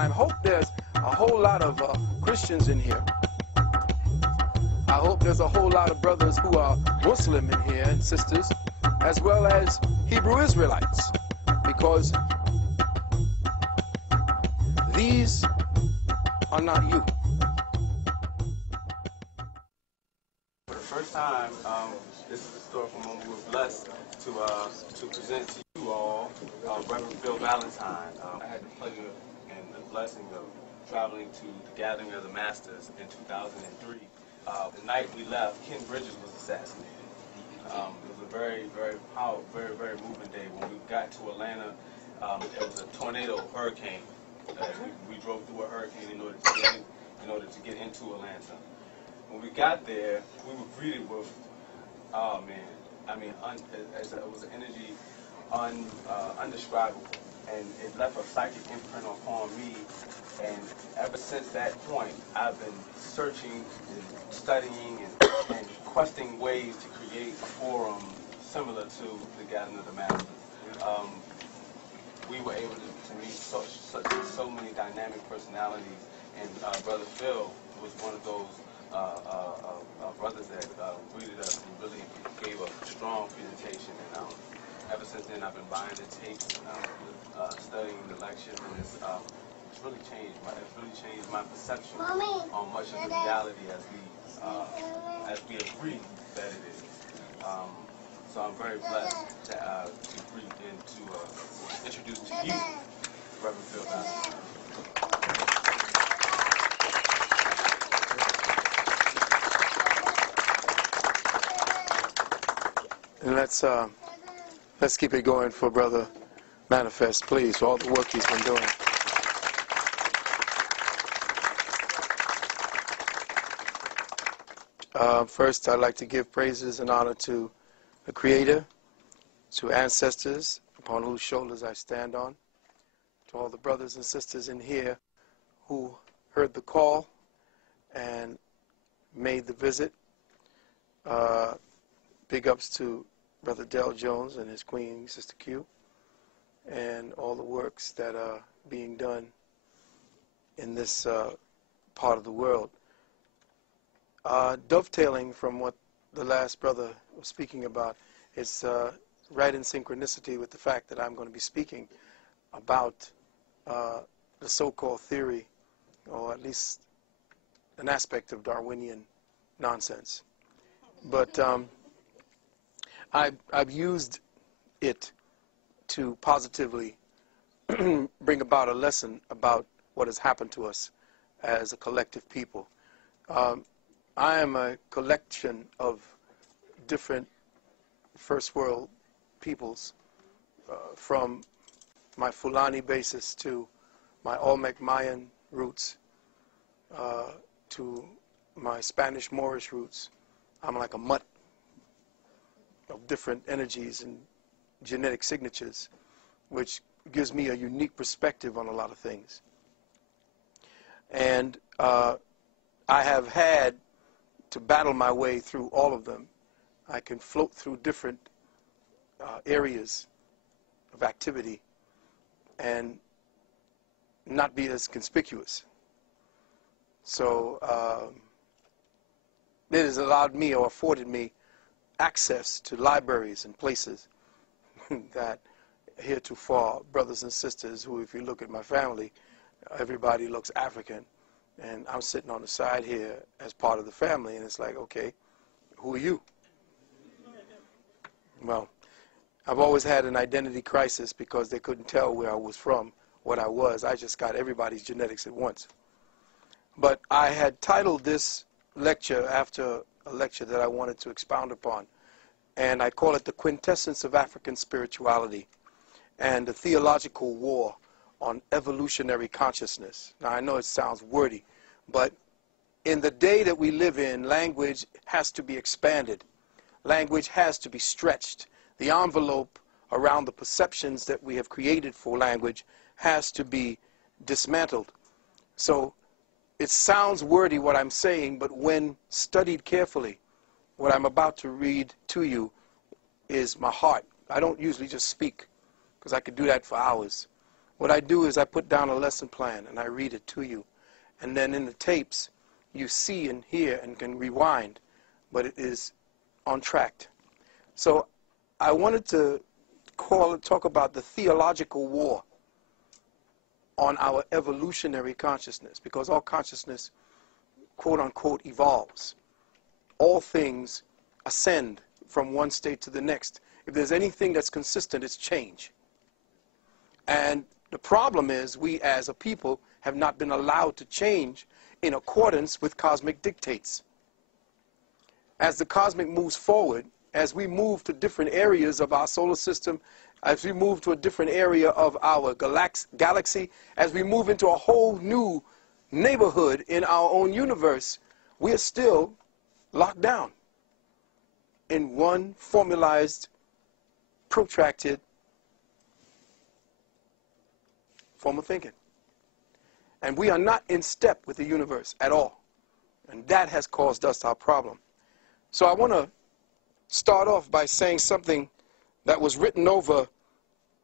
I hope there's a whole lot of Christians in here. I hope there's a whole lot of brothers who are Muslim in here and sisters, as well as Hebrew Israelites, because these are not you. For the first time, this is a story from when we were blessed to present to you all Reverend Phil Valentine. I had the pleasure and the blessing of traveling to the Gathering of the Masters in 2003. The night we left, Ken Bridges was assassinated. It was a very, very powerful, very, very moving day. When we got to Atlanta, it was a tornado hurricane. We drove through a hurricane in order to get into Atlanta. When we got there, we were greeted with, oh man, I mean, it was an energy undescribable, and it left a psychic imprint upon me. And ever since that point, I've been searching and studying and questing ways to create a forum similar to the Gathering of the Masters. We were able to meet so many dynamic personalities, and Brother Phil was one of those brothers that greeted us and really gave a strong presentation. And ever since then, I've been buying the tapes, studying the lectures, and it's really changed my perception on much of the reality as we agree that it is. So I'm very blessed to greet and to introduce to you Reverend Phil Valentine. And let's keep it going for Brother Manifest, please, for all the work he's been doing. First, I'd like to give praises and honor to the Creator, to ancestors upon whose shoulders I stand on, to all the brothers and sisters in here who heard the call and made the visit. Big ups to Brother Dell Jones and his queen, Sister Q, and all the works that are being done in this part of the world. Dovetailing from what the last brother was speaking about, it's right in synchronicity with the fact that I'm going to be speaking about the so-called theory, or at least an aspect of Darwinian nonsense. But I've used it to positively bring about a lesson about what has happened to us as a collective people. I am a collection of different first world peoples, from my Fulani basis to my Olmec Mayan roots, to my Spanish Moorish roots. I'm like a mutt of different energies and genetic signatures, which gives me a unique perspective on a lot of things. And I have had to battle my way through all of them. I can float through different areas of activity and not be as conspicuous. So it has allowed me, or afforded me, access to libraries and places that heretofore brothers and sisters who, if you look at my family, everybody looks African, and I'm sitting on the side here as part of the family, and it's like, okay, who are you? Well, I've always had an identity crisis because they couldn't tell where I was from, what I was. I just got everybody's genetics at once. But I had titled this lecture after a lecture that I wanted to expound upon, and I call it The Quintessence of African Spirituality and the Theological War on Evolutionary Consciousness. Now, I know it sounds wordy, but in the day that we live in, language has to be expanded. Language has to be stretched. The envelope around the perceptions that we have created for language has to be dismantled. So it sounds wordy what I'm saying, but when studied carefully, what I'm about to read to you is my heart. I don't usually just speak, because I could do that for hours. What I do is I put down a lesson plan and I read it to you. And then in the tapes, you see and hear and can rewind, but it is on track. So I wanted to talk about the theological war on our evolutionary consciousness, because all consciousness, quote unquote, evolves. All things ascend from one state to the next. If there's anything that's consistent, it's change. And the problem is we as a people have not been allowed to change in accordance with cosmic dictates. As the cosmic moves forward, as we move to different areas of our solar system, as we move to a different area of our galaxy, as we move into a whole new neighborhood in our own universe, we are still locked down in one formalized, protracted form of thinking. And we are not in step with the universe at all. And that has caused us our problem. So I want to start off by saying something that was written over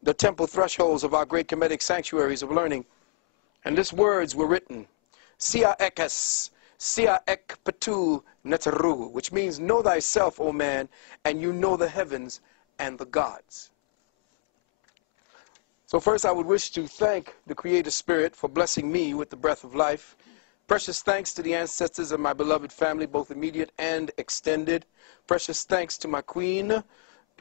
the temple thresholds of our great Kemetic sanctuaries of learning. And these words were written, Sia ekes, Sia ek petu neteru, which means know thyself, O man, and you know the heavens and the gods. So first I would wish to thank the Creator Spirit for blessing me with the breath of life. Precious thanks to the ancestors of my beloved family, both immediate and extended. Precious thanks to my Queen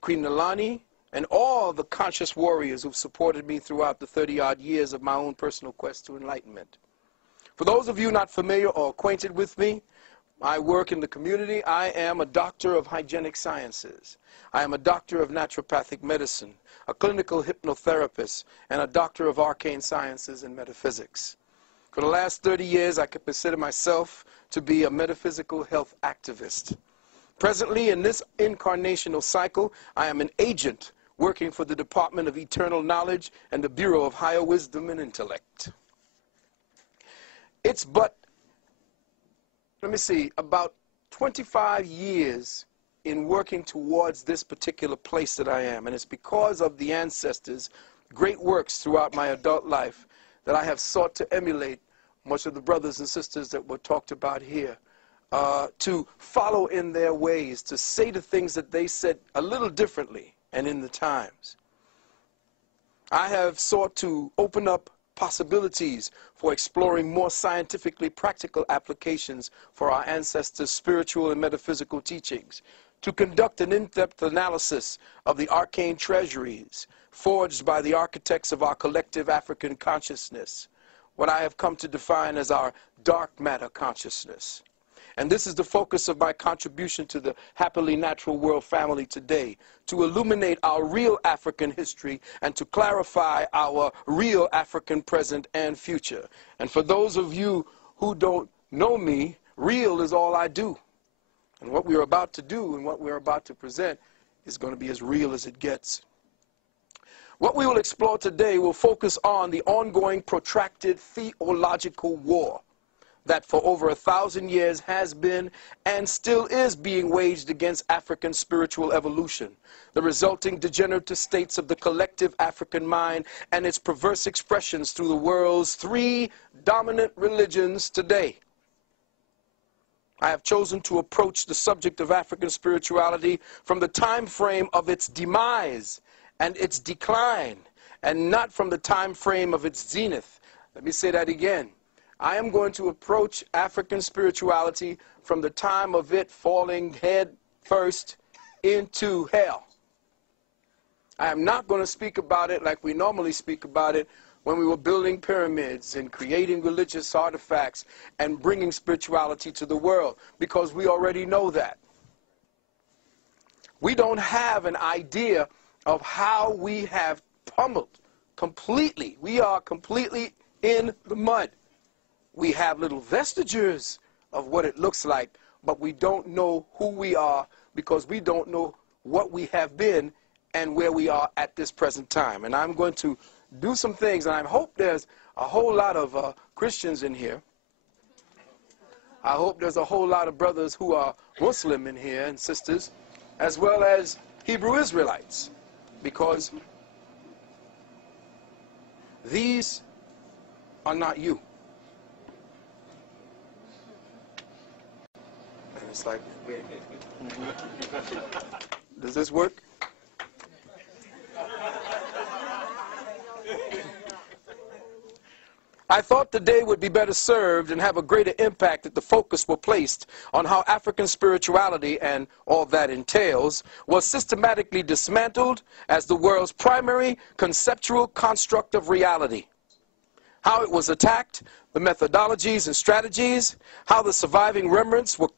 Nalani, and all the conscious warriors who've supported me throughout the 30-odd years of my own personal quest to enlightenment. For those of you not familiar or acquainted with me, I work in the community. I am a doctor of hygienic sciences. I am a doctor of naturopathic medicine, a clinical hypnotherapist, and a doctor of arcane sciences and metaphysics. For the last 30 years, I consider myself to be a metaphysical health activist. Presently, in this incarnational cycle, I am an agent working for the Department of Eternal Knowledge and the Bureau of Higher Wisdom and Intellect. It's but, about 25 years in working towards this particular place that I am. And it's because of the ancestors' great works throughout my adult life that I have sought to emulate much of the brothers and sisters that were talked about here, to follow in their ways, to say the things that they said a little differently and in the times. I have sought to open up possibilities for exploring more scientifically practical applications for our ancestors' spiritual and metaphysical teachings, to conduct an in-depth analysis of the arcane treasuries forged by the architects of our collective African consciousness, what I have come to define as our dark matter consciousness. And this is the focus of my contribution to the Happily Natural World family today, to illuminate our real African history and to clarify our real African present and future. And for those of you who don't know me, real is all I do. And what we're about to do and what we're about to present is going to be as real as it gets. What we will explore today will focus on the ongoing protracted theological war that for over 1,000 years has been and still is being waged against African spiritual evolution, the resulting degenerative states of the collective African mind and its perverse expressions through the world's 3 dominant religions today. I have chosen to approach the subject of African spirituality from the time frame of its demise and its decline, and not from the time frame of its zenith. Let me say that again. I am going to approach African spirituality from the time of it falling head first into hell. I am not going to speak about it like we normally speak about it when we were building pyramids and creating religious artifacts and bringing spirituality to the world, because we already know that. We don't have an idea of how we have pummeled completely. We are completely in the mud. We have little vestiges of what it looks like, but we don't know who we are because we don't know what we have been and where we are at this present time. And I'm going to do some things, and I hope there's a whole lot of Christians in here. I hope there's a whole lot of brothers who are Muslim in here and sisters, as well as Hebrew Israelites, because these are not you. And it's like, does this work? I thought the day would be better served and have a greater impact if the focus were placed on how African spirituality and all that entails was systematically dismantled as the world's primary conceptual construct of reality. How it was attacked, the methodologies and strategies, how the surviving remnants were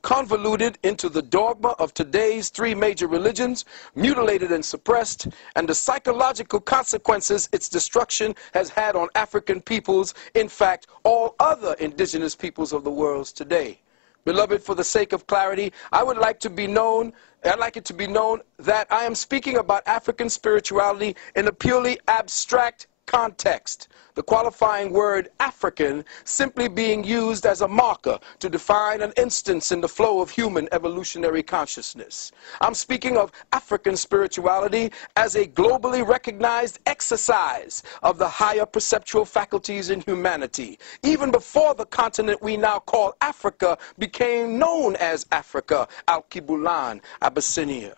convoluted into the dogma of today's three major religions, mutilated and suppressed, and the psychological consequences its destruction has had on African peoples, in fact, all other indigenous peoples of the world today. Beloved, for the sake of clarity, I'd like it to be known that I am speaking about African spirituality in a purely abstract context, the qualifying word African simply being used as a marker to define an instance in the flow of human evolutionary consciousness. I'm speaking of African spirituality as a globally recognized exercise of the higher perceptual faculties in humanity, even before the continent we now call Africa became known as Africa, Al-Kibulan, Abyssinia.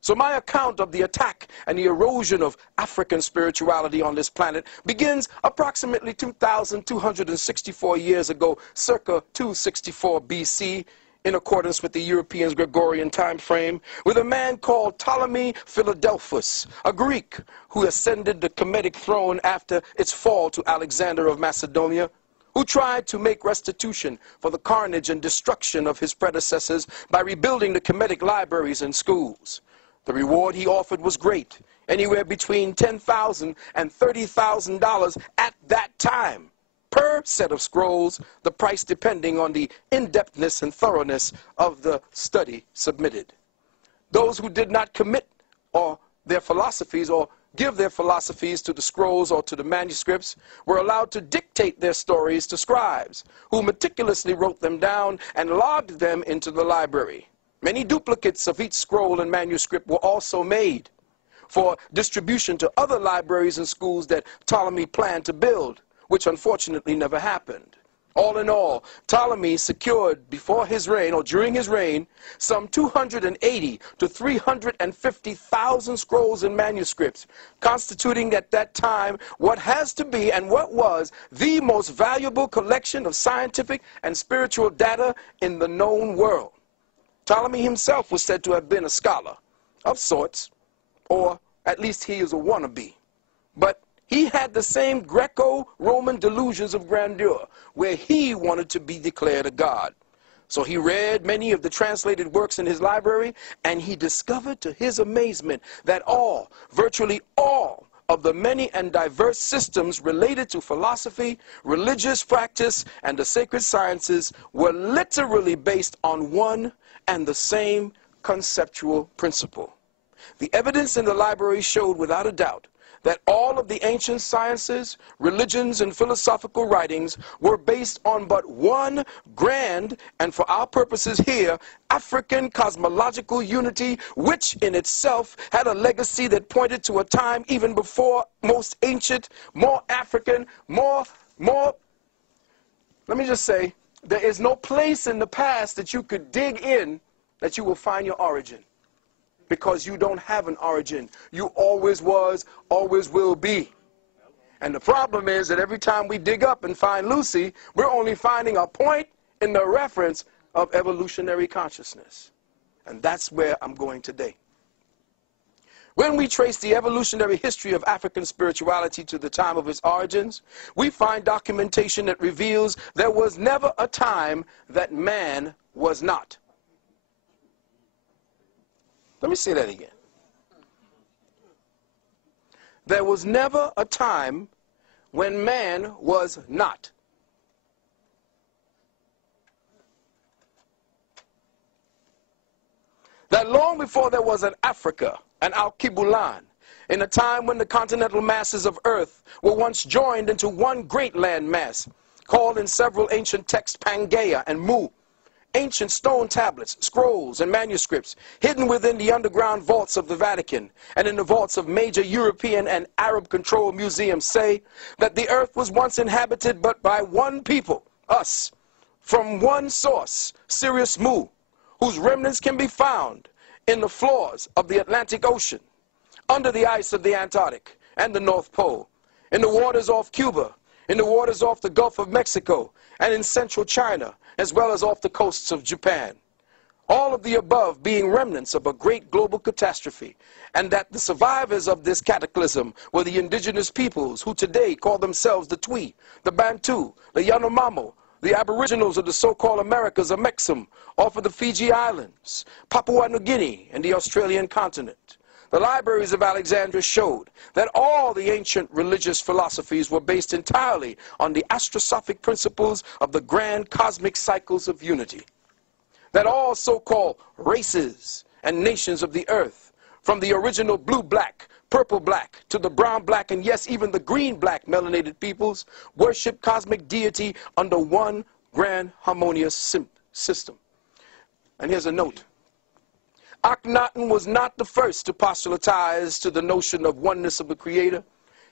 So my account of the attack and the erosion of African spirituality on this planet begins approximately 2,264 years ago, circa 264 BC, in accordance with the Europeans' Gregorian time frame, with a man called Ptolemy Philadelphus, a Greek who ascended the Kemetic throne after its fall to Alexander of Macedonia, who tried to make restitution for the carnage and destruction of his predecessors by rebuilding the Kemetic libraries and schools. The reward he offered was great, anywhere between $10,000 and $30,000 at that time, per set of scrolls, the price depending on the in-depthness and thoroughness of the study submitted. Those who did not commit their philosophies or give their philosophies to the scrolls or to the manuscripts were allowed to dictate their stories to scribes, who meticulously wrote them down and logged them into the library. Many duplicates of each scroll and manuscript were also made for distribution to other libraries and schools that Ptolemy planned to build, which unfortunately never happened. All in all, Ptolemy secured before his reign, or during his reign, some 280 to 350,000 scrolls and manuscripts, constituting at that time what has to be and what was the most valuable collection of scientific and spiritual data in the known world. Ptolemy himself was said to have been a scholar of sorts, or at least he is a wannabe. But he had the same Greco-Roman delusions of grandeur, where he wanted to be declared a god. So he read many of the translated works in his library, and he discovered to his amazement that virtually all, of the many and diverse systems related to philosophy, religious practice, and the sacred sciences were literally based on one and the same conceptual principle. The evidence in the library showed without a doubt that all of the ancient sciences, religions, and philosophical writings were based on but one grand, and for our purposes here, African cosmological unity, which in itself had a legacy that pointed to a time even before most ancient, more African, let me just say, there is no place in the past that you could dig in that you will find your origin. Because you don't have an origin. You always was, always will be. And the problem is that every time we dig up and find Lucy, we're only finding a point in the reference of evolutionary consciousness. And that's where I'm going today. When we trace the evolutionary history of African spirituality to the time of its origins, we find documentation that reveals there was never a time that man was not. Let me say that again. There was never a time when man was not. That long before there was an Africa, an Al-Kibulan, in a time when the continental masses of earth were once joined into one great land mass, called in several ancient texts Pangaea and Mu, ancient stone tablets, scrolls, and manuscripts hidden within the underground vaults of the Vatican and in the vaults of major European and Arab-controlled museums say that the earth was once inhabited but by one people, us, from one source, Sirius Mu, whose remnants can be found in the floors of the Atlantic Ocean, under the ice of the Antarctic and the North Pole, in the waters off Cuba, in the waters off the Gulf of Mexico, and in central China, as well as off the coasts of Japan. All of the above being remnants of a great global catastrophe, and that the survivors of this cataclysm were the indigenous peoples who today call themselves the Twi, the Bantu, the Yanomamo, the aboriginals of the so-called Americas of Mexam, off of the Fiji Islands, Papua New Guinea, and the Australian continent. The libraries of Alexandria showed that all the ancient religious philosophies were based entirely on the astrosophic principles of the grand cosmic cycles of unity. That all so-called races and nations of the earth, from the original blue-black, purple-black, to the brown-black, and yes, even the green-black melanated peoples, worship cosmic deity under one grand harmonious system. And here's a note. Akhenaten was not the first to postulatize to the notion of oneness of the Creator.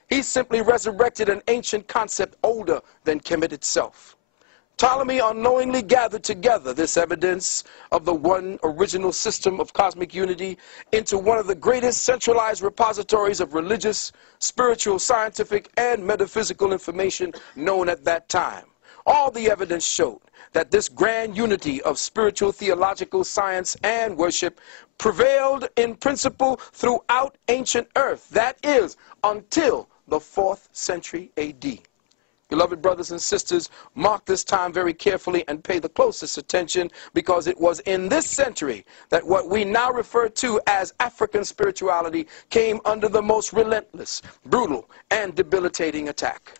He simply resurrected an ancient concept older than Kemet itself. Ptolemy unknowingly gathered together this evidence of the one original system of cosmic unity into one of the greatest centralized repositories of religious, spiritual, scientific, and metaphysical information known at that time. All the evidence showed that this grand unity of spiritual, theological, science, and worship prevailed in principle throughout ancient earth. That is, until the 4th century A.D. Beloved brothers and sisters, mark this time very carefully and pay the closest attention, because it was in this century that what we now refer to as African spirituality came under the most relentless, brutal, and debilitating attack.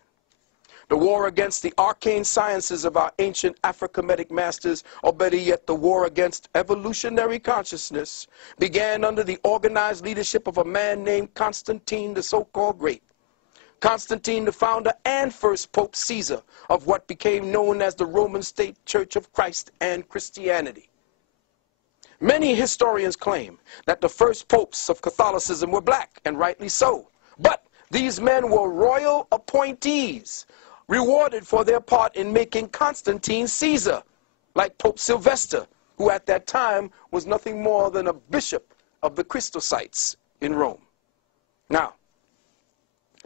The war against the arcane sciences of our ancient Afro-Kemetic masters, or better yet, the war against evolutionary consciousness, began under the organized leadership of a man named Constantine the so-called Great. Constantine, the founder and first Pope Caesar of what became known as the Roman State Church of Christ and Christianity. Many historians claim that the first popes of Catholicism were black, and rightly so. But these men were royal appointees, rewarded for their part in making Constantine Caesar, like Pope Sylvester, who at that time was nothing more than a bishop of the Christosites in Rome. Now,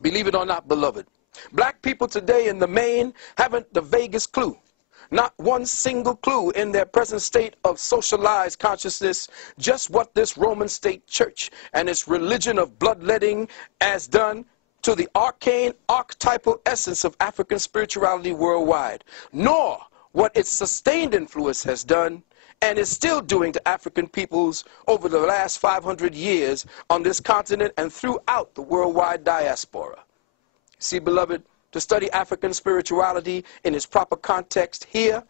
believe it or not, beloved, black people today in the main haven't the vaguest clue, not one single clue in their present state of socialized consciousness, just what this Roman state church and its religion of bloodletting has done to the arcane, archetypal essence of African spirituality worldwide, nor what its sustained influence has done and is still doing to African peoples over the last 500 years on this continent and throughout the worldwide diaspora. See, beloved, to study African spirituality in its proper context here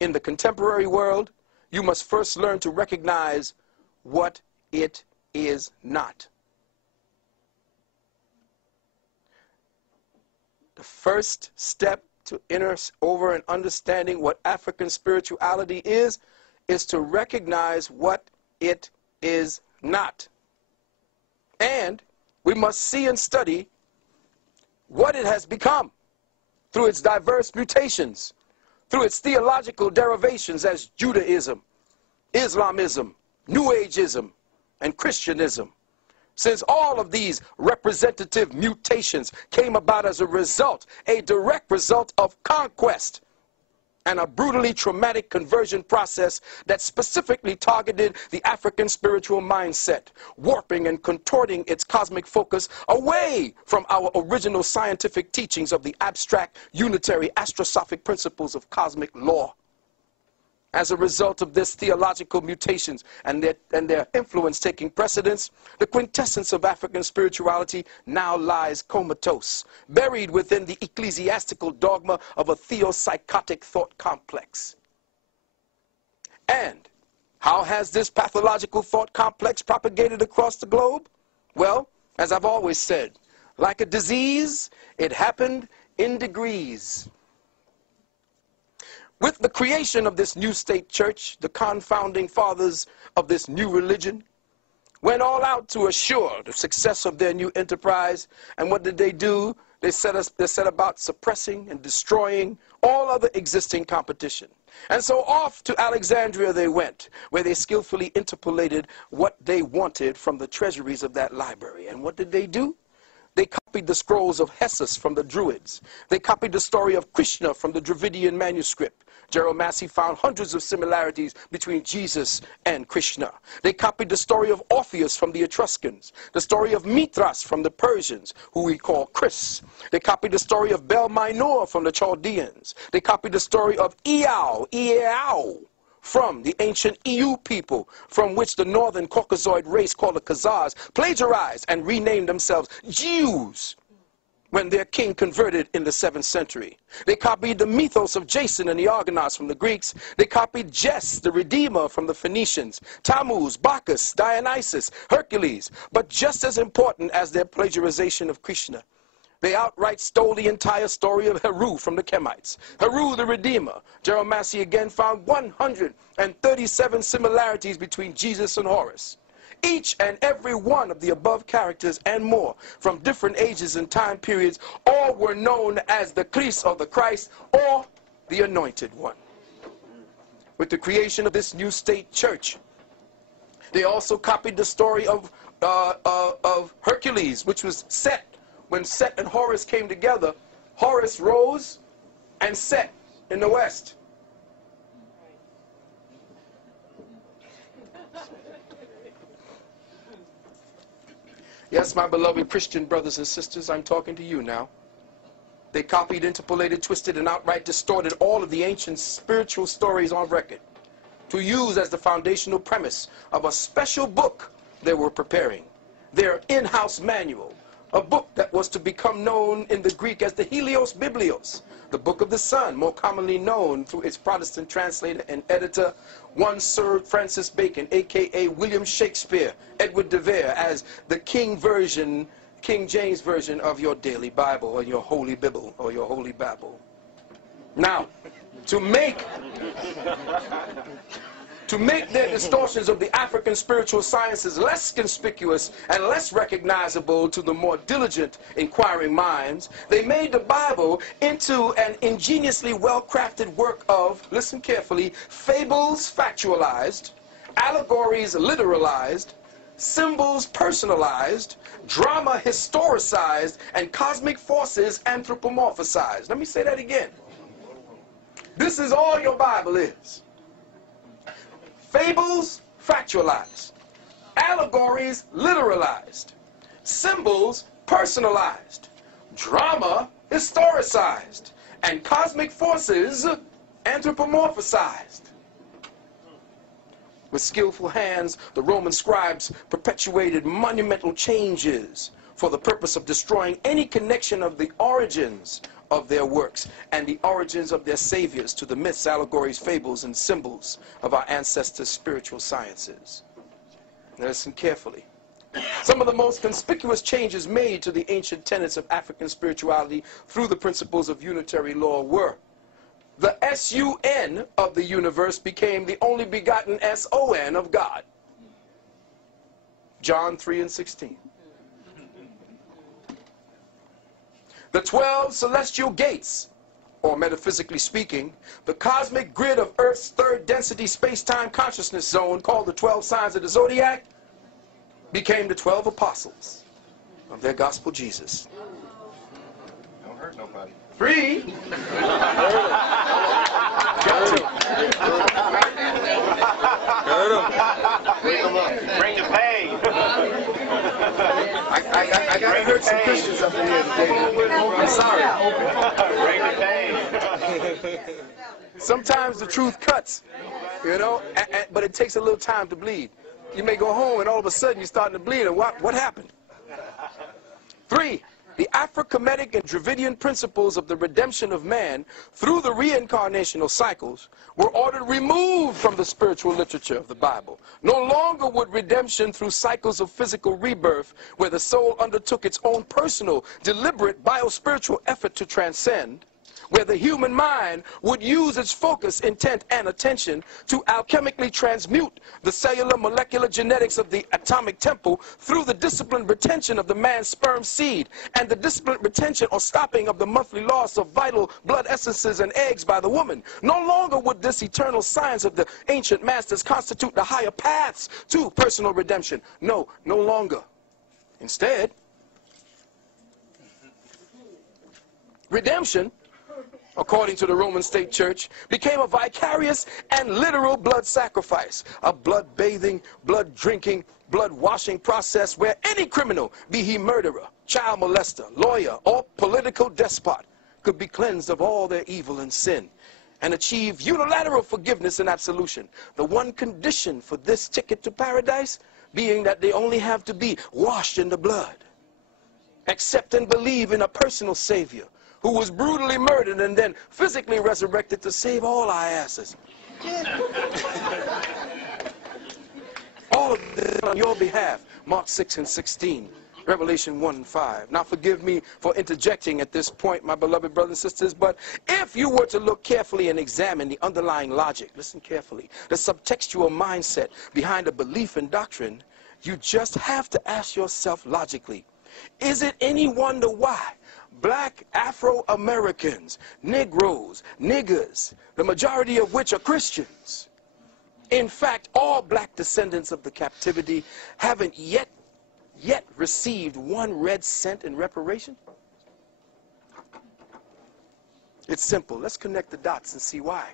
in the contemporary world, you must first learn to recognize what it is not. The first step to enter over and understanding what African spirituality is to recognize what it is not. And we must see and study what it has become through its diverse mutations, through its theological derivations as Judaism, Islamism, New Ageism, and Christianism. Since all of these representative mutations came about as a result, a direct result of conquest, and a brutally traumatic conversion process that specifically targeted the African spiritual mindset, warping and contorting its cosmic focus away from our original scientific teachings of the abstract, unitary, astrosophic principles of cosmic law. As a result of this theological mutations and their influence taking precedence, the quintessence of African spirituality now lies comatose, buried within the ecclesiastical dogma of a theopsychotic thought complex. And how has this pathological thought complex propagated across the globe? Well, as I've always said, like a disease, it happened in degrees. With the creation of this new state church, the confounding fathers of this new religion went all out to assure the success of their new enterprise. And what did they do? They set about suppressing and destroying all other existing competition. And so off to Alexandria they went, where they skillfully interpolated what they wanted from the treasuries of that library. And what did they do? They copied the scrolls of Hessus from the Druids. They copied the story of Krishna from the Dravidian manuscript. Gerald Massey found hundreds of similarities between Jesus and Krishna. They copied the story of Orpheus from the Etruscans, the story of Mithras from the Persians, who we call Chris. They copied the story of Bel Minor from the Chaldeans. They copied the story of Iao, from the ancient EU people, from which the northern Caucasoid race called the Khazars plagiarized and renamed themselves Jews when their king converted in the 7th century. They copied the mythos of Jason and the Argonauts from the Greeks. They copied Jess, the Redeemer, from the Phoenicians, Tammuz, Bacchus, Dionysus, Hercules. But just as important as their plagiarization of Krishna, they outright stole the entire story of Heru from the Kemites. Heru, the Redeemer. Gerald Massey again found 137 similarities between Jesus and Horus. Each and every one of the above characters and more, from different ages and time periods, all were known as the Christ or the Christ or the Anointed One. With the creation of this new state church, they also copied the story of Hercules, which was Set. When Set and Horus came together, Horus rose and set in the west. Yes, my beloved Christian brothers and sisters, I'm talking to you now. They copied, interpolated, twisted, and outright distorted all of the ancient spiritual stories on record to use as the foundational premise of a special book they were preparing, their in-house manual, a book that was to become known in the Greek as the Helios Biblios, the Book of the Sun, more commonly known through its Protestant translator and editor, one Sir Francis Bacon, a.k.a. William Shakespeare, Edward de Vere, as the King James Version of your daily Bible, or your Holy Bible, or your Holy Babble. Now, to make their distortions of the African spiritual sciences less conspicuous and less recognizable to the more diligent inquiring minds, they made the Bible into an ingeniously well-crafted work of, listen carefully, fables factualized, allegories literalized, symbols personalized, drama historicized, and cosmic forces anthropomorphized. Let me say that again. This is all your Bible is. Fables factualized, allegories literalized, symbols personalized, drama historicized, and cosmic forces anthropomorphized. With skillful hands, the Roman scribes perpetuated monumental changes for the purpose of destroying any connection of the origins of their works and the origins of their saviors to the myths, allegories, fables, and symbols of our ancestors' spiritual sciences. Now listen carefully. Some of the most conspicuous changes made to the ancient tenets of African spirituality through the principles of unitary law were: the S-U-N of the universe became the only begotten S-O-N of God. John 3:16. The 12 celestial gates, or metaphysically speaking, the cosmic grid of Earth's third density space-time consciousness zone, called the 12 signs of the zodiac, became the 12 apostles of their gospel Jesus. Don't hurt nobody. 3. Bring the pain. I gotta hurt some Christians up in here today. I'm sorry. Bring the pain. Sometimes the truth cuts, you know, but it takes a little time to bleed. You may go home and all of a sudden you're starting to bleed, and what happened? 3. The Afro-Kemetic and Dravidian principles of the redemption of man through the reincarnational cycles were ordered removed from the spiritual literature of the Bible. No longer would redemption through cycles of physical rebirth, where the soul undertook its own personal, deliberate, biospiritual effort to transcend, where the human mind would use its focus, intent, and attention to alchemically transmute the cellular molecular genetics of the atomic temple through the disciplined retention of the man's sperm seed and the disciplined retention or stopping of the monthly loss of vital blood essences and eggs by the woman. No longer would this eternal science of the ancient masters constitute the higher paths to personal redemption. No, no longer. Instead, redemption, according to the Roman State Church, became a vicarious and literal blood sacrifice, a blood-bathing, blood-drinking, blood-washing process where any criminal, be he murderer, child molester, lawyer, or political despot, could be cleansed of all their evil and sin and achieve unilateral forgiveness and absolution. The one condition for this ticket to paradise being that they only have to be washed in the blood, accept and believe in a personal Savior who was brutally murdered and then physically resurrected to save all our asses. All of this on your behalf. Mark 6 and 16. Revelation 1 and 5. Now forgive me for interjecting at this point, my beloved brothers and sisters, but if you were to look carefully and examine the underlying logic, listen carefully, the subtextual mindset behind a belief and doctrine, you just have to ask yourself logically, is it any wonder why black Afro-Americans, Negroes, niggers, the majority of which are Christians, in fact, all black descendants of the captivity, haven't yet received 1 red cent in reparation? It's simple. Let's connect the dots and see why.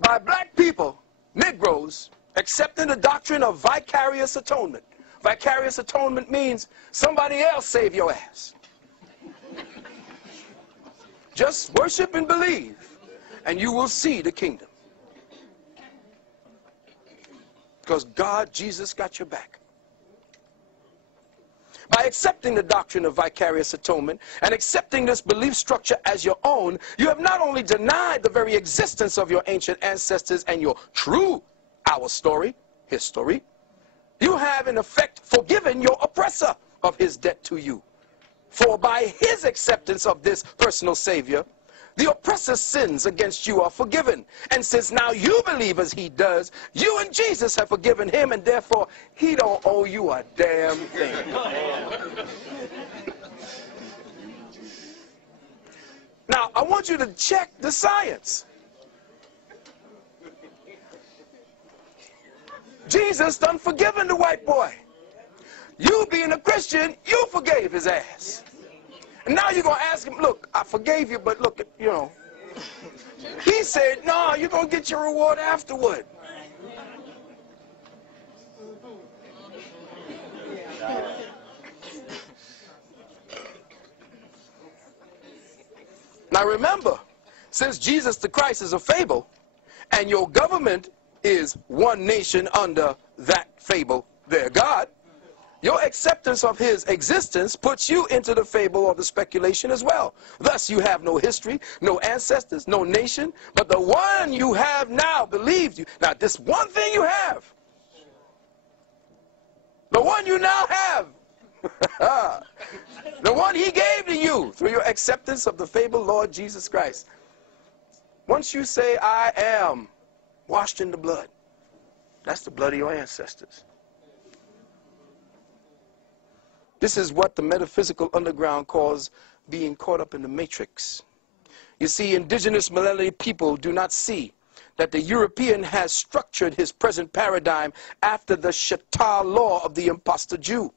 By black people, Negroes, accepting the doctrine of vicarious atonement. Vicarious atonement means somebody else save your ass. Just worship and believe, and you will see the kingdom. Because God, Jesus, got your back. By accepting the doctrine of vicarious atonement and accepting this belief structure as your own, you have not only denied the very existence of your ancient ancestors and your true our story, history, you have in effect forgiven your oppressor of his debt to you. For by his acceptance of this personal Savior, the oppressor's sins against you are forgiven. And since now you believe as he does, you and Jesus have forgiven him, and therefore he don't owe you a damn thing. Now, I want you to check the science. Jesus done forgiven the white boy. You being a Christian, you forgave his ass. And now you're going to ask him, look, I forgave you, but look, you know. He said, no, you're going to get your reward afterward. Now remember, since Jesus the Christ is a fable, and your government is one nation under that fable, their God, your acceptance of his existence puts you into the fable or the speculation as well. Thus, you have no history, no ancestors, no nation, but the one you have now believes you. Now, this one thing you have, the one you now have, the one he gave to you through your acceptance of the fabled Lord Jesus Christ. Once you say, I am washed in the blood, that's the blood of your ancestors. This is what the metaphysical underground calls being caught up in the matrix. You see, indigenous melanated people do not see that the European has structured his present paradigm after the Shatar law of the imposter Jew.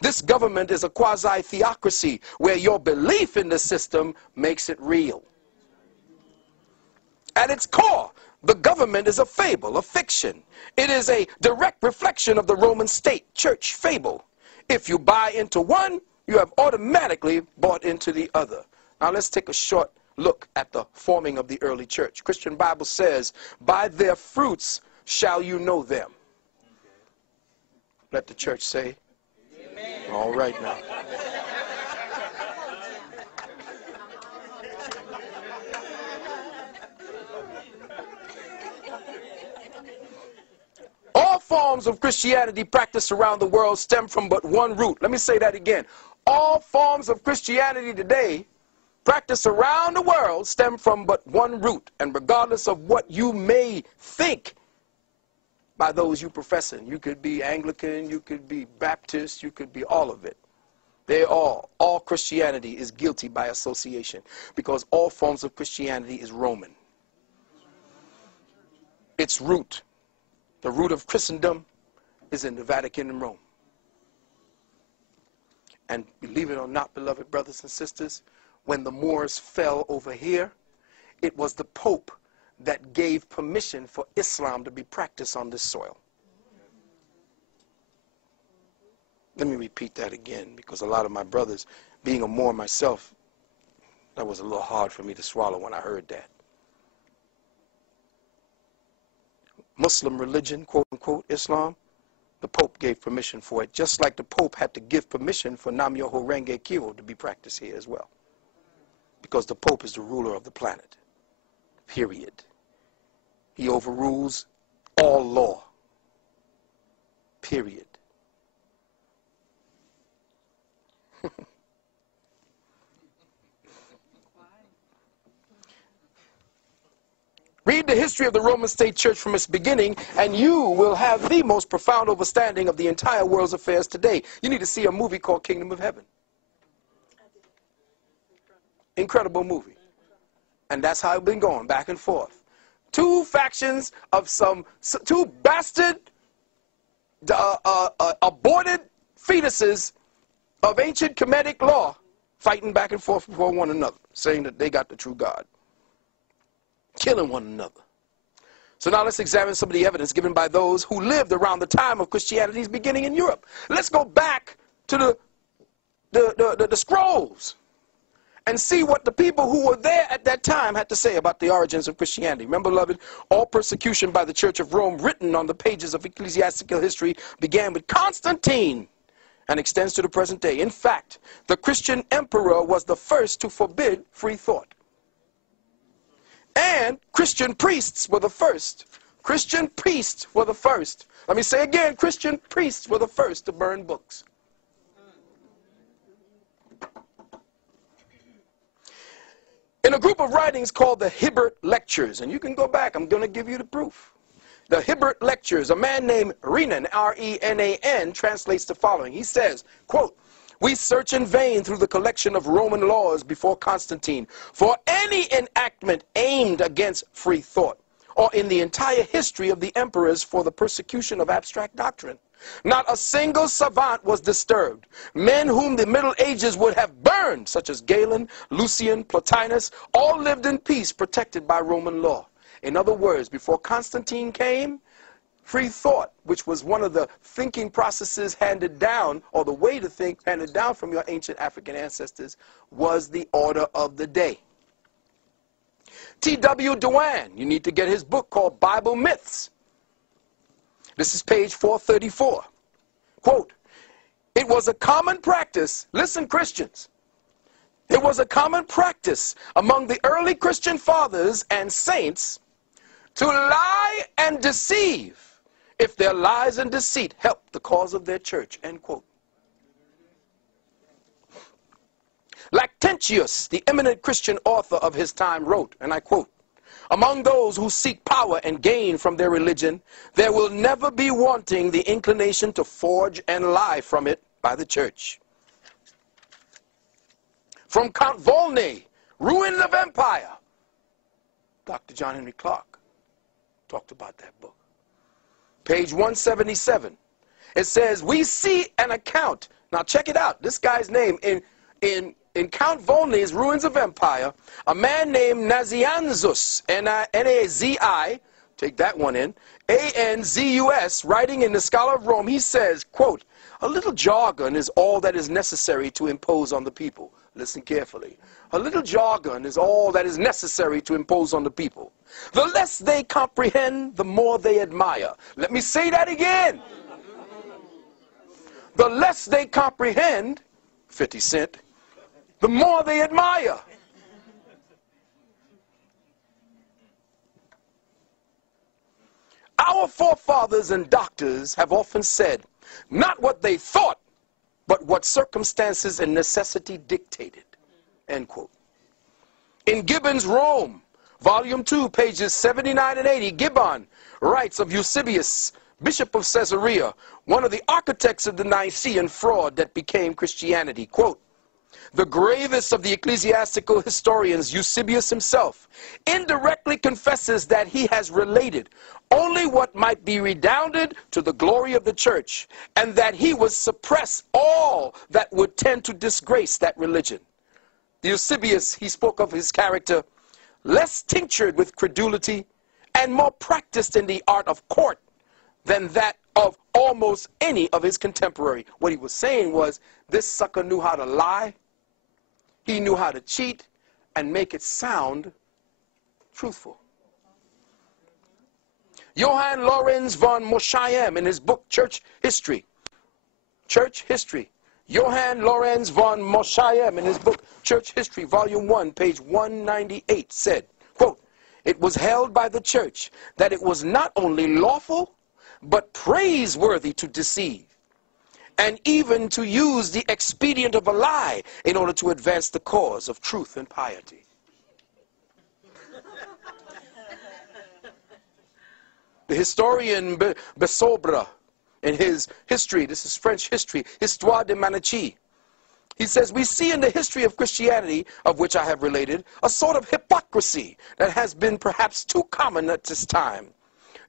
This government is a quasi-theocracy where your belief in the system makes it real. At its core, the government is a fable, a fiction. It is a direct reflection of the Roman state, church, fable. If you buy into one, you have automatically bought into the other. Now let's take a short look at the forming of the early church. Christian Bible says, by their fruits shall you know them. Let the church say, amen. All right now. All forms of Christianity practiced around the world stem from but one root. Let me say that again. All forms of Christianity today, practiced around the world, stem from but one root. And regardless of what you may think by those you professing, you could be Anglican, you could be Baptist, you could be all of it. All Christianity is guilty by association, because all forms of Christianity is Roman. Its root, the root of Christendom, is in the Vatican and Rome. And believe it or not, beloved brothers and sisters, when the Moors fell over here, it was the Pope that gave permission for Islam to be practiced on this soil. Let me repeat that again, because a lot of my brothers, being a Moor myself, that was a little hard for me to swallow when I heard that. Muslim religion, quote unquote, Islam, the Pope gave permission for it, just like the Pope had to give permission for Nam Myoho Renge Kyo to be practiced here as well. Because the Pope is the ruler of the planet, period. He overrules all law, period. Read the history of the Roman State Church from its beginning, and you will have the most profound understanding of the entire world's affairs today. You need to see a movie called Kingdom of Heaven. Incredible movie. And that's how it's been going, back and forth. Two factions of two bastard, aborted fetuses of ancient Kemetic law fighting back and forth before one another, saying that they got the true God. Killing one another. So now let's examine some of the evidence given by those who lived around the time of Christianity's beginning in Europe. Let's go back to the scrolls and see what the people who were there at that time had to say about the origins of Christianity. Remember, beloved, all persecution by the Church of Rome written on the pages of ecclesiastical history began with Constantine and extends to the present day. In fact, the Christian emperor was the first to forbid free thought. And Christian priests were the first. Christian priests were the first. Let me say again, Christian priests were the first to burn books. In a group of writings called the Hibbert Lectures, and you can go back, I'm going to give you the proof. The Hibbert Lectures, a man named Renan, R-E-N-A-N, translates the following. He says, quote, "We search in vain through the collection of Roman laws before Constantine for any enactment aimed against free thought, or in the entire history of the emperors for the persecution of abstract doctrine. Not a single savant was disturbed. Men whom the Middle Ages would have burned, such as Galen, Lucian, Plotinus, all lived in peace, protected by Roman law." In other words, before Constantine came, free thought, which was one of the thinking processes handed down, or the way to think handed down from your ancient African ancestors, was the order of the day. T.W. Dewan, you need to get his book called Bible Myths. This is page 434. Quote, "It was a common practice," listen Christians, "it was a common practice among the early Christian fathers and saints to lie and deceive if their lies and deceit helped the cause of their church," end quote. Lactantius, the eminent Christian author of his time, wrote, and I quote, "Among those who seek power and gain from their religion, there will never be wanting the inclination to forge and lie from it by the church." From Count Volney, Ruin of Empire, Dr. John Henry Clark talked about that book. Page 177. It says, "We see an account." Now check it out. This guy's name in Count Volney's Ruins of Empire, a man named Nazianzus, N-A-Z-I, take that one in, A-N-Z-U-S, writing in the Scholar of Rome, he says, quote, "A little jargon is all that is necessary to impose on the people." Listen carefully. "A little jargon is all that is necessary to impose on the people. The less they comprehend, the more they admire." Let me say that again. The less they comprehend, 50 Cent, the more they admire. Our forefathers and doctors have often said, not what they thought, but what circumstances and necessity dictated, end quote. In Gibbon's Rome, Volume 2, pages 79 and 80, Gibbon writes of Eusebius, Bishop of Caesarea, one of the architects of the Nicene fraud that became Christianity, quote, the gravest of the ecclesiastical historians, Eusebius himself, indirectly confesses that he has related only what might be redounded to the glory of the church, and that he would suppress all that would tend to disgrace that religion. Eusebius, he spoke of his character, less tinctured with credulity and more practiced in the art of court than that of almost any of his contemporary. What he was saying was, this sucker knew how to lie, he knew how to cheat, and make it sound truthful. Johann Lorenz von Moschayem, in his book Church History, Johann Lorenz von Moschayem, in his book Church History, Volume 1, page 198, said, quote, it was held by the church that it was not only lawful, but praiseworthy to deceive, and even to use the expedient of a lie in order to advance the cause of truth and piety. The historian Besobre, in his history, this is French history, Histoire de Manichee, he says, we see in the history of Christianity, of which I have related, a sort of hypocrisy that has been perhaps too common at this time.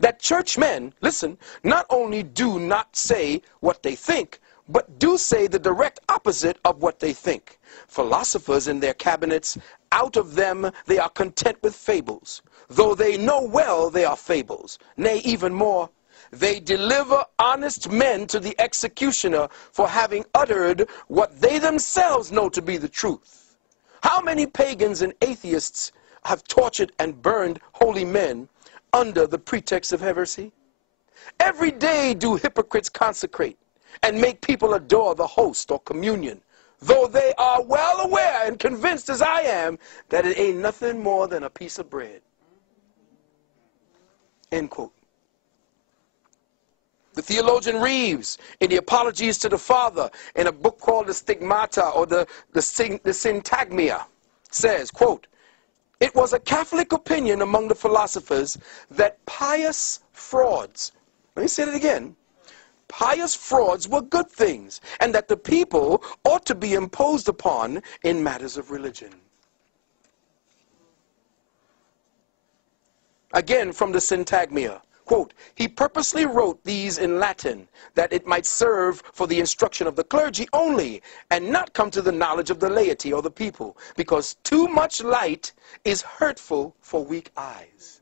That churchmen, listen, not only do not say what they think, but do say the direct opposite of what they think. Philosophers in their cabinets, out of them they are content with fables, though they know well they are fables. Nay, even more, they deliver honest men to the executioner for having uttered what they themselves know to be the truth. How many pagans and atheists have tortured and burned holy men under the pretext of heresy? Every day do hypocrites consecrate and make people adore the host or communion, though they are well aware and convinced as I am that it ain't nothing more than a piece of bread. End quote. The theologian Reeves, in the Apologies to the Father, in a book called the Stigmata, or the Syntagmia, says, quote, it was a Catholic opinion among the philosophers that pious frauds, let me say it again, pious frauds were good things, and that the people ought to be imposed upon in matters of religion. Again, from the Syntagmia, quote, he purposely wrote these in Latin, that it might serve for the instruction of the clergy only, and not come to the knowledge of the laity or the people, because too much light is hurtful for weak eyes.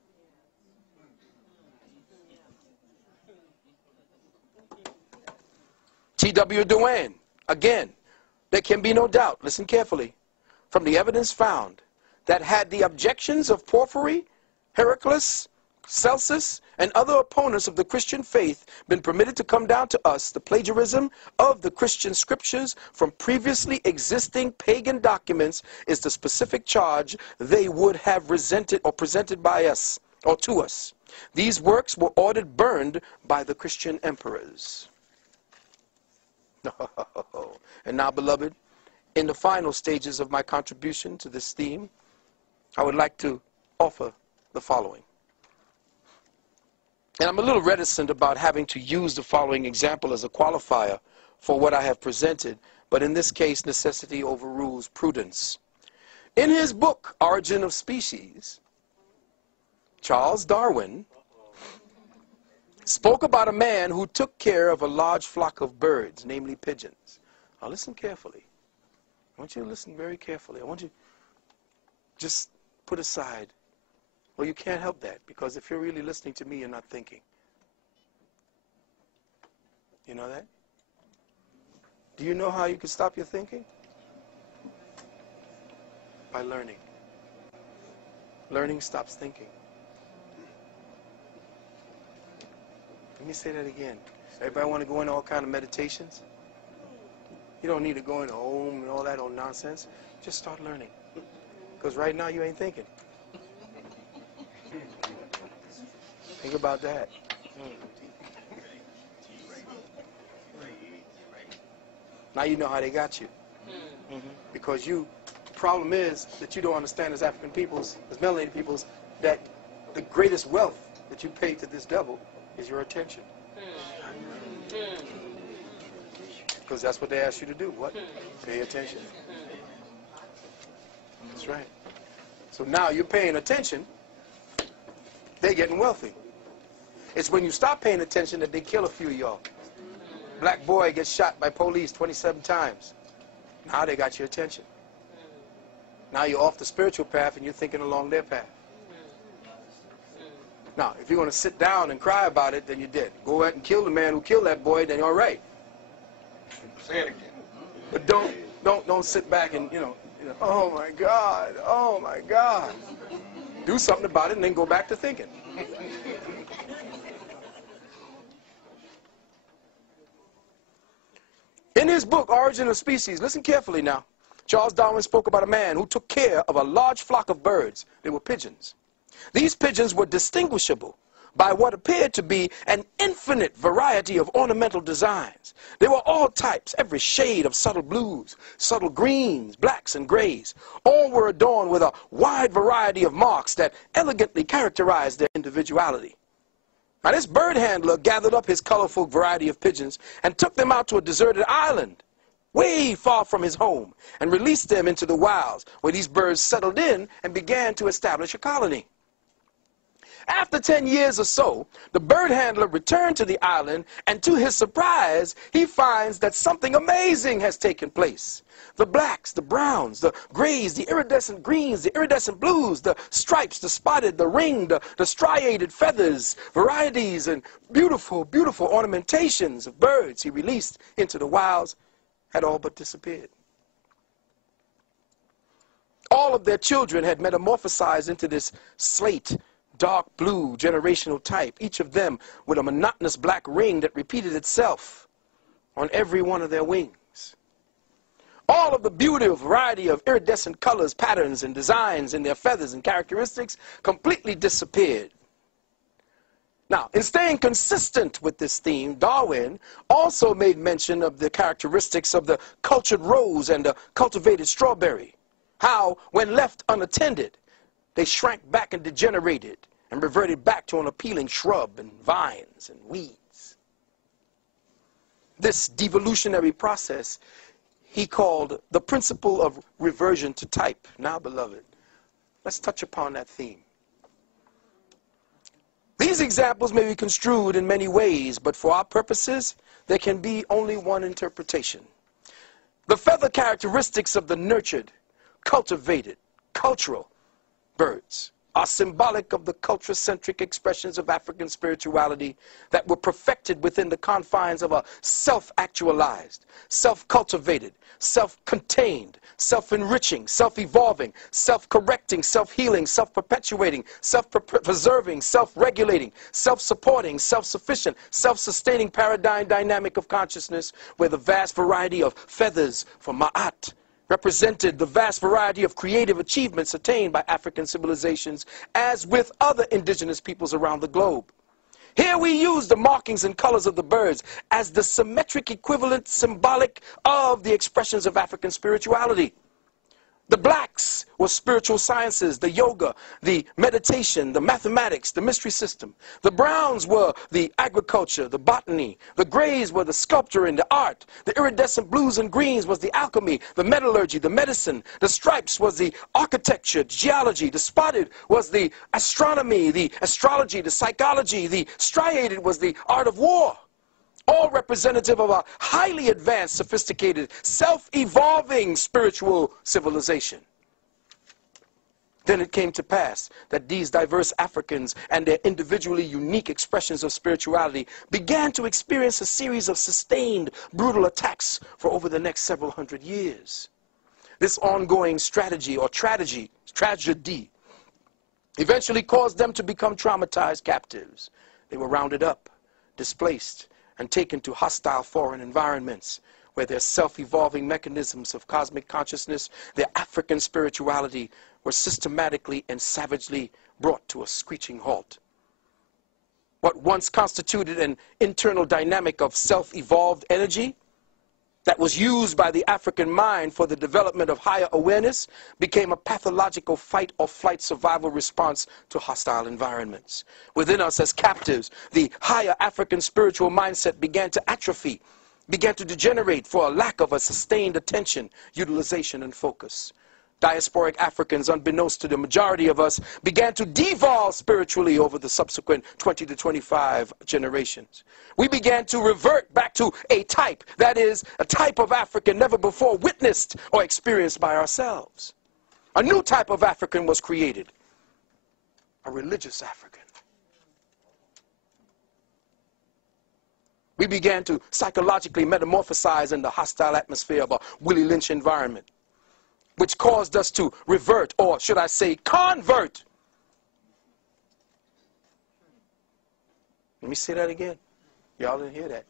T.W. Duane, again, there can be no doubt, listen carefully, from the evidence found, that had the objections of Porphyry, Heraclius, Celsus, and other opponents of the Christian faith been permitted to come down to us, the plagiarism of the Christian scriptures from previously existing pagan documents is the specific charge they would have resented or presented by us, or to us. These works were ordered burned by the Christian emperors. And now, beloved, in the final stages of my contribution to this theme, I would like to offer the following. And I'm a little reticent about having to use the following example as a qualifier for what I have presented, but in this case, necessity overrules prudence. In his book, Origin of Species, Charles Darwin spoke about a man who took care of a large flock of birds, namely pigeons. Now listen carefully. I want you to listen very carefully. I want you to just put aside, well, you can't help that, because if you're really listening to me, you're not thinking. You know that? Do you know how you can stop your thinking? By learning. Learning stops thinking. Let me say that again. Everybody want to go into all kind of meditations? You don't need to go into Om and all that old nonsense. Just start learning. Because right now you ain't thinking. Think about that. Now you know how they got you. Because the problem is that you don't understand as African peoples, as melanated peoples, that the greatest wealth that you pay to this devil is your attention. Because that's what they ask you to do. What? Pay attention. That's right. So now you're paying attention, they're getting wealthy. It's when you stop paying attention that they kill a few of y'all. Black boy gets shot by police 27 times. Now they got your attention. Now you're off the spiritual path and you're thinking along their path. Now, if you're going to sit down and cry about it, then you're dead. Go ahead and kill the man who killed that boy, then you're all right. Say it again. But don't sit back and, oh my God, oh my God. Do something about it and then go back to thinking. In his book, Origin of Species, listen carefully now, Charles Darwin spoke about a man who took care of a large flock of birds. They were pigeons. These pigeons were distinguishable by what appeared to be an infinite variety of ornamental designs. They were all types, every shade of subtle blues, subtle greens, blacks, and grays. All were adorned with a wide variety of marks that elegantly characterized their individuality. Now, this bird handler gathered up his colorful variety of pigeons and took them out to a deserted island way far from his home and released them into the wilds, where these birds settled in and began to establish a colony. After 10 years or so, the bird handler returned to the island, and to his surprise, he finds that something amazing has taken place. The blacks, the browns, the grays, the iridescent greens, the iridescent blues, the stripes, the spotted, the ringed, the striated feathers, varieties, and beautiful, beautiful ornamentations of birds he released into the wilds had all but disappeared. All of their children had metamorphosized into this slate, dark blue generational type, each of them with a monotonous black ring that repeated itself on every one of their wings. All of the beautiful variety of iridescent colors, patterns, and designs in their feathers and characteristics completely disappeared. Now, in staying consistent with this theme, Darwin also made mention of the characteristics of the cultured rose and the cultivated strawberry. How, when left unattended, they shrank back and degenerated and reverted back to an appealing shrub and vines and weeds. This devolutionary process he called the principle of reversion to type. Now, beloved, let's touch upon that theme. These examples may be construed in many ways, but for our purposes, there can be only one interpretation. The feather characteristics of the nurtured, cultivated, cultural birds are symbolic of the culture-centric expressions of African spirituality that were perfected within the confines of a self-actualized, self-cultivated, self-contained, self-enriching, self-evolving, self-correcting, self-healing, self-perpetuating, self-preserving, self-regulating, self-supporting, self-sufficient, self-sustaining paradigm dynamic of consciousness, where the vast variety of feathers from Ma'at represented the vast variety of creative achievements attained by African civilizations, as with other indigenous peoples around the globe. Here we use the markings and colors of the birds as the symmetric equivalent symbolic of the expressions of African spirituality. The blacks were spiritual sciences, the yoga, the meditation, the mathematics, the mystery system. The browns were the agriculture, the botany. The grays were the sculpture and the art. The iridescent blues and greens was the alchemy, the metallurgy, the medicine. The stripes was the architecture, geology. The spotted was the astronomy, the astrology, the psychology. The striated was the art of war. All representative of a highly advanced, sophisticated, self-evolving spiritual civilization. Then it came to pass that these diverse Africans and their individually unique expressions of spirituality began to experience a series of sustained, brutal attacks for over the next several hundred years. This ongoing strategy or tragedy eventually caused them to become traumatized captives. They were rounded up, displaced, and taken to hostile foreign environments where their self-evolving mechanisms of cosmic consciousness, their African spirituality, were systematically and savagely brought to a screeching halt. What once constituted an internal dynamic of self-evolved energy that was used by the African mind for the development of higher awareness became a pathological fight or flight survival response to hostile environments. Within us as captives, the higher African spiritual mindset began to atrophy, began to degenerate for a lack of a sustained attention, utilization, and focus. Diasporic Africans, unbeknownst to the majority of us, began to devolve spiritually over the subsequent 20 to 25 generations. We began to revert back to a type, that is, a type of African never before witnessed or experienced by ourselves. A new type of African was created, a religious African. We began to psychologically metamorphosize in the hostile atmosphere of a Willie Lynch environment, which caused us to revert, or should I say convert. Let me say that again. Y'all didn't hear that.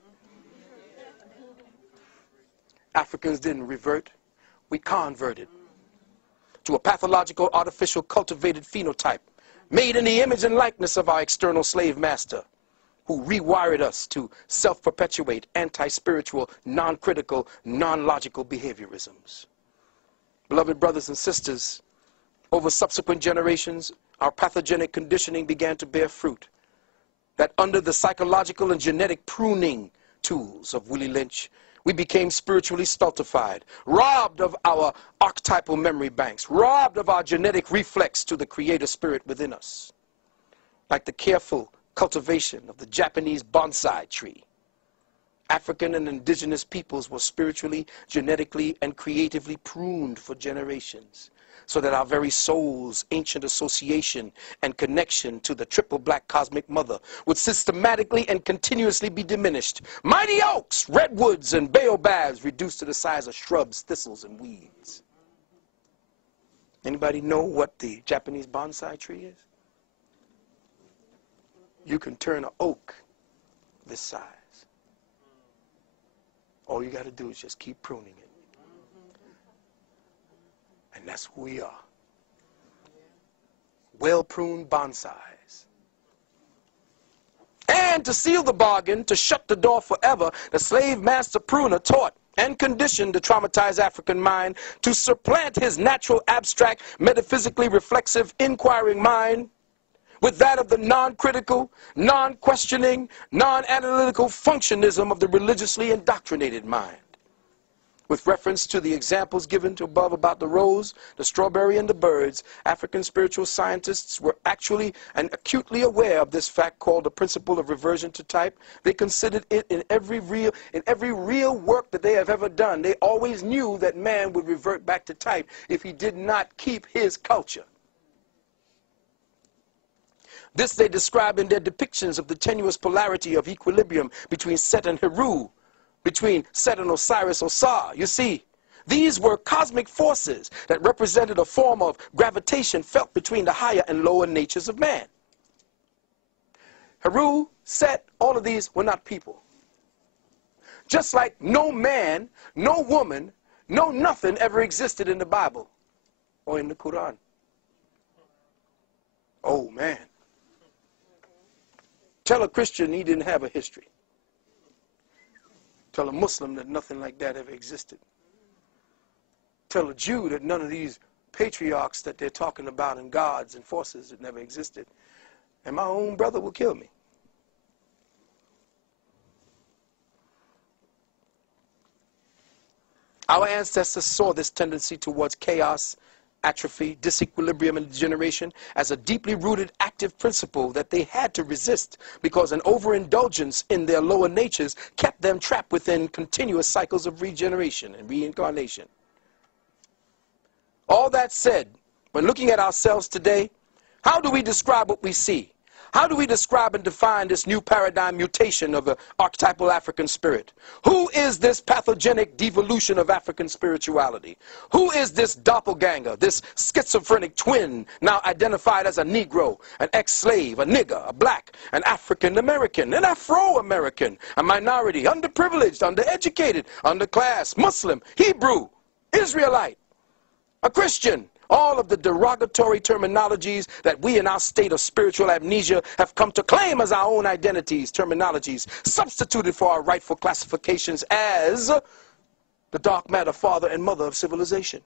Africans didn't revert. We converted to a pathological, artificial, cultivated phenotype made in the image and likeness of our external slave master, who rewired us to self-perpetuate, anti-spiritual, non-critical, non-logical behaviorisms. Beloved brothers and sisters, over subsequent generations, our pathogenic conditioning began to bear fruit. That under the psychological and genetic pruning tools of Willie Lynch, we became spiritually stultified, robbed of our archetypal memory banks, robbed of our genetic reflex to the creator spirit within us. Like the careful cultivation of the Japanese bonsai tree, African and indigenous peoples were spiritually, genetically, and creatively pruned for generations, so that our very soul's ancient association and connection to the triple black cosmic mother would systematically and continuously be diminished. Mighty oaks, redwoods, and baobabs reduced to the size of shrubs, thistles, and weeds. Anybody know what the Japanese bonsai tree is? You can turn an oak this size. All you got to do is just keep pruning it. And that's who we are. Well-pruned bonsais. And to seal the bargain, to shut the door forever, the slave master pruner taught and conditioned the traumatized African mind to supplant his natural, abstract, metaphysically reflexive, inquiring mind with that of the non-critical, non-questioning, non-analytical functionism of the religiously indoctrinated mind. With reference to the examples given above about the rose, the strawberry, and the birds, African spiritual scientists were actually and acutely aware of this fact called the principle of reversion to type. They considered it in every real work that they have ever done. They always knew that man would revert back to type if he did not keep his culture. This they describe in their depictions of the tenuous polarity of equilibrium between Set and Heru, between Set and Osiris Osar. You see, these were cosmic forces that represented a form of gravitation felt between the higher and lower natures of man. Heru, Set, all of these were not people. Just like no man, no woman, no nothing ever existed in the Bible or in the Quran. Oh, man. Tell a Christian he didn't have a history. Tell a Muslim that nothing like that ever existed. Tell a Jew that none of these patriarchs that they're talking about and gods and forces that never existed. And my own brother will kill me. Our ancestors saw this tendency towards chaos, atrophy, disequilibrium, and degeneration as a deeply rooted active principle that they had to resist because an overindulgence in their lower natures kept them trapped within continuous cycles of regeneration and reincarnation. All that said, when looking at ourselves today, how do we describe what we see? How do we describe and define this new paradigm mutation of the archetypal African spirit? Who is this pathogenic devolution of African spirituality? Who is this doppelganger, this schizophrenic twin now identified as a Negro, an ex-slave, a nigger, a black, an African-American, an Afro-American, a minority, underprivileged, undereducated, underclass, Muslim, Hebrew, Israelite, a Christian? All of the derogatory terminologies that we in our state of spiritual amnesia have come to claim as our own identities, terminologies, substituted for our rightful classifications as the dark matter father and mother of civilization,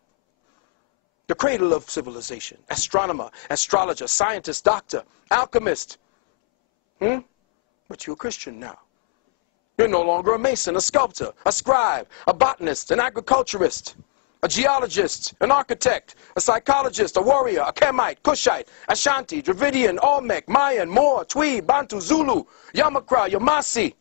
the cradle of civilization, astronomer, astrologer, scientist, doctor, alchemist. But you're a Christian now. You're no longer a mason, a sculptor, a scribe, a botanist, an agriculturist, a geologist, an architect, a psychologist, a warrior, a Kemite, Kushite, Ashanti, Dravidian, Olmec, Mayan, Moor, Twi, Bantu, Zulu, Yamakra, Yamasi,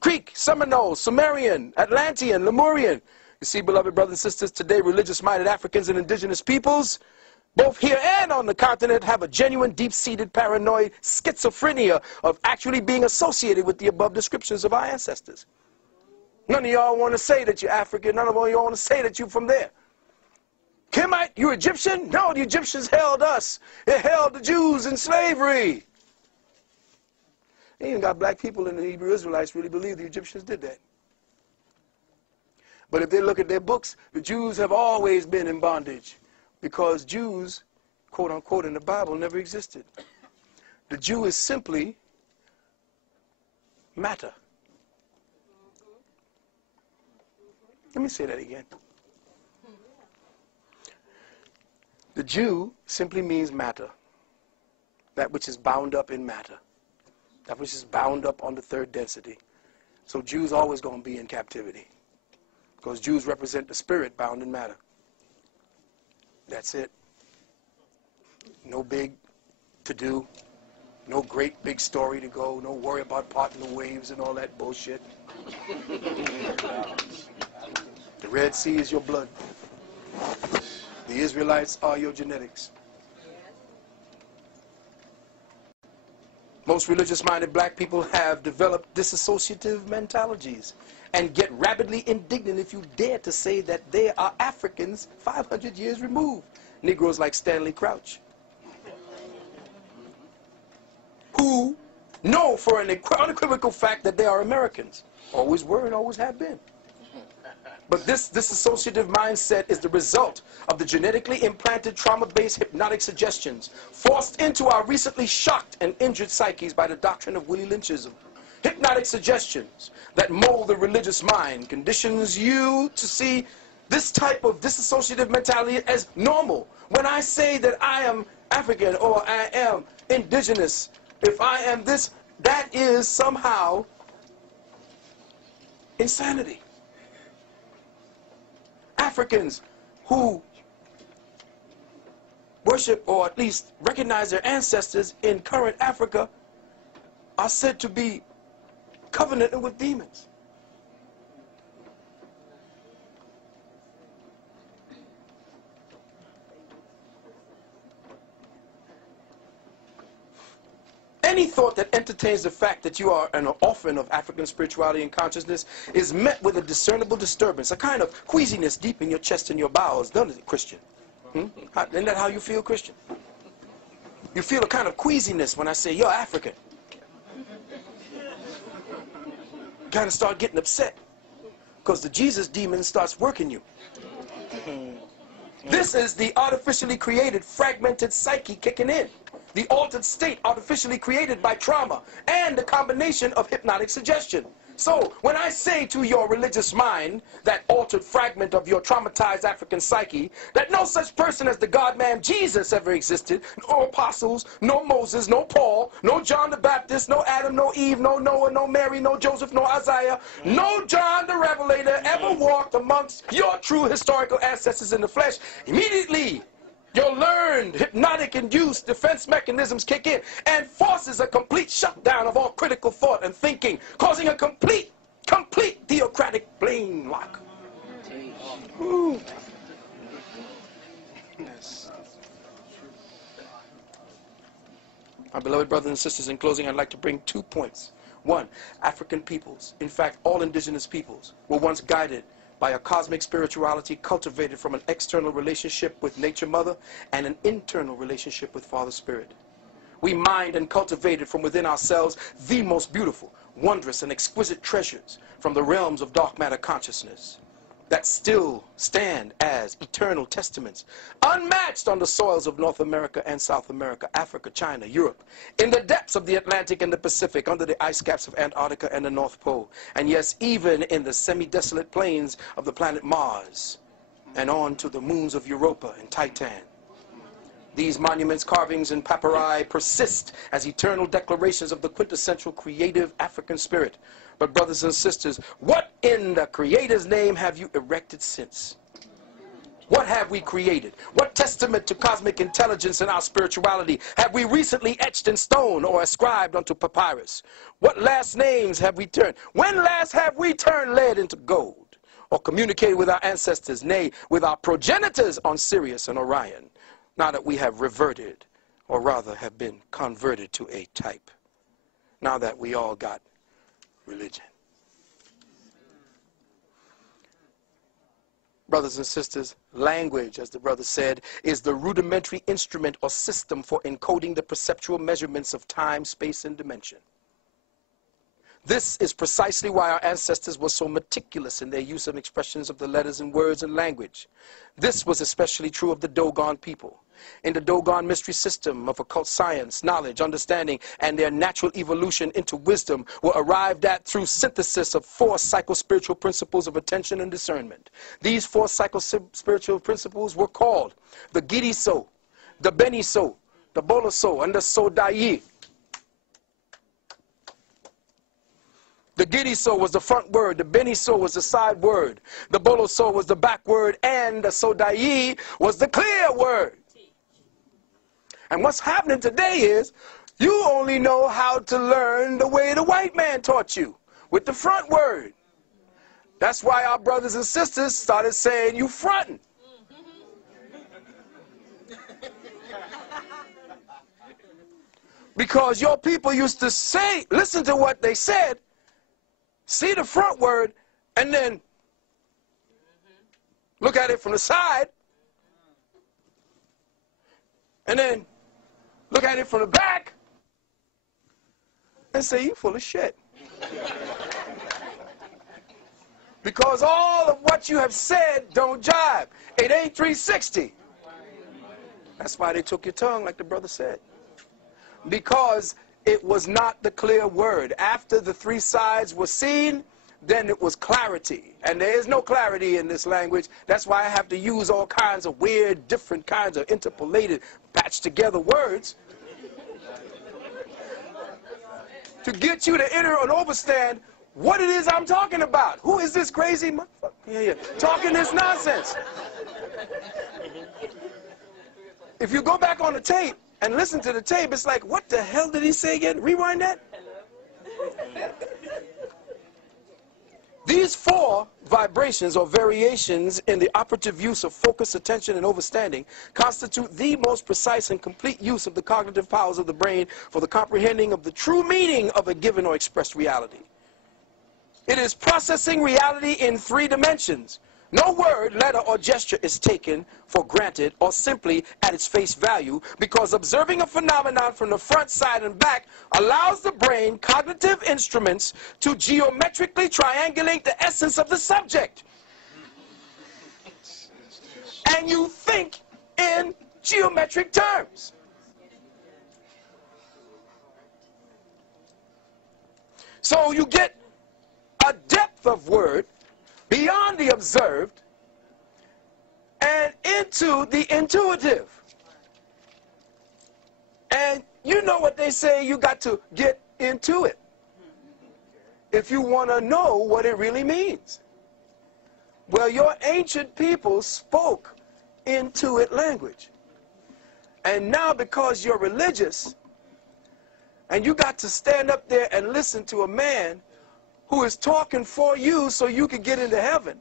Creek, Seminole, Sumerian, Atlantean, Lemurian. You see, beloved brothers and sisters, today religious-minded Africans and indigenous peoples, both here and on the continent, have a genuine, deep-seated paranoid schizophrenia of actually being associated with the above descriptions of our ancestors. None of y'all want to say that you're African. None of y'all want to say that you're from there. Kemite, you Egyptian? No, the Egyptians held us. They held the Jews in slavery. They even got black people in the Hebrew Israelites really believe the Egyptians did that. But if they look at their books, the Jews have always been in bondage because Jews, quote unquote, in the Bible never existed. The Jew is simply matter. Let me say that again. The Jew simply means matter, that which is bound up in matter, that which is bound up on the third density. So Jews always going to be in captivity because Jews represent the spirit bound in matter. That's it. No big to do, no great big story to go, no worry about parting the waves and all that bullshit. The Red Sea is your blood. The Israelites are your genetics. Most religious-minded black people have developed disassociative mentalities and get rabidly indignant if you dare to say that they are Africans 500 years removed. Negroes like Stanley Crouch, who know for an unequivocal fact that they are Americans. Always were and always have been. But this disassociative mindset is the result of the genetically implanted trauma-based hypnotic suggestions forced into our recently shocked and injured psyches by the doctrine of Willie Lynchism. Hypnotic suggestions that mold the religious mind conditions you to see this type of disassociative mentality as normal. When I say that I am African or I am indigenous, if I am this, that is somehow insanity. Africans who worship or at least recognize their ancestors in current Africa are said to be covenanting with demons. Any thought that entertains the fact that you are an orphan of African spirituality and consciousness is met with a discernible disturbance, a kind of queasiness deep in your chest and your bowels, doesn't it, Christian? Isn't that how you feel, Christian? You feel a kind of queasiness when I say you're African. You kind of start getting upset because the Jesus demon starts working you. This is the artificially created, fragmented psyche kicking in. The altered state artificially created by trauma and the combination of hypnotic suggestion. So when I say to your religious mind, that altered fragment of your traumatized African psyche, that no such person as the God-man Jesus ever existed, no apostles, no Moses, no Paul, no John the Baptist, no Adam, no Eve, no Noah, no Mary, no Joseph, no Isaiah, no John the Revelator ever walked amongst your true historical ancestors in the flesh, immediately your learned, hypnotic-induced defense mechanisms kick in and forces a complete shutdown of all critical thought and thinking, causing a complete theocratic brain lock. Ooh. Yes. My beloved brothers and sisters, in closing, I'd like to bring 2 points. One, African peoples, in fact, all indigenous peoples, were once guided by a cosmic spirituality cultivated from an external relationship with Nature Mother and an internal relationship with Father Spirit. We mined and cultivated from within ourselves the most beautiful, wondrous, and exquisite treasures from the realms of dark matter consciousness. that still stand as eternal testaments, unmatched on the soils of North America and South America, Africa, China, Europe, in the depths of the Atlantic and the Pacific, under the ice caps of Antarctica and the North Pole, and yes, even in the semi-desolate plains of the planet Mars, and on to the moons of Europa and Titan. These monuments, carvings, and papyri persist as eternal declarations of the quintessential creative African spirit. But brothers and sisters, what in the Creator's name have you erected since? What have we created? What testament to cosmic intelligence and our spirituality have we recently etched in stone or ascribed unto papyrus? What last names have we turned? When last have we turned lead into gold? Or communicated with our ancestors, nay, with our progenitors on Sirius and Orion, now that we have reverted, or rather have been converted to a type, now that we all got religion. Brothers and sisters, language, as the brother said, is the rudimentary instrument or system for encoding the perceptual measurements of time, space, and dimension. This is precisely why our ancestors were so meticulous in their use of expressions of the letters and words and language. This was especially true of the Dogon people. In the Dogon mystery system of occult science, knowledge, understanding, and their natural evolution into wisdom were arrived at through synthesis of 4 psychospiritual principles of attention and discernment. These 4 psychospiritual principles were called the Gidi-so, the Beni-so, the Bolo-so, and the So-dai. The Gidi-so was the front word, the Beni-so was the side word, the Bolo-so was the back word, and the So-dai was the clear word. And what's happening today is you only know how to learn the way the white man taught you, with the front word. That's why our brothers and sisters started saying you fronting. Because your people used to say, listen to what they said, see the front word, and then look at it from the side, and then look at it from the back, and say, you full of shit. Because all of what you have said don't jive. It ain't 360. That's why they took your tongue, like the brother said. Because it was not the clear word. After the 3 sides were seen, then it was clarity. And there is no clarity in this language. That's why I have to use all kinds of weird, different kinds of interpolated, patched together words to get you to enter and understand what it is I'm talking about. Who is this crazy motherfucker talking this nonsense? If you go back on the tape and listen to the tape, it's like, what the hell did he say again? Rewind that. These 4 vibrations or variations in the operative use of focus, attention, and understanding constitute the most precise and complete use of the cognitive powers of the brain for the comprehending of the true meaning of a given or expressed reality. It is processing reality in 3 dimensions. No word, letter, or gesture is taken for granted or simply at its face value, because observing a phenomenon from the front, side, and back allows the brain cognitive instruments to geometrically triangulate the essence of the subject. And you think in geometric terms. So you get a depth of word beyond the observed and into the intuitive. And you know what they say, you got to get into it if you want to know what it really means. Well, your ancient people spoke intuit language. And now because you're religious and you got to stand up there and listen to a man who is talking for you so you can get into heaven.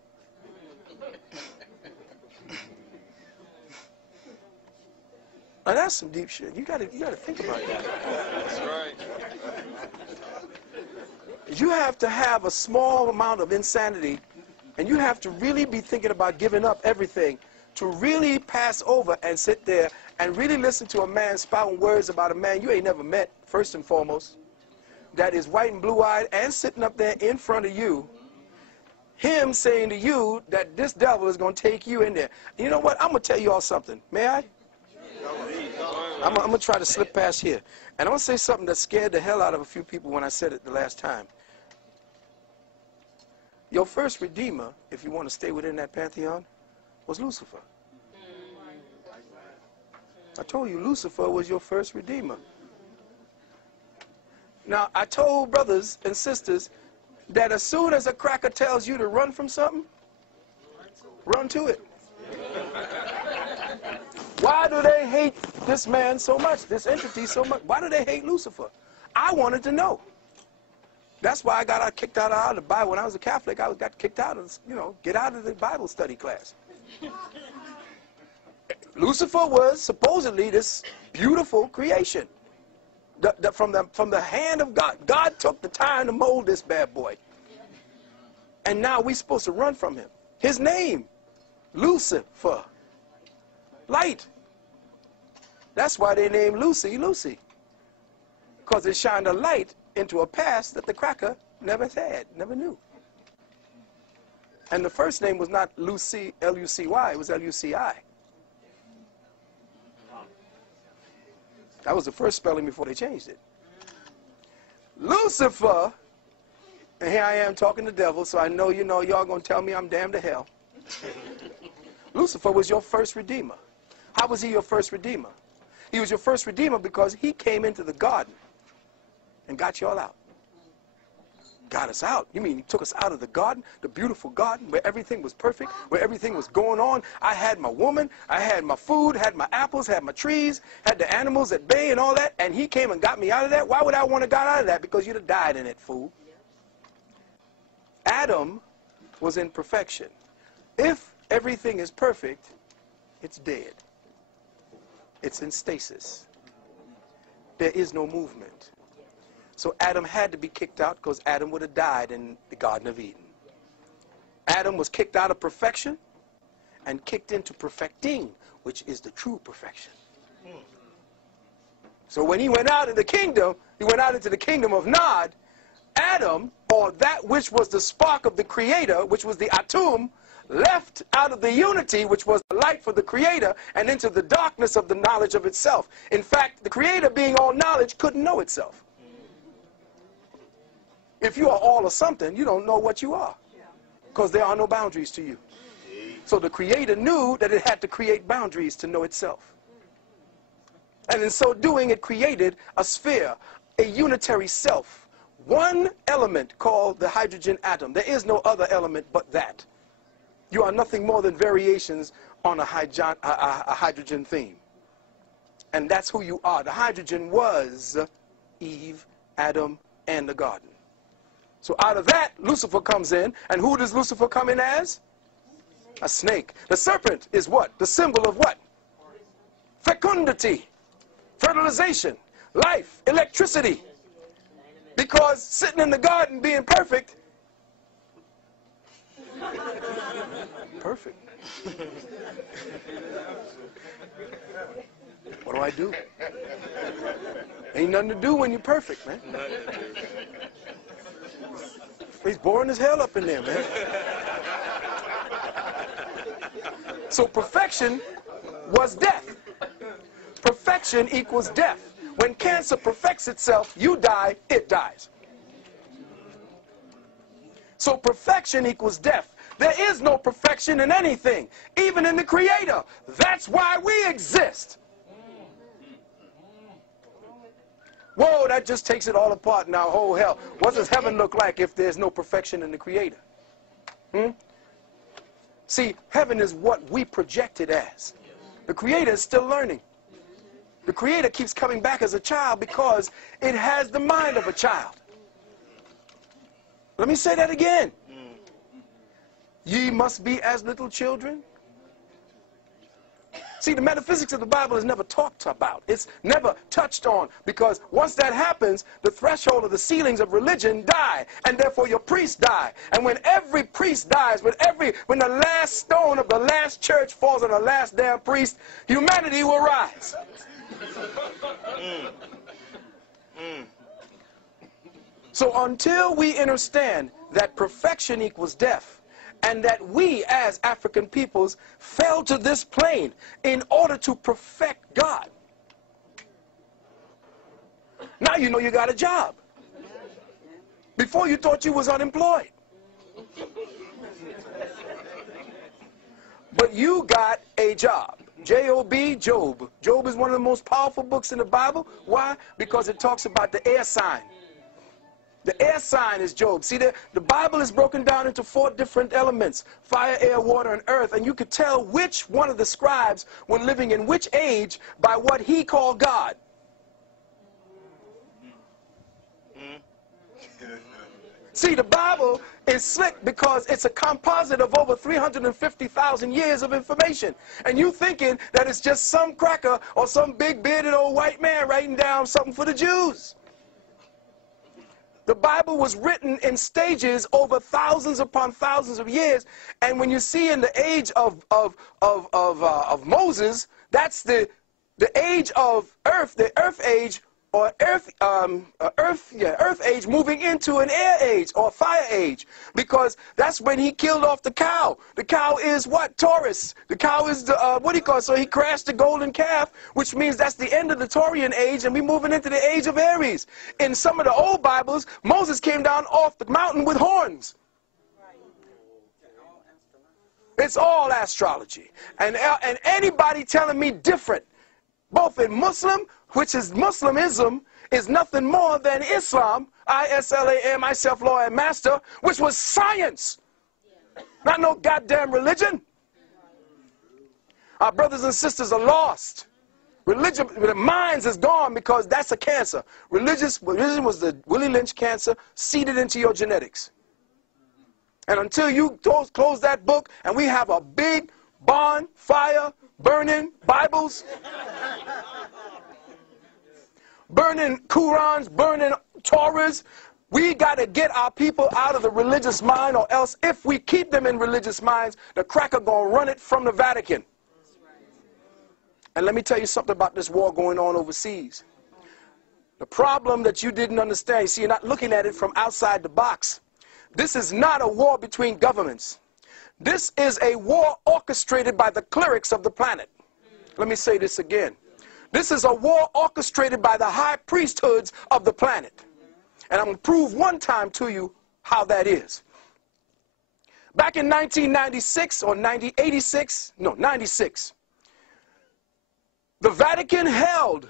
Now that's some deep shit. You gotta think about that. That's right. You have to have a small amount of insanity, and you have to really be thinking about giving up everything to really pass over and sit there and really listen to a man spouting words about a man you ain't never met, first and foremost, that is white and blue-eyed and sitting up there in front of you, him saying to you that this devil is going to take you in there. You know what? I'm going to tell you all something. May I? I'm going to try to slip past here. And I'm going to say something that scared the hell out of a few people when I said it the last time. Your first redeemer, if you want to stay within that pantheon, was Lucifer. I told you Lucifer was your first redeemer. Now, I told brothers and sisters that as soon as a cracker tells you to run from something, run to it. Why do they hate this man so much, this entity so much? Why do they hate Lucifer? I wanted to know. That's why I got kicked out of the Bible. When I was a Catholic, I got kicked out of, get out of the Bible study class. Lucifer was supposedly this beautiful creation. From the hand of God. God took the time to mold this bad boy. And now we're supposed to run from him. His name, Lucifer. Light. That's why they named Lucy, Lucy. Because it shined a light into a past that the cracker never had, never knew. And the first name was not Lucy, L-U-C-Y, it was L-U-C-I. That was the first spelling before they changed it. Lucifer, and here I am talking to the devil, so I know y'all going to tell me I'm damned to hell. Lucifer was your first redeemer. How was he your first redeemer? He was your first redeemer because he came into the garden and got you all out. Got us out. You mean he took us out of the garden, the beautiful garden where everything was perfect, where everything was going on. I had my woman, I had my food, had my apples, had my trees, had the animals at bay and all that, and he came and got me out of that. Why would I want to get out of that? Because you'd have died in it, fool. Adam was in perfection. If everything is perfect, it's dead. It's in stasis. There is no movement. So Adam had to be kicked out because Adam would have died in the Garden of Eden. Adam was kicked out of perfection and kicked into perfecting, which is the true perfection. So when he went out in the kingdom, he went out into the kingdom of Nod. Adam, or that which was the spark of the Creator, which was the Atum, left out of the unity, which was the light for the Creator, and into the darkness of the knowledge of itself. In fact, the Creator, being all knowledge, couldn't know itself. If you are all or something, you don't know what you are, because there are no boundaries to you. So the Creator knew that it had to create boundaries to know itself. And in so doing, it created a sphere, a unitary self, one element called the hydrogen atom. There is no other element but that. You are nothing more than variations on a hydrogen theme. And that's who you are. The hydrogen was Eve, Adam, and the garden. So out of that, Lucifer comes in. And who does Lucifer come in as? A snake. The serpent is what? The symbol of what? Fecundity, fertilization, life, electricity. Because sitting in the garden being perfect, perfect. What do I do? Ain't nothing to do when you're perfect, man. It's boring as hell up in there, man. So perfection was death. Perfection equals death. When cancer perfects itself, you die, it dies. So perfection equals death. There is no perfection in anything, even in the Creator. That's why we exist. Whoa, that just takes it all apart now. Oh, hell. What does heaven look like if there's no perfection in the Creator? See, heaven is what we project it as. The Creator is still learning. The Creator keeps coming back as a child because it has the mind of a child. Let me say that again. Ye must be as little children. See, the metaphysics of the Bible is never talked about. It's never touched on, because once that happens, the threshold of the ceilings of religion die, and therefore your priests die. And when every priest dies, when the last stone of the last church falls on the last damn priest, humanity will rise. So until we understand that perfection equals death, and that we as African peoples fell to this plane in order to perfect God. Now you know you got a job. Before you thought you was unemployed. But you got a job. J-O-B, Job. Job is one of the most powerful books in the Bible. Why? Because it talks about the air sign. The air sign is Job. See, the Bible is broken down into 4 different elements: fire, air, water, and earth. And you could tell which one of the scribes were living in which age by what he called God. See, the Bible is slick because it's a composite of over 350,000 years of information. And you thinking that it's just some cracker or some big bearded old white man writing down something for the Jews. The Bible was written in stages over thousands upon thousands of years. And when you see in the age of Moses, that's the age of earth, the earth age, or earth age moving into an air age or fire age, because that's when he killed off the cow. The cow is what? Taurus. The cow is the, what do you call it? So he crashed the golden calf, which means that's the end of the Taurian age, and we're moving into the age of Aries. In some of the old Bibles, Moses came down off the mountain with horns. It's all astrology. And anybody telling me different, both in Muslim, which is Muslimism, is nothing more than Islam, I-S-L-A-M, myself, Lord and Master, which was science, not no goddamn religion. Our brothers and sisters are lost. Religion, the minds is gone because that's a cancer. Religion was the Willie Lynch cancer seeded into your genetics. And until you close that book and we have a big bonfire burning Bibles, burning Qurans, burning Torahs, we got to get our people out of the religious mind, or else if we keep them in religious minds, the cracker going to run it from the Vatican. And let me tell you something about this war going on overseas. The problem that you didn't understand, you see, you're not looking at it from outside the box. This is not a war between governments. This is a war orchestrated by the clerics of the planet. Let me say this again. This is a war orchestrated by the high priesthoods of the planet. And I'm going to prove one time to you how that is. Back in 1996 or 96, the Vatican held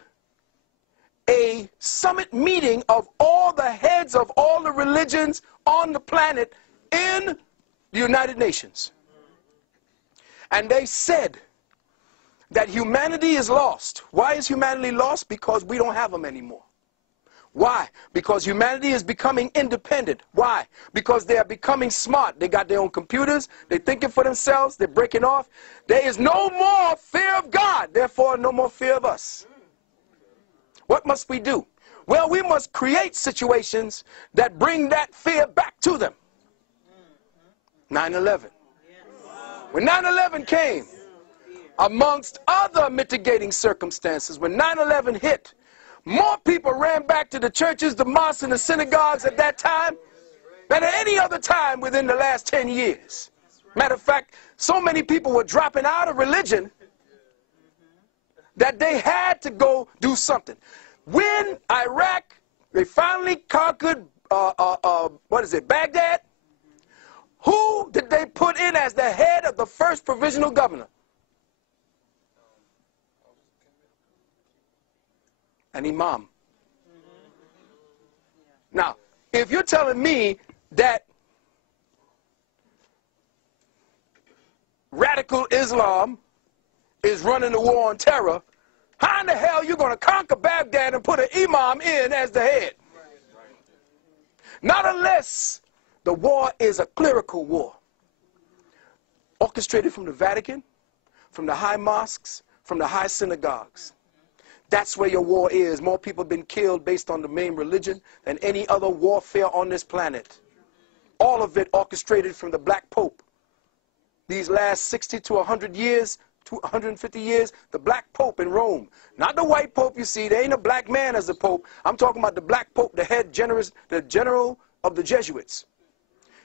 a summit meeting of all the heads of all the religions on the planet in the United Nations. And they said that humanity is lost. Why is humanity lost? Because we don't have them anymore. Why? Because humanity is becoming independent. Why? Because they are becoming smart. They got their own computers. They're thinking for themselves. They're breaking off. There is no more fear of God. Therefore, no more fear of us. What must we do? Well, we must create situations that bring that fear back to them. 9/11. When 9/11 came, amongst other mitigating circumstances, when 9/11 hit, more people ran back to the churches, the mosques, and the synagogues at that time than at any other time within the last 10 years. Matter of fact, so many people were dropping out of religion that they had to go do something. When Iraq, they finally conquered, Baghdad, who did they put in as the head of the first provisional governor? An imam. Now, if you're telling me that radical Islam is running the war on terror, how in the hell are you going to conquer Baghdad and put an imam in as the head? Not unless the war is a clerical war, orchestrated from the Vatican, from the high mosques, from the high synagogues. That's where your war is. More people have been killed based on the main religion than any other warfare on this planet. All of it orchestrated from the Black Pope. These last 60 to 100 years, to 150 years, the Black Pope in Rome. Not the white Pope, you see. There ain't a black man as the Pope. I'm talking about the Black Pope, the general of the Jesuits.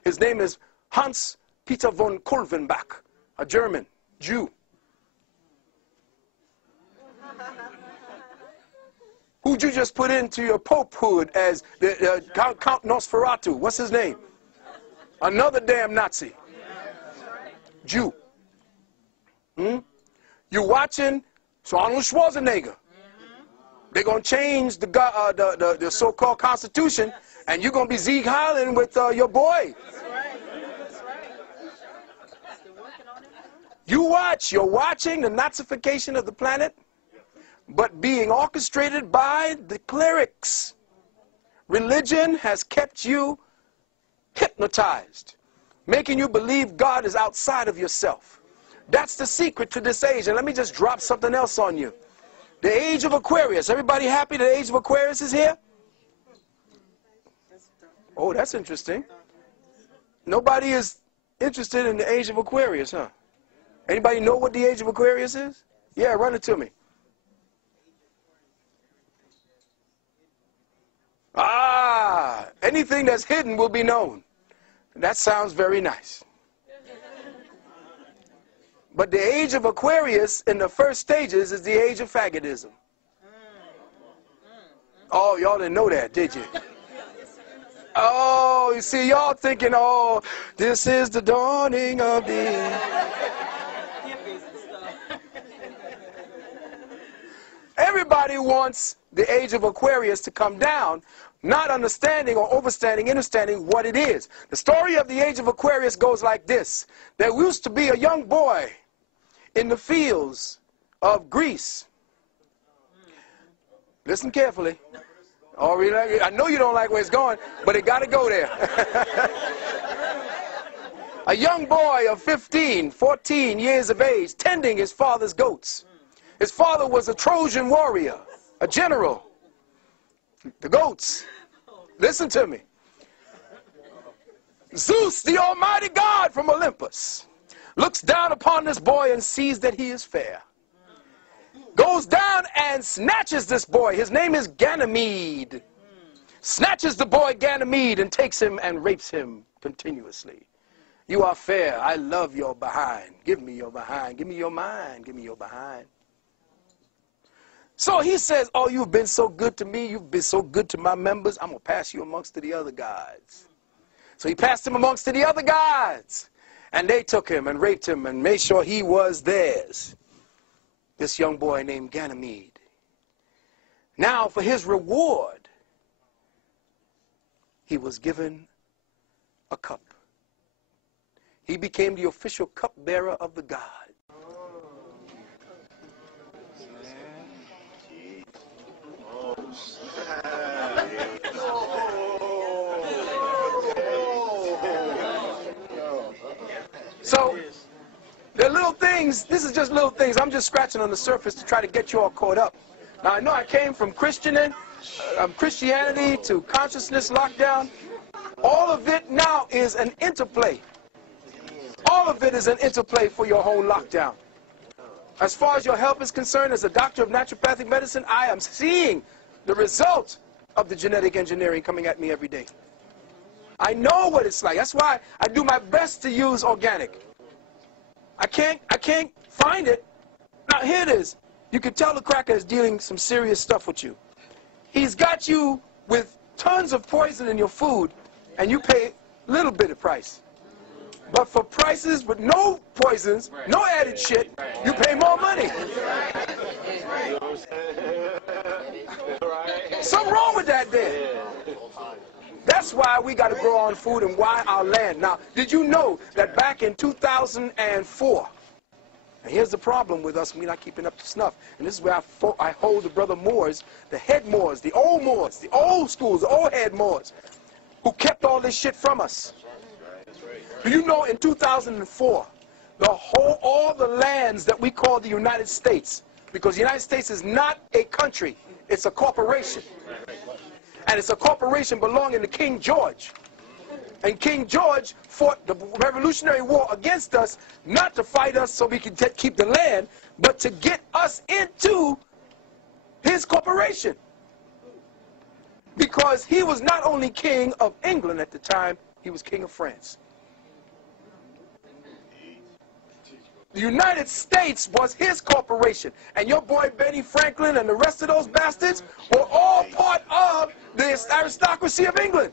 His name is Hans Peter von Kulvenbach, a German Jew, who'd you just put into your popehood as the Count Nosferatu? What's his name? Another damn Nazi. Jew. You're watching Arnold Schwarzenegger. They're going to change the so-called Constitution, and you're going to be Zeke Highland with your boy. You're watching the Nazification of the planet, but being orchestrated by the clerics. Religion has kept you hypnotized, making you believe God is outside of yourself. That's the secret to this age. And let me just drop something else on you. The age of Aquarius. Everybody happy the age of Aquarius is here? Oh, that's interesting. Nobody is interested in the age of Aquarius, huh? Anybody know what the age of Aquarius is? Yeah, run it to me. Anything that's hidden will be known. That sounds very nice. But the age of Aquarius in the first stages is the age of faggotism. Oh, y'all didn't know that, did you? Oh, you see, y'all thinking, oh, this is the dawning of the... Everybody wants the age of Aquarius to come down, not understanding or understanding what it is. The story of the age of Aquarius goes like this. There used to be a young boy in the fields of Greece. Listen carefully. I know you don't like where it's going, but it got to go there. A young boy of 14 years of age tending his father's goats. His father was a Trojan warrior, a general. The goats. Listen to me. Zeus, the almighty God from Olympus, looks down upon this boy and sees that he is fair. Goes down and snatches this boy. His name is Ganymede. Snatches the boy Ganymede and takes him and rapes him continuously. You are fair. I love your behind. Give me your behind. Give me your mind. Give me your behind. So he says, oh, you've been so good to me. You've been so good to my members. I'm going to pass you amongst the other gods. So he passed him amongst the other gods. And they took him and raped him and made sure he was theirs. This young boy named Ganymede. Now, for his reward, he was given a cup. He became the official cupbearer of the god. So, there are little things, this is just little things. I'm just scratching on the surface to try to get you all caught up. Now, I know I came from Christianity to consciousness lockdown. All of it now is an interplay. All of it is an interplay for your whole lockdown. As far as your health is concerned, as a doctor of naturopathic medicine, I am seeing the result of the genetic engineering coming at me every day. I know what it's like. That's why I do my best to use organic. I can't find it. Now, here it is. You can tell the cracker is dealing some serious stuff with you. He's got you with tons of poison in your food, and you pay a little bit of price. But for prices with no poisons, no added shit, you pay more money. Something wrong with that then. That's why we got to grow our own food and why our land. Now, did you know that back in 2004, and here's the problem with us, we're not keeping up to snuff, and this is where I hold the brother Moors, the head Moors, the old schools, the old head Moors, who kept all this shit from us. Do you know in 2004, all the lands that we call the United States, because the United States is not a country, it's a corporation. And it's a corporation belonging to King George. And King George fought the Revolutionary War against us, not to fight us so we could keep the land, but to get us into his corporation. Because he was not only king of England at the time, he was king of France. The United States was his corporation. And your boy Benny Franklin and the rest of those bastards were all part of the aristocracy of England.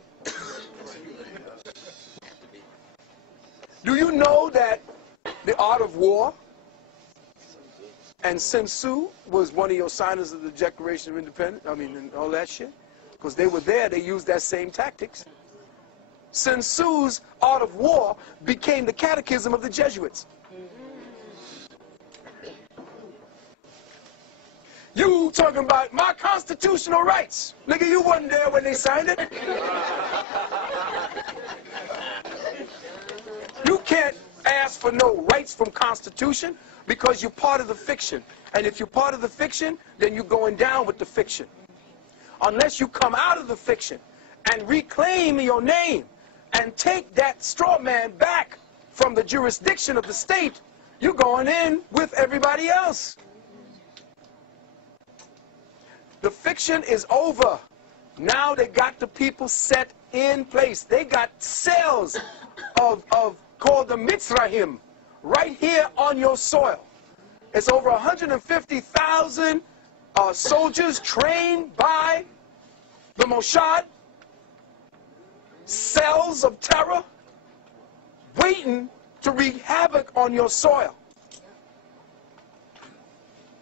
Do you know that the art of war and Sun Tzu was one of your signers of the Declaration of Independence? I mean, and all that shit? Because they were there, they used that same tactics. Sun Tzu's art of war became the catechism of the Jesuits. You talking about my constitutional rights. Nigga, you wasn't there when they signed it. You can't ask for no rights from Constitution because you're part of the fiction. And if you're part of the fiction, then you're going down with the fiction. Unless you come out of the fiction and reclaim your name and take that straw man back from the jurisdiction of the state, you're going in with everybody else. The fiction is over. Now they got the people set in place. They got cells called the Mitzrayim right here on your soil. It's over 150,000 soldiers trained by the Mossad, cells of terror, waiting to wreak havoc on your soil.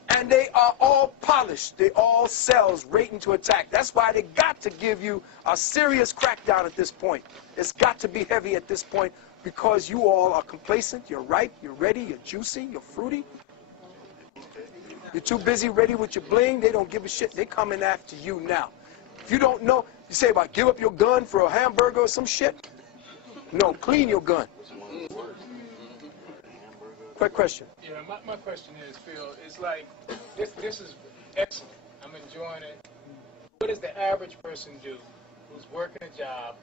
And they are all polished. They all cells waiting to attack. That's why they got to give you a serious crackdown at this point. It's got to be heavy at this point because you all are complacent, you're ripe, you're ready, you're juicy, you're fruity. You're too busy ready with your bling. They don't give a shit. They're coming after you now. If you don't know, you say about give up your gun for a hamburger or some shit. No, clean your gun. Quick question. Yeah, my question is, Phil, it's like, this is excellent. I'm enjoying it. What does the average person do who's working a job,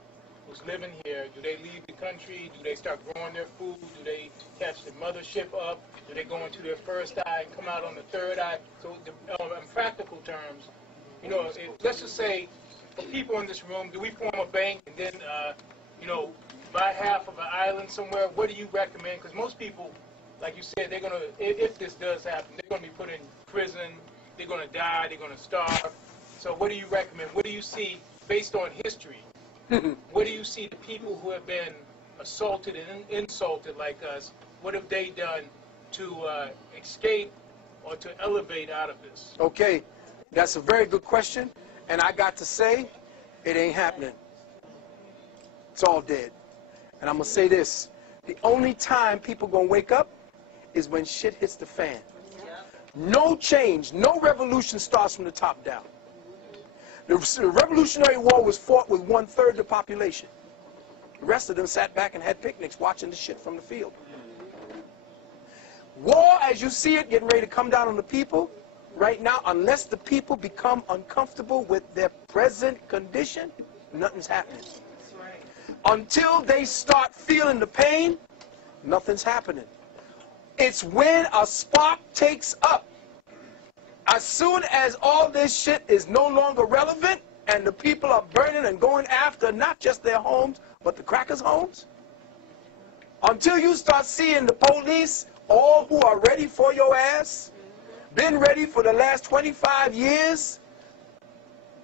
who's living here? Do they leave the country? Do they start growing their food? Do they catch the mothership up? Do they go into their first eye and come out on the third eye? So in practical terms, you know, let's just say for people in this room, do we form a bank and then, you know, buy half of an island somewhere? What do you recommend? Because most people, like you said, they're going to, if this does happen, they're going to be put in prison, they're going to die, they're going to starve. So what do you recommend? What do you see based on history? What do you see the people who have been assaulted and insulted like us, what have they done to escape or to elevate out of this? Okay, that's a very good question. And I got to say, it ain't happening. It's all dead. And I'm going to say this. The only time people going to wake up is when shit hits the fan. No change, no revolution starts from the top down. The Revolutionary War was fought with 1/3 the population. The rest of them sat back and had picnics watching the shit from the field. War, as you see it, getting ready to come down on the people right now, unless the people become uncomfortable with their present condition, nothing's happening. Until they start feeling the pain, nothing's happening. It's when a spark takes up. As soon as all this shit is no longer relevant and the people are burning and going after not just their homes, but the crackers' homes, until you start seeing the police, all who are ready for your ass, been ready for the last 25 years.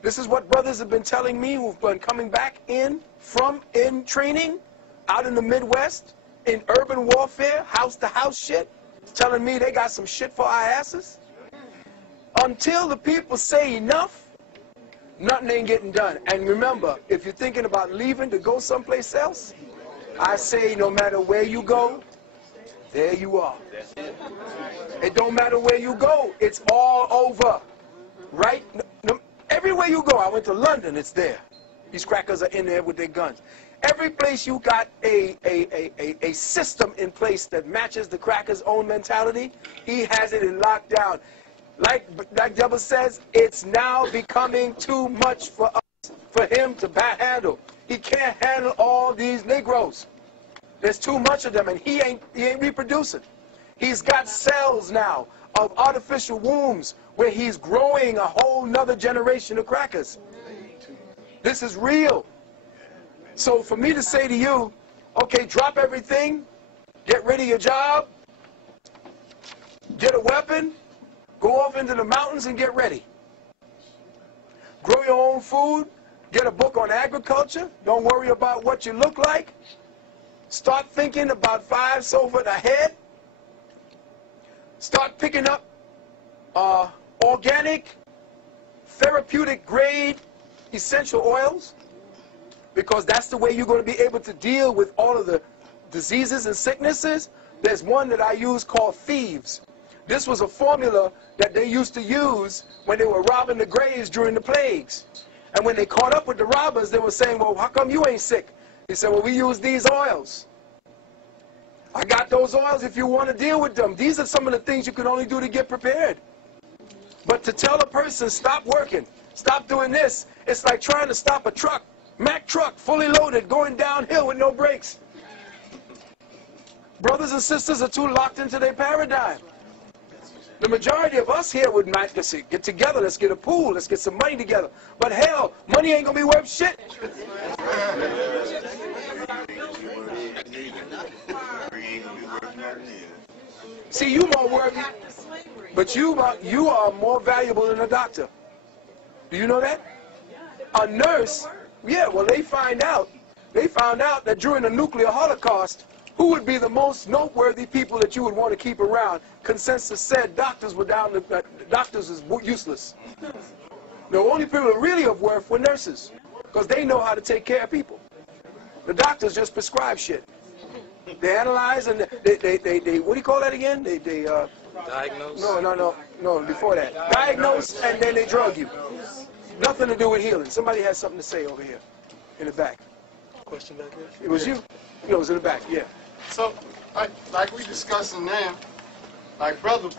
This is what brothers have been telling me who've been coming back in training out in the Midwest, in urban warfare, house-to-house shit, telling me they got some shit for our asses. Until the people say enough, nothing ain't getting done. And remember, if you're thinking about leaving to go someplace else, I say no matter where you go, there you are. It don't matter where you go, it's all over. Right? Everywhere you go, I went to London, it's there. These crackers are in there with their guns. Every place you got a system in place that matches the cracker's own mentality, he has it in lockdown. Like Deborah says, it's now becoming too much for us, for him to handle. He can't handle all these Negroes. There's too much of them, and he ain't reproducing. He's got cells now of artificial wombs where he's growing a whole nother generation of crackers. This is real. So for me to say to you, okay, drop everything, get rid of your job, Get a weapon, go off into the mountains and get ready. Grow your own food, get a book on agriculture, don't worry about what you look like. Start thinking about 5 sofa ahead. Start picking up organic, therapeutic grade essential oils, because that's the way you're going to be able to deal with all of the diseases and sicknesses. There's one that I use called Thieves. This was a formula that they used to use when they were robbing the graves during the plagues. And when they caught up with the robbers, they were saying, well, how come you ain't sick? He said, well, we use these oils. I got those oils if you want to deal with them. These are some of the things you can only do to get prepared. But to tell a person, stop working, stop doing this, it's like trying to stop a truck, Mack truck, fully loaded, going downhill with no brakes. Brothers and sisters are too locked into their paradigm. The majority of us here would not get together, let's get a pool, let's get some money together. But hell, money ain't going to be worth shit. See, you more worthy, but you are more valuable than a doctor. Do you know that? A nurse, yeah, well, they found out that during the nuclear holocaust, who would be the most noteworthy people that you would want to keep around? Consensus said doctors were doctors is useless. The only people that really of worth were nurses, because they know how to take care of people. The doctors just prescribe shit. They analyze and they what do you call that again? They diagnose? No, before that. Diagnose and then they drug you. Nothing to do with healing. Somebody has something to say over here in the back. Question back there? It was you? No, it was in the back, yeah. So, like we discussing now, like Brother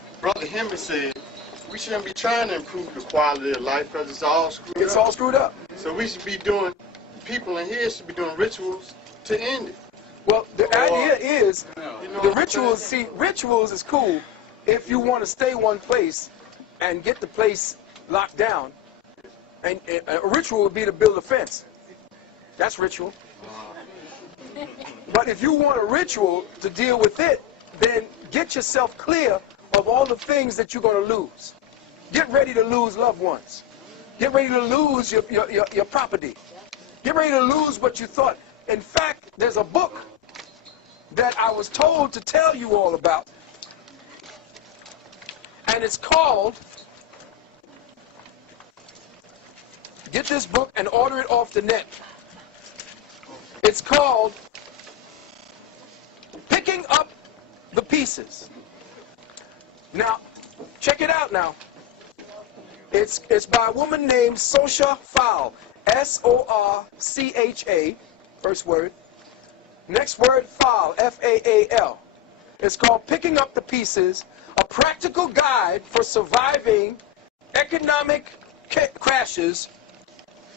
Henry said, we shouldn't be trying to improve the quality of life because it's all screwed up. It's all screwed up. So we should be doing, people in here should be doing rituals to end it. Well, the idea is, You know the what I'm rituals, saying? see, rituals is cool if you want to stay one place and get the place locked down. And a ritual would be to build a fence. That's ritual. But if you want a ritual to deal with it, then get yourself clear of all the things that you're going to lose. Get ready to lose loved ones. Get ready to lose your property. Get ready to lose what you thought. In fact, there's a book that I was told to tell you all about. And it's called, get this book and order it off the net. It's called Picking Up the Pieces. Now, check it out now. It's by a woman named Sorcha Faal. S-O-R-C-H-A, first word. Next word, Faal, F-A-A-L. It's called Picking Up the Pieces, a practical guide for surviving economic crashes,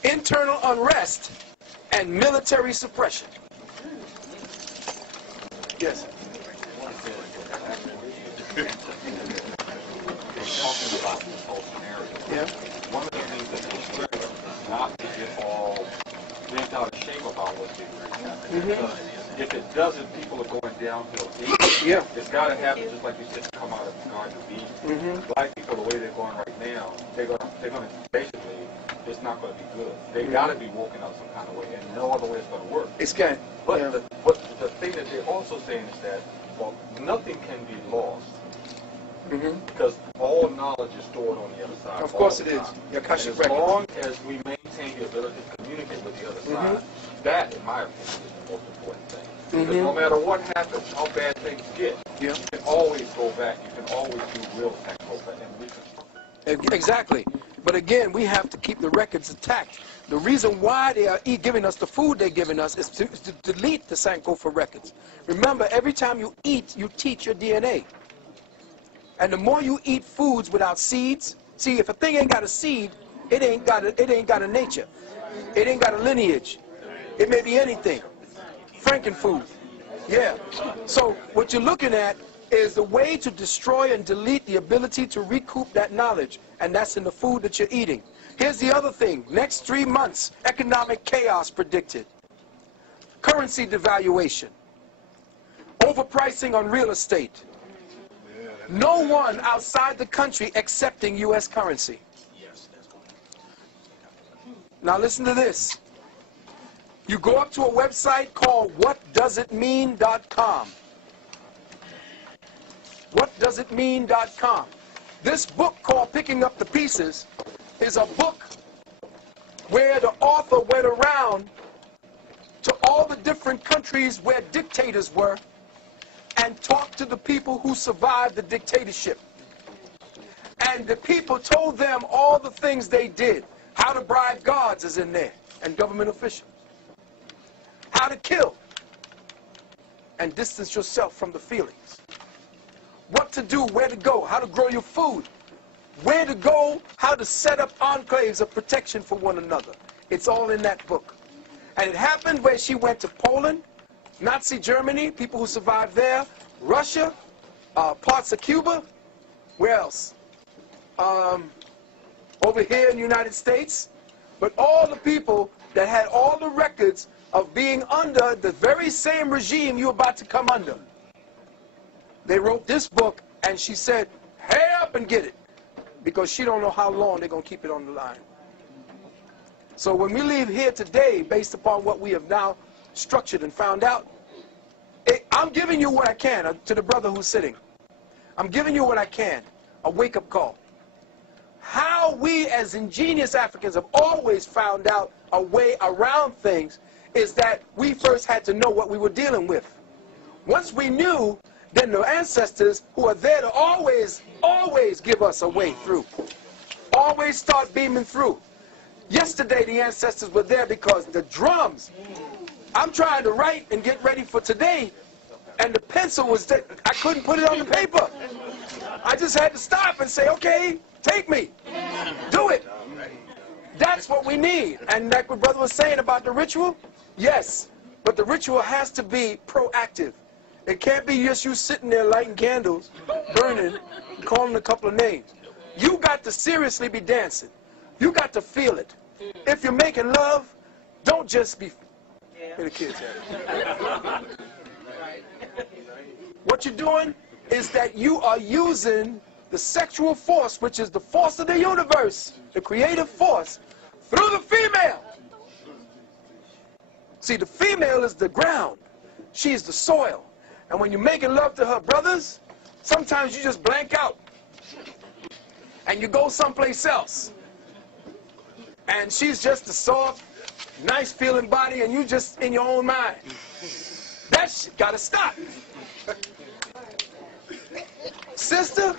internal unrest, and military suppression. Yes. Yeah. One of the things that is critical not to get all bent out of shape about what's getting ready to happen. Because if it doesn't, people are going downhill. Yeah. It's got to happen, just like you said, come out of the Garden of Eden. Black people, the way they're going right now, they're going to basically, it's not going to be good. They got to be woken up some kind of way, and no other way it's going to work. It's good. But, Yeah. but the thing that they're also saying is that, well, nothing can be lost. Because all knowledge is stored on the other side. Of course it the is. time. Your Akashic And as records. long as we maintain the ability to communicate with the other side, that, in my opinion, is the most important thing. Because no matter what happens, how bad things get, you can always go back. You can always do real Sankofa and reconstruct. Exactly. But again, we have to keep the records intact. The reason why they are giving us the food they're giving us is to delete the Sankofa records. Remember, every time you eat, you teach your DNA. And the more you eat foods without seeds, see, if a thing ain't got a seed, it ain't got a nature. It ain't got a lineage. It may be anything. Frankenfood. Yeah. So what you're looking at is the way to destroy and delete the ability to recoup that knowledge. And that's in the food that you're eating. Here's the other thing. Next 3 months, economic chaos predicted. Currency devaluation. Overpricing on real estate. No one outside the country accepting U.S. currency. Now listen to this. You go up to a website called whatdoesitmean.com. Whatdoesitmean.com. This book called Picking Up the Pieces is a book where the author went around to all the different countries where dictators were and talked to the people who survived the dictatorship. And the people told them all the things they did. How to bribe guards is in there, and government officials. How to kill and distance yourself from the feelings. What to do, where to go, how to grow your food, where to go, how to set up enclaves of protection for one another. It's all in that book. And it happened where she went to Poland, Nazi Germany, people who survived there, Russia, parts of Cuba, where else? Over here in the United States. But all the people that had all the records of being under the very same regime you're about to come under. They wrote this book, and she said, hurry up and get it, because she don't know how long they're going to keep it on the line. So when we leave here today, based upon what we have now structured and found out, I'm giving you what I can, to the brother who's sitting. I'm giving you what I can, a wake-up call. How we as ingenious Africans have always found out a way around things is that we first had to know what we were dealing with. Once we knew, then the ancestors who are there to always give us a way through. Always start beaming through. Yesterday the ancestors were there because the drums, I'm trying to write and get ready for today, and the pencil was there. I couldn't put it on the paper. I just had to stop and say, okay, take me. Do it. That's what we need. And like what brother was saying about the ritual, yes, but the ritual has to be proactive. It can't be just you sitting there lighting candles, burning, calling a couple of names. You got to seriously be dancing. You got to feel it. If you're making love, don't just be... Where the kids at? What you're doing is that you are using the sexual force, which is the force of the universe, the creative force, through the female. See, the female is the ground. She's the soil. And when you're making love to her brothers, sometimes you just blank out. And you go someplace else. And she's just a soft, nice feeling body, and you just in your own mind. That shit gotta stop. Sister,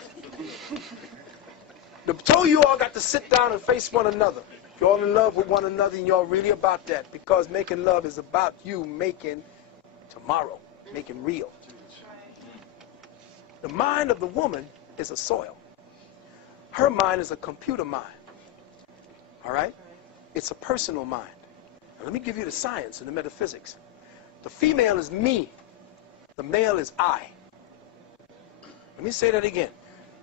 the two of you all got to sit down and face one another. If you're all in love with one another and you're really about that, because making love is about you making tomorrow, making real. The mind of the woman is a soil. Her mind is a computer mind. All right? It's a personal mind. Now, let me give you the science and the metaphysics. The female is me. The male is I. Let me say that again.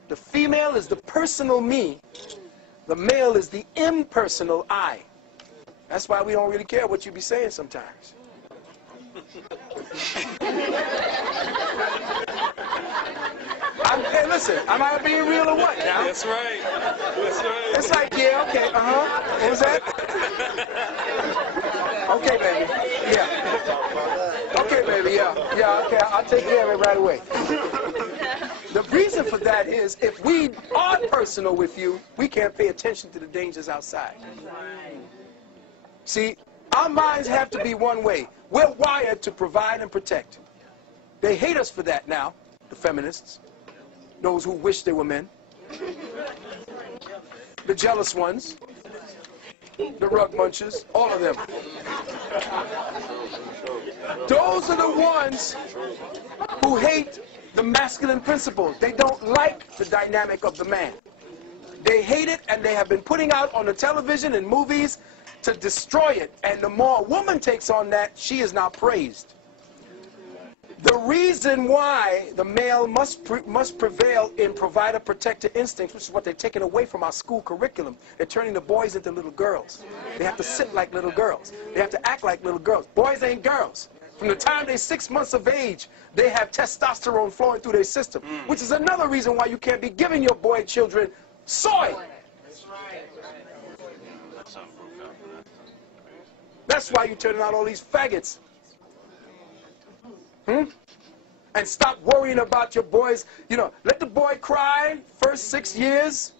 The female is the personal me. The male is the impersonal I. That's why we don't really care what you be saying sometimes. Hey, listen, am I being real or what now? That's right. That's right. It's like, yeah, okay, What was that? Okay, baby. Yeah. Okay, baby, yeah. Yeah, okay, I'll take care of it right away. The reason for that is if we are personal with you, we can't pay attention to the dangers outside. See, our minds have to be one way. We're wired to provide and protect. They hate us for that now, the feminists, those who wish they were men, the jealous ones, the rug munchers, all of them. Those are the ones who hate the masculine principles. They don't like the dynamic of the man. They hate it, and they have been putting out on the television and movies to destroy it. And the more a woman takes on that, she is now praised. The reason why the male must prevail in provider-protector instincts, which is what they're taking away from our school curriculum. They're turning the boys into little girls. They have to sit like little girls. They have to act like little girls. Boys ain't girls. From the time they're 6 months of age, they have testosterone flowing through their system, which is another reason why you can't be giving your boy children soy. That's why you're turning out all these faggots. And stop worrying about your boys. You know, let the boy cry first 6 years,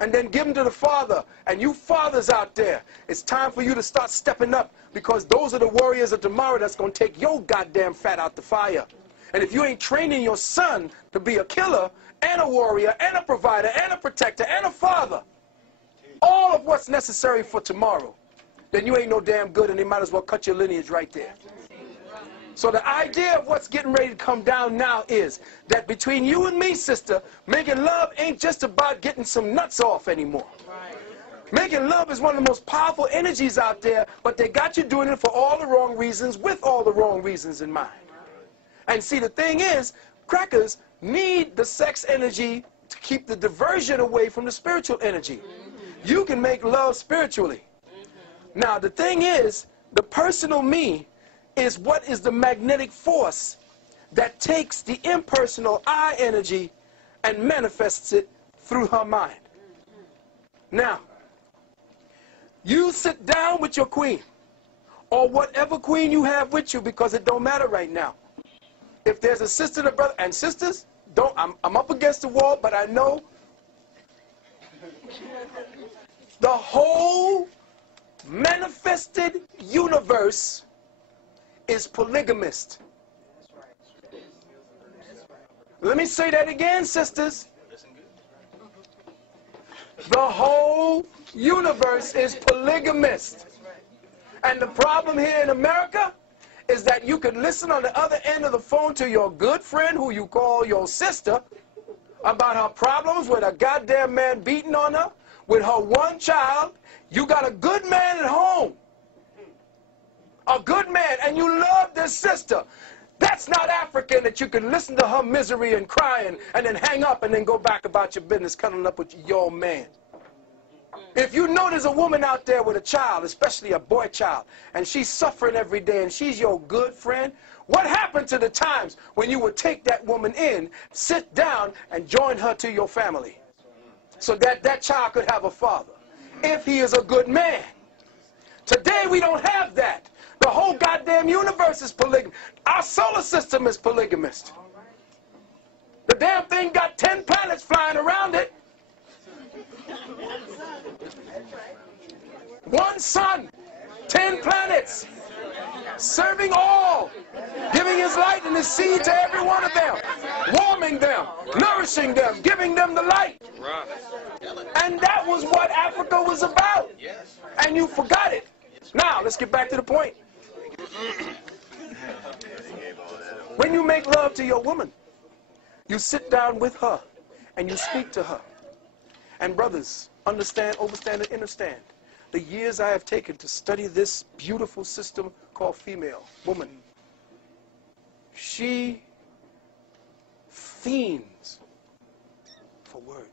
and then give him to the father. And you fathers out there, it's time for you to start stepping up, because those are the warriors of tomorrow that's going to take your goddamn fat out the fire. And if you ain't training your son to be a killer and a warrior and a provider and a protector and a father, all of what's necessary for tomorrow, then you ain't no damn good, and they might as well cut your lineage right there. So the idea of what's getting ready to come down now is that between you and me, sister, making love ain't just about getting some nuts off anymore. Making love is one of the most powerful energies out there, but they got you doing it for all the wrong reasons, with all the wrong reasons in mind. And see, the thing is, crackers need the sex energy to keep the diversion away from the spiritual energy. You can make love spiritually. Now, the thing is, the personal me is what is the magnetic force that takes the impersonal I energy and manifests it through her mind. Now, you sit down with your queen, or whatever queen you have with you, because it don't matter right now. If there's a sister and a brother, and sisters, don't, I'm up against the wall, but I know the whole manifested universe is polygamist. Let me say that again, sisters. The whole universe is polygamist. And the problem here in America is that you can listen on the other end of the phone to your good friend, who you call your sister, about her problems with a goddamn man beating on her, with her one child. You got a good man at home. A good man, and you love this sister. That's not African, that you can listen to her misery and crying and then hang up and then go back about your business, cuddling up with your man. If you know there's a woman out there with a child, especially a boy child, and she's suffering every day and she's your good friend, what happened to the times when you would take that woman in, sit down, and join her to your family so that that child could have a father, if he is a good man? Today we don't have that. The whole goddamn universe is polygamous. Our solar system is polygamist. The damn thing got 10 planets flying around it. One sun, 10 planets, serving all, giving his light and his seed to every one of them, warming them, nourishing them, giving them the light. And that was what Africa was about. And you forgot it. Now, let's get back to the point. When you make love to your woman, you sit down with her and you speak to her. And brothers, understand, overstand, and understand. The years I have taken to study this beautiful system called female, woman, she fiends for words.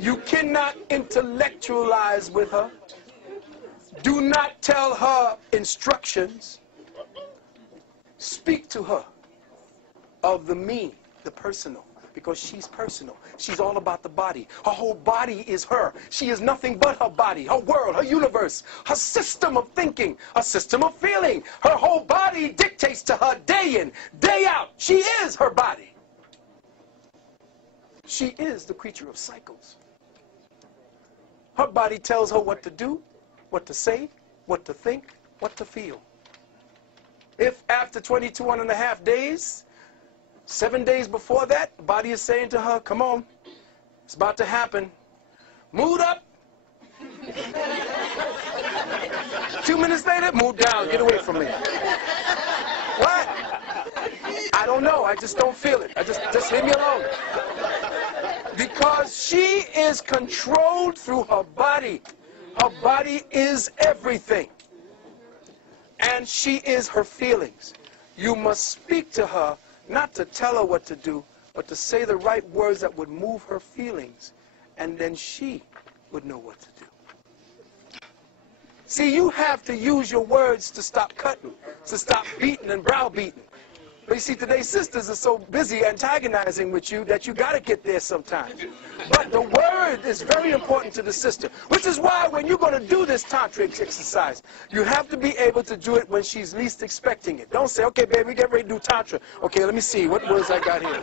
You cannot intellectualize with her. Do not tell her instructions. Speak to her of the me, the personal, because she's personal. She's all about the body. Her whole body is her. She is nothing but her body, her world, her universe, her system of thinking, her system of feeling. Her whole body dictates to her day in, day out. She is her body. She is the creature of cycles. Her body tells her what to do, what to say, what to think, what to feel. If after 22.5 days, 7 days before that, the body is saying to her, come on, it's about to happen. Mood up. 2 minutes later, mood down, get away from me. What? I don't know, I just don't feel it. Just leave me alone. Because she is controlled through her body. Her body is everything. And she is her feelings. You must speak to her, not to tell her what to do, but to say the right words that would move her feelings. And then she would know what to do. See, you have to use your words to stop cutting, to stop beating and browbeating. But you see, today's sisters are so busy antagonizing with you that you got to get there sometimes. But the word is very important to the sister, which is why when you're going to do this tantric exercise, you have to be able to do it when she's least expecting it. Don't say, okay, baby, get ready to do tantra. Okay, let me see. What words I got here?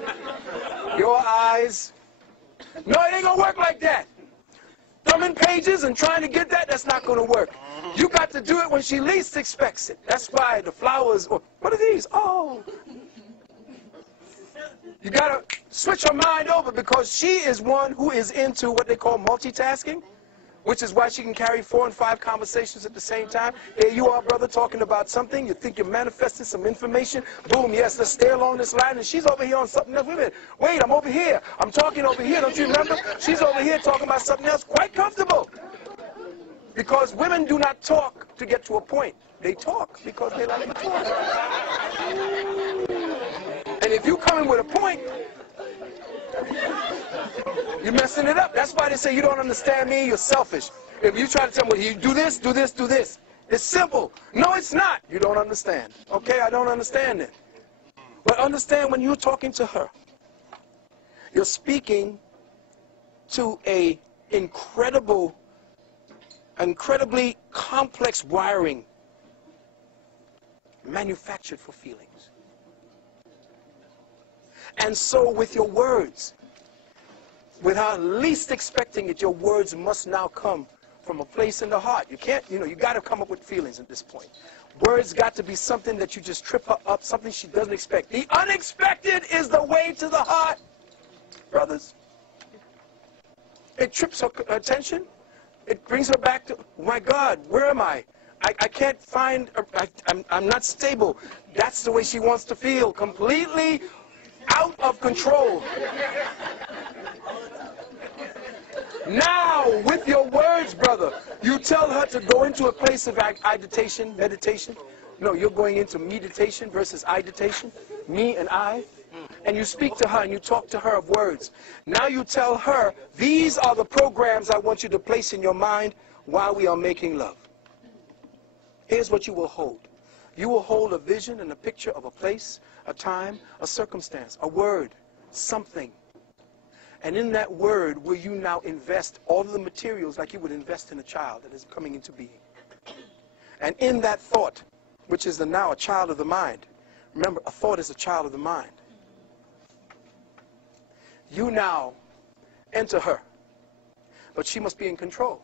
Your eyes. No, it ain't going to work like that. Thumbing pages and trying to get that, that's not going to work. You got to do it when she least expects it. That's why the flowers, or what are these? Oh. You got to switch her mind over because she is one who is into what they call multitasking, which is why she can carry 4 and 5 conversations at the same time. Here you are, brother, talking about something. You think you're manifesting some information. Boom, yes, let's stay along this line. And she's over here on something else. Wait a minute. Wait, I'm over here. I'm talking over here. Don't you remember? She's over here talking about something else. Quite comfortable. Because women do not talk to get to a point. They talk because they like to talk. And if you come in with a point, you're messing it up. That's why they say you don't understand me, you're selfish. If you try to tell me, you do this, do this, do this. It's simple. No, it's not. You don't understand. Okay, I don't understand it. But understand when you're talking to her, you're speaking to a incredibly complex wiring manufactured for feelings. And so with your words, without least expecting it, your words must now come from a place in the heart. You can't, you got to come up with feelings at this point. Words got to be something that you just trip her up, something she doesn't expect. The unexpected is the way to the heart, brothers. It trips her attention. It brings her back to, oh my God, where am I? I can't find, I'm not stable. That's the way she wants to feel, completely out of control. Now, with your words, brother, you tell her to go into a place of meditation. No, you're going into meditation versus meditation, me and I. And you speak to her and you talk to her of words. Now you tell her, these are the programs I want you to place in your mind while we are making love. Here's what you will hold. You will hold a vision and a picture of a place, a time, a circumstance, a word, something. And in that word will you now invest all of the materials like you would invest in a child that is coming into being. And in that thought, which is now a child of the mind, remember, a thought is a child of the mind. You now enter her, but she must be in control.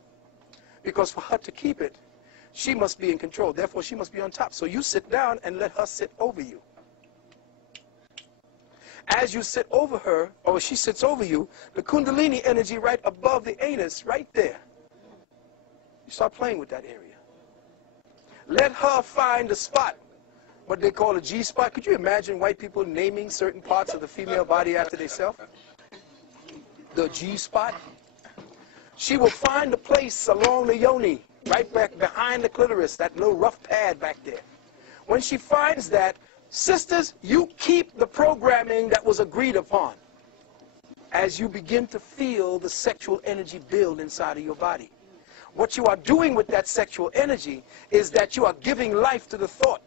Because for her to keep it, she must be in control. Therefore, she must be on top. So you sit down and let her sit over you. As you sit over her, or she sits over you, the Kundalini energy right above the anus, right there. You start playing with that area. Let her find a spot, what they call a G spot. Could you imagine white people naming certain parts of the female body after themselves? The G spot. She will find a place along the yoni, right back behind the clitoris, that little rough pad back there. When she finds that, sisters, you keep the programming that was agreed upon as you begin to feel the sexual energy build inside of your body. What you are doing with that sexual energy is that you are giving life to the thought.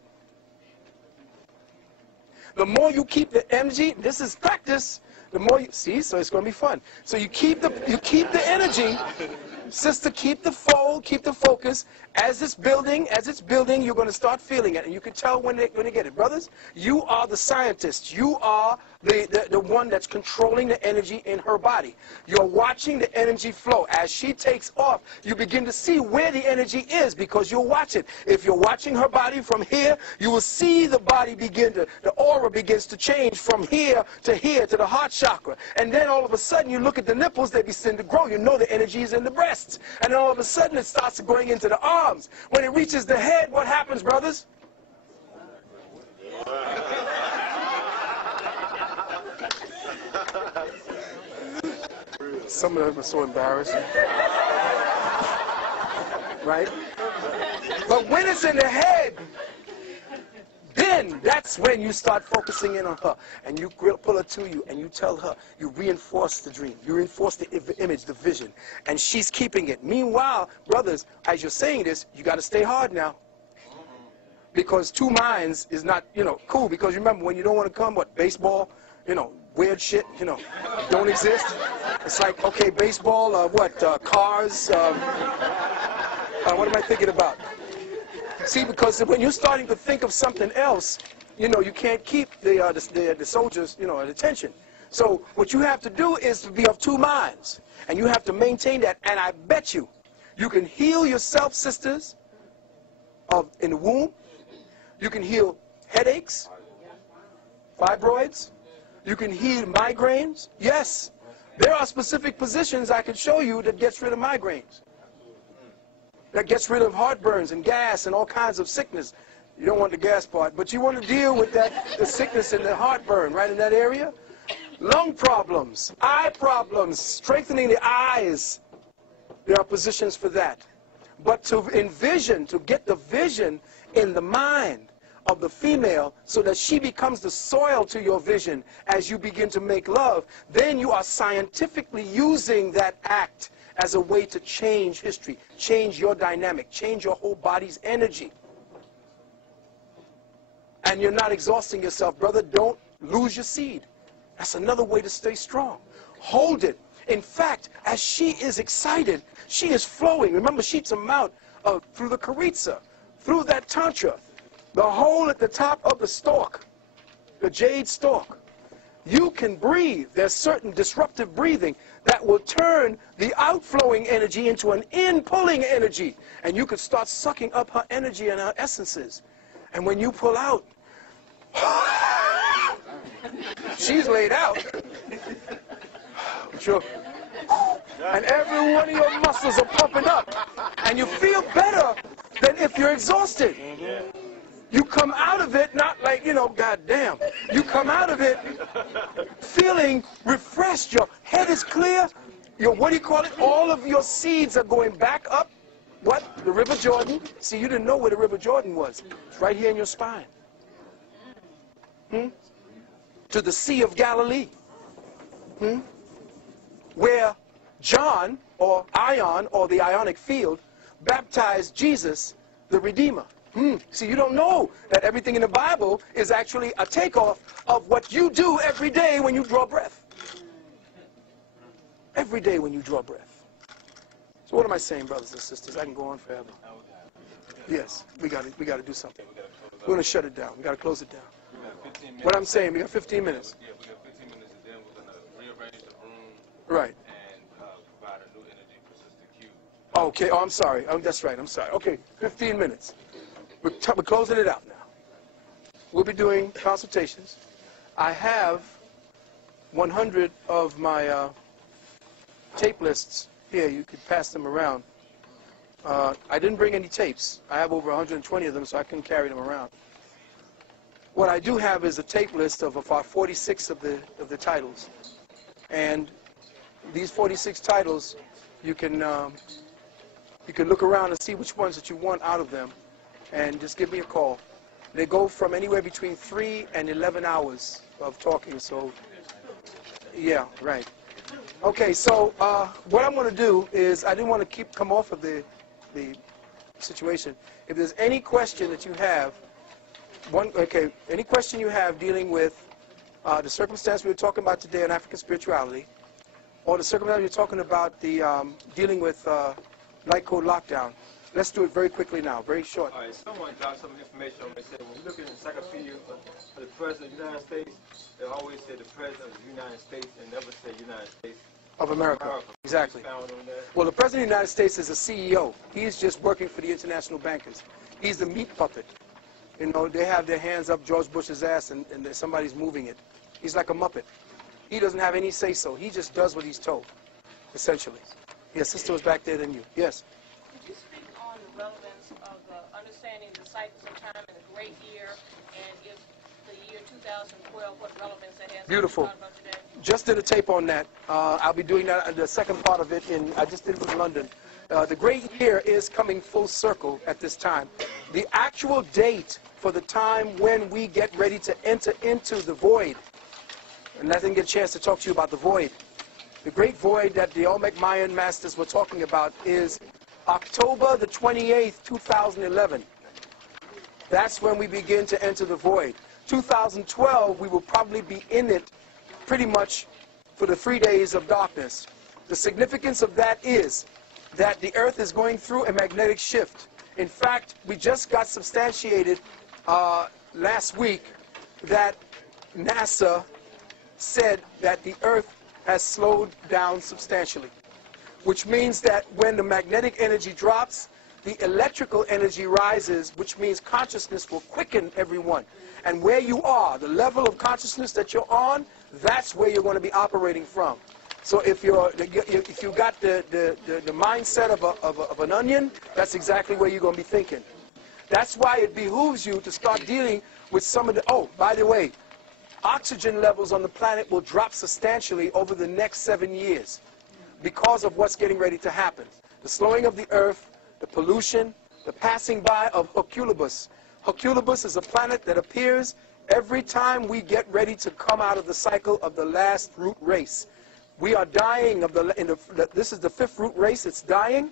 The more you keep the energy, this is practice, the more you see, so it's going to be fun. So you keep the energy. Sister, keep the fold, keep the focus. As it's building, you're going to start feeling it. And you can tell when they get it. Brothers, you are the scientist. You are the one that's controlling the energy in her body. You're watching the energy flow. As she takes off, you begin to see where the energy is because you'll watch it. If you're watching her body from here, you will see the body the aura begins to change from here to the heart chakra. And then all of a sudden, you look at the nipples, they begin to grow. You know the energy is in the breast. And then all of a sudden it starts going into the arms. When it reaches the head, what happens, brothers? Some of them are so embarrassing. Right? But when it's in the head, then that's That's when you start focusing in on her, and you pull her to you, and you tell her, you reinforce the dream, you reinforce the image, the vision, and she's keeping it. Meanwhile, brothers, as you're saying this, you got to stay hard now. Because two minds is not, cool. Because remember, when you don't want to come, what, baseball, weird shit, don't exist. It's like, okay, baseball, cars, what am I thinking about? See, because when you're starting to think of something else, you can't keep the soldiers, at attention. So what you have to do is to be of two minds. And you have to maintain that. And I bet you can heal yourself, sisters, in the womb. You can heal headaches, fibroids. You can heal migraines. Yes. There are specific positions I can show you that gets rid of migraines. That gets rid of heartburns and gas and all kinds of sickness. You don't want the gas part, but you want to deal with the sickness and the heartburn right in that area. Lung problems, eye problems, strengthening the eyes. There are positions for that. But to envision, to get the vision in the mind of the female so that she becomes the soil to your vision as you begin to make love, then you are scientifically using that act as a way to change history, change your dynamic, change your whole body's energy. And you're not exhausting yourself, brother. Don't lose your seed. That's another way to stay strong. Hold it. In fact, as she is excited, she is flowing. Remember, she comes out through the charitza, through that tantra, the hole at the top of the stalk, the jade stalk. You can breathe. There's certain disruptive breathing that will turn the outflowing energy into an in-pulling energy. And you could start sucking up her energy and her essences. And when you pull out, she's laid out. Sure. And every one of your muscles are pumping up. And you feel better than if you're exhausted. You come out of it not like, goddamn. You come out of it feeling refreshed. Your head is clear. All of your seeds are going back up. What? The River Jordan. See, you didn't know where the River Jordan was. It's right here in your spine. To the Sea of Galilee. Where John, or Ion, or the Ionic field, baptized Jesus, the Redeemer. See, you don't know that everything in the Bible is actually a takeoff of what you do every day when you draw breath. Every day when you draw breath. So what am I saying, brothers and sisters? I can go on forever. Yes, we got to do something. We're going to shut it down. We got to close it down. What I'm saying, we got 15 minutes. Yeah, we got 15 minutes, and then we're going to rearrange the room. Right. And provide a new energy for Sister Q. Okay, I'm sorry. That's right, I'm sorry. Okay, 15 minutes. We're closing it out now. We'll be doing consultations. I have 100 of my tape lists here. You could pass them around. I didn't bring any tapes. I have over 120 of them, so I couldn't carry them around. What I do have is a tape list of about 46 of the titles. And these 46 titles, you can look around and see which ones that you want out of them. And just give me a call. They go from anywhere between 3 and 11 hours of talking. So, yeah, right. Okay, so what I'm going to do is, I didn't want to come off of the situation. If there's any question that you have, any question you have dealing with the circumstance we were talking about today in African spirituality, or the circumstance you're talking about dealing with Light Code Lockdown, let's do it very quickly now, very short. All right, someone dropped some information on me. Said when you look at the encyclopedia of the President of the United States, they always say the President of the United States and never say United States of America. Exactly. Well, the President of the United States is a CEO. He's just working for the international bankers. He's the meat puppet. They have their hands up George Bush's ass and somebody's moving it. He's like a Muppet. He doesn't have any say-so. He just does what he's told, essentially. Yes, sister was back there than you. Yes? Could you speak on the relevance of understanding the cycles of time in a great year, and if the year 2012, what relevance it has? Beautiful. Just did a tape on that. I'll be doing that, the second part of it, I just did it in London. The great year is coming full circle at this time. The actual date for the time when we get ready to enter into the void. And I didn't get a chance to talk to you about the void. The great void that the Olmec Mayan masters were talking about is October the 28th, 2011. That's when we begin to enter the void. 2012, we will probably be in it pretty much for the 3 days of darkness. The significance of that is that the earth is going through a magnetic shift. In fact, we just got substantiated last week that NASA said that the earth has slowed down substantially, which means that when the magnetic energy drops, the electrical energy rises, which means consciousness will quicken everyone. And where you are, the level of consciousness that you're on, that's where you're going to be operating from. So if you got the mindset of an onion, that's exactly where you're going to be thinking. That's why it behooves you to start dealing with some of the, oh, by the way, oxygen levels on the planet will drop substantially over the next 7 years because of what's getting ready to happen. The slowing of the earth, the pollution, the passing by of Herculebus. Herculebus is a planet that appears every time we get ready to come out of the cycle of the last root race. We are dying of this is the 5th root race, it's dying.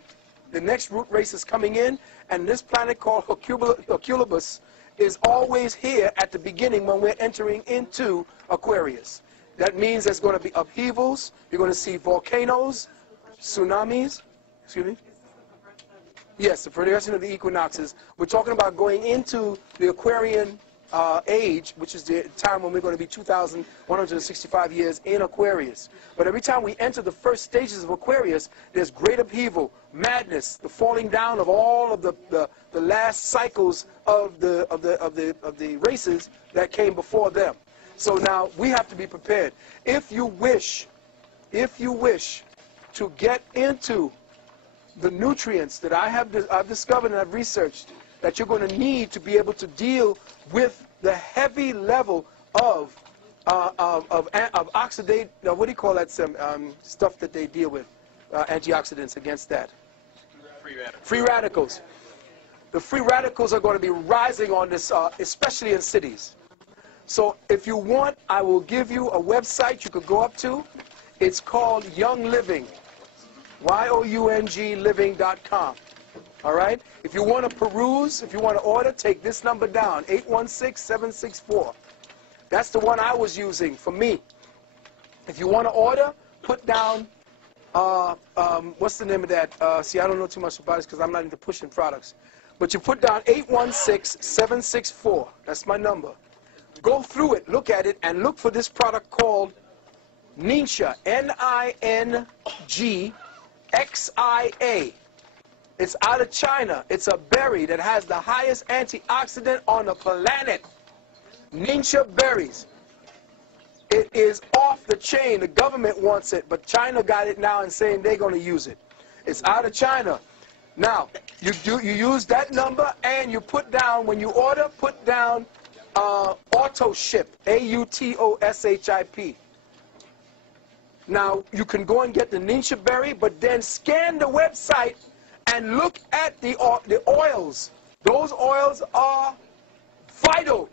The next root race is coming in, and this planet called Herculebus is always here at the beginning when we're entering into Aquarius. That means there's going to be upheavals, you're going to see volcanoes, tsunamis, excuse me? Yes, the progression of the equinoxes. We're talking about going into the Aquarian age, which is the time when we're going to be 2,165 years in Aquarius. But every time we enter the first stages of Aquarius, there's great upheaval, madness, the falling down of all of the last cycles of the races that came before them. So now we have to be prepared. If you wish to get into the nutrients that I've discovered and I've researched that you're going to need to be able to deal with the heavy level of oxidate, what do you call that stuff that they deal with, antioxidants against that? Free radicals. Free radicals. The free radicals are going to be rising on this, especially in cities. So if you want, I will give you a website you could go up to. It's called Young Living. YOUNG living.com. All right? If you want to peruse, if you want to order, take this number down, 816-764. That's the one I was using for me. If you want to order, put down, what's the name of that? See, I don't know too much about it because I'm not into pushing products. But you put down 816-764. That's my number. Go through it, look at it, and look for this product called Ninja, N-I-N-G-X-I-A. It's out of China. It's a berry that has the highest antioxidant on the planet. Ninja berries. It is off the chain. The government wants it, but China got it now and saying they're going to use it. It's out of China. Now, you use that number and you put down, when you order, put down auto ship, AUTOSHIP. Now, you can go and get the Ninja berry, but then scan the website and look at the oils. Those oils are vital.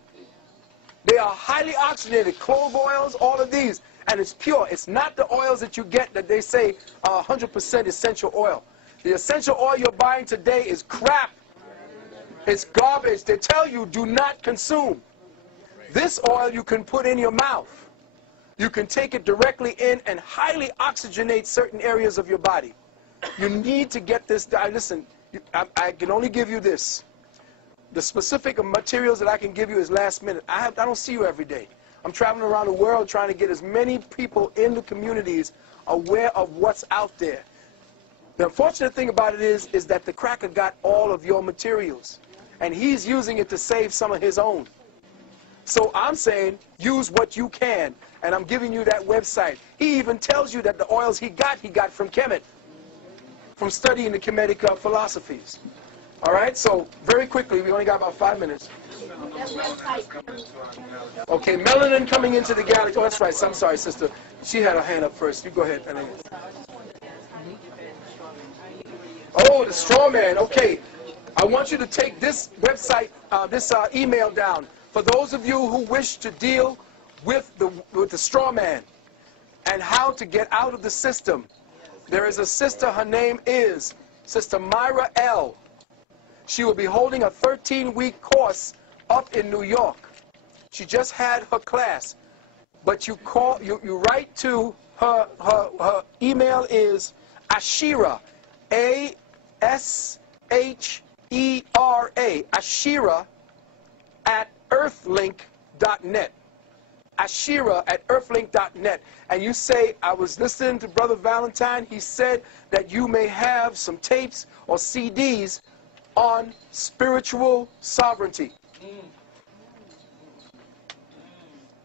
They are highly oxygenated, clove oils, all of these, and it's pure. It's not the oils that you get that they say are 100% essential oil. The essential oil you're buying today is crap. It's garbage. They tell you do not consume. This oil you can put in your mouth. You can take it directly in and highly oxygenate certain areas of your body. You need to get this done. Listen, I can only give you this. The specific materials that I can give you is last minute. I don't see you every day. I'm traveling around the world trying to get as many people in the communities aware of what's out there. The unfortunate thing about it is that the cracker got all of your materials, and he's using it to save some of his own. So I'm saying use what you can, and I'm giving you that website. He even tells you that the oils he got from Kemet, from studying the Kemetic philosophies. All right, so very quickly, we only got about 5 minutes. Okay, melanin coming into the galaxy. Oh, that's right. I'm sorry, sister. She had her hand up first. You go ahead. Oh, the straw man. Okay. I want you to take this website, this email down. For those of you who wish to deal with the straw man and how to get out of the system, there is a sister, her name is Sister Myra L. She will be holding a 13-week course up in New York. She just had her class. But you write to her email is Ashira, A-S-H-E-R-A, Ashira at earthlink.net. Ashira at earthlink.net. And you say, I was listening to Brother Valentine. He said that you may have some tapes or CDs on spiritual sovereignty.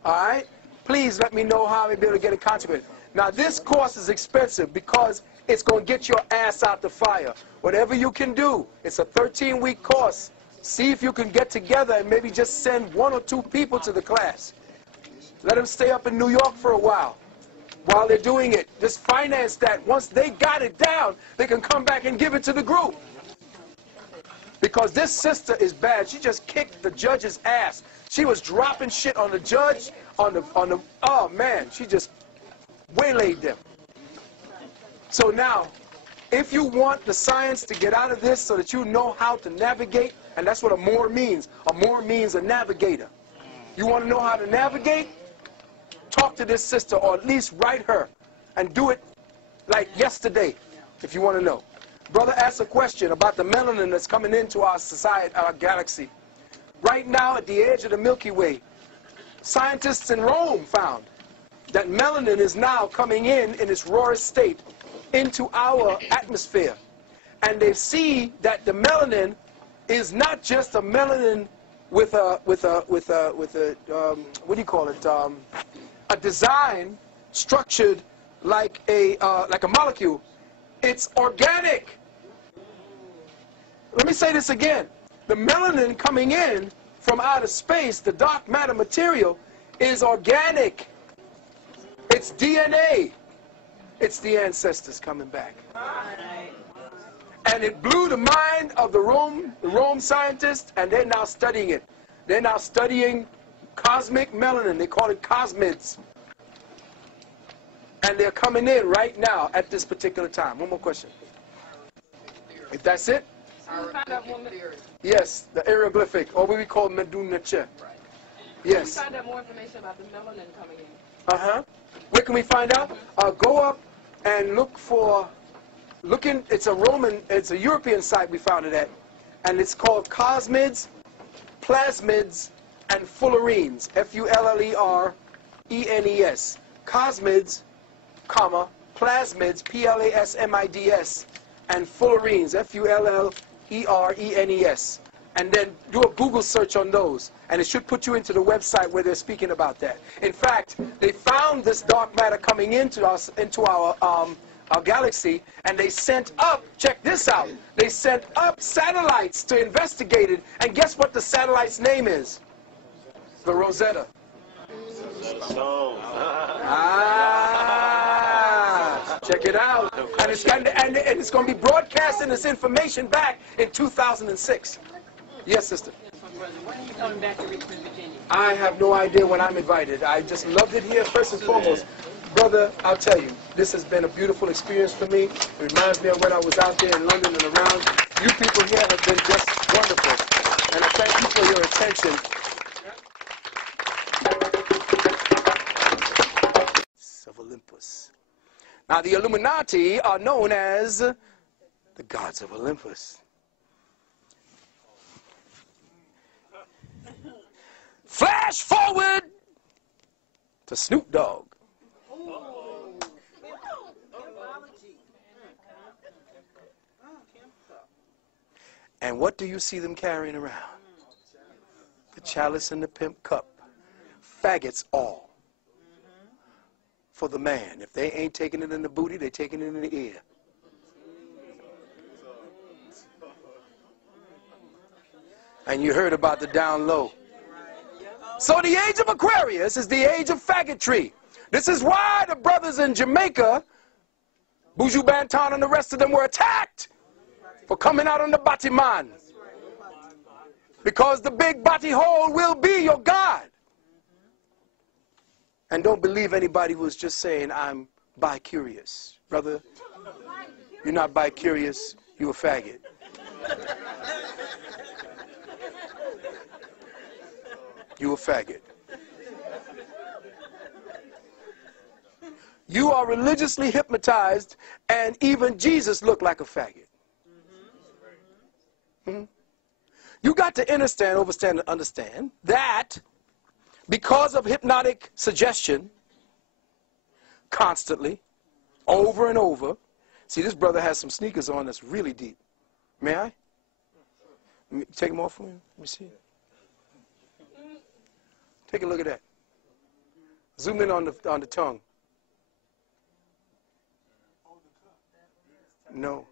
All right? Please let me know how I'll be able to get in contact with it. Now, this course is expensive because it's going to get your ass out the fire. Whatever you can do, it's a 13-week course. See if you can get together and maybe just send 1 or 2 people to the class. Let them stay up in New York for a while they're doing it. Just finance that. Once they got it down, they can come back and give it to the group. Because this sister is bad. She just kicked the judge's ass. She was dropping shit on the judge, oh man, she just waylaid them. So now, if you want the science to get out of this so that you know how to navigate, and that's what a Moor means. A Moor means a navigator. You want to know how to navigate? Talk to this sister, or at least write her, and do it like yesterday, if you want to know. Brother asked a question about the melanin that's coming into our society, our galaxy. Right now, at the edge of the Milky Way, scientists in Rome found that melanin is now coming in its rawest state into our atmosphere. And they see that the melanin is not just a melanin with a what do you call it? A design structured like a molecule. It's organic. Let me say this again. The melanin coming in from outer space, the dark matter material, is organic. It's DNA. It's the ancestors coming back. And it blew the mind of the Rome scientists, and they're now studying it. They're now studying cosmic melanin. They call it cosmids. And they're coming in right now at this particular time. One more question. If that's it? Yes, the hieroglyphic, or what we call Medunache. Yes. Can we find out more information about the melanin coming in? Uh-huh. Where can we find out? Go up and look for, it's a European site we found it at, and it's called Cosmids, Plasmids, and Fullerenes, F-U-L-L-E-R-E-N-E-S. Cosmids, comma, Plasmids, P-L-A-S-M-I-D-S, and Fullerenes, F-U-L-L-E-R-E-N-E-S. And then do a Google search on those, and it should put you into the website where they're speaking about that. In fact, they found this dark matter coming into our galaxy, and they sent up, check this out, they sent up satellites to investigate it, and guess what the satellite's name is? The Rosetta. Check it out. And it's going to be broadcasting this information back in 2006. Yes, sister. When are you coming back to Richmond, Virginia? I have no idea when I'm invited. I just loved it here first and foremost. Brother, I'll tell you, this has been a beautiful experience for me. It reminds me of when I was out there in London and around. You people here have been just wonderful. And I thank you for your attention. Of Olympus. Now, the Illuminati are known as the gods of Olympus. Flash forward to Snoop Dogg. And what do you see them carrying around? The chalice and the pimp cup. Faggots all. For the man. If they ain't taking it in the booty, they're taking it in the ear. And you heard about the down low. So the age of Aquarius is the age of faggotry. This is why the brothers in Jamaica, Buju Banton and the rest of them were attacked for coming out on the Batiman. Because the big body hole will be your God. And don't believe anybody who's just saying, I'm bi-curious. Brother, you're not bi-curious, you're a faggot. You a faggot. You are religiously hypnotized, and even Jesus looked like a faggot. You got to understand that because of hypnotic suggestion, constantly, over and over. See, this brother has some sneakers on that's really deep. May I? Let me take them off for me. Let me see. Take a look at that. Zoom in on the tongue. No.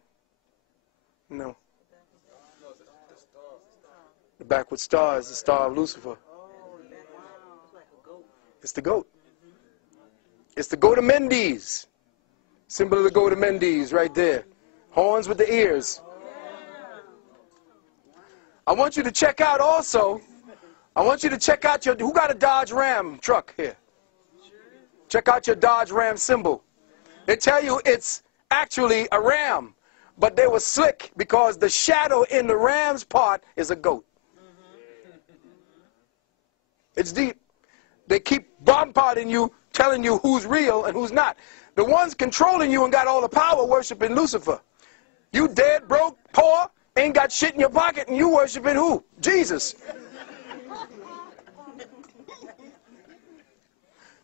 No. The backward star is the star of Lucifer. It's the goat. It's the goat of Mendes. Symbol of the goat of Mendes right there. Horns with the ears. I want you to check out also, I want you to check out your, who got a Dodge Ram truck here? Check out your Dodge Ram symbol. They tell you it's actually a ram, but they were slick because the shadow in the ram's part is a goat. It's deep. They keep bombarding you, telling you who's real and who's not. The ones controlling you and got all the power worshiping Lucifer. You dead, broke, poor, ain't got shit in your pocket, and you worshiping who? Jesus.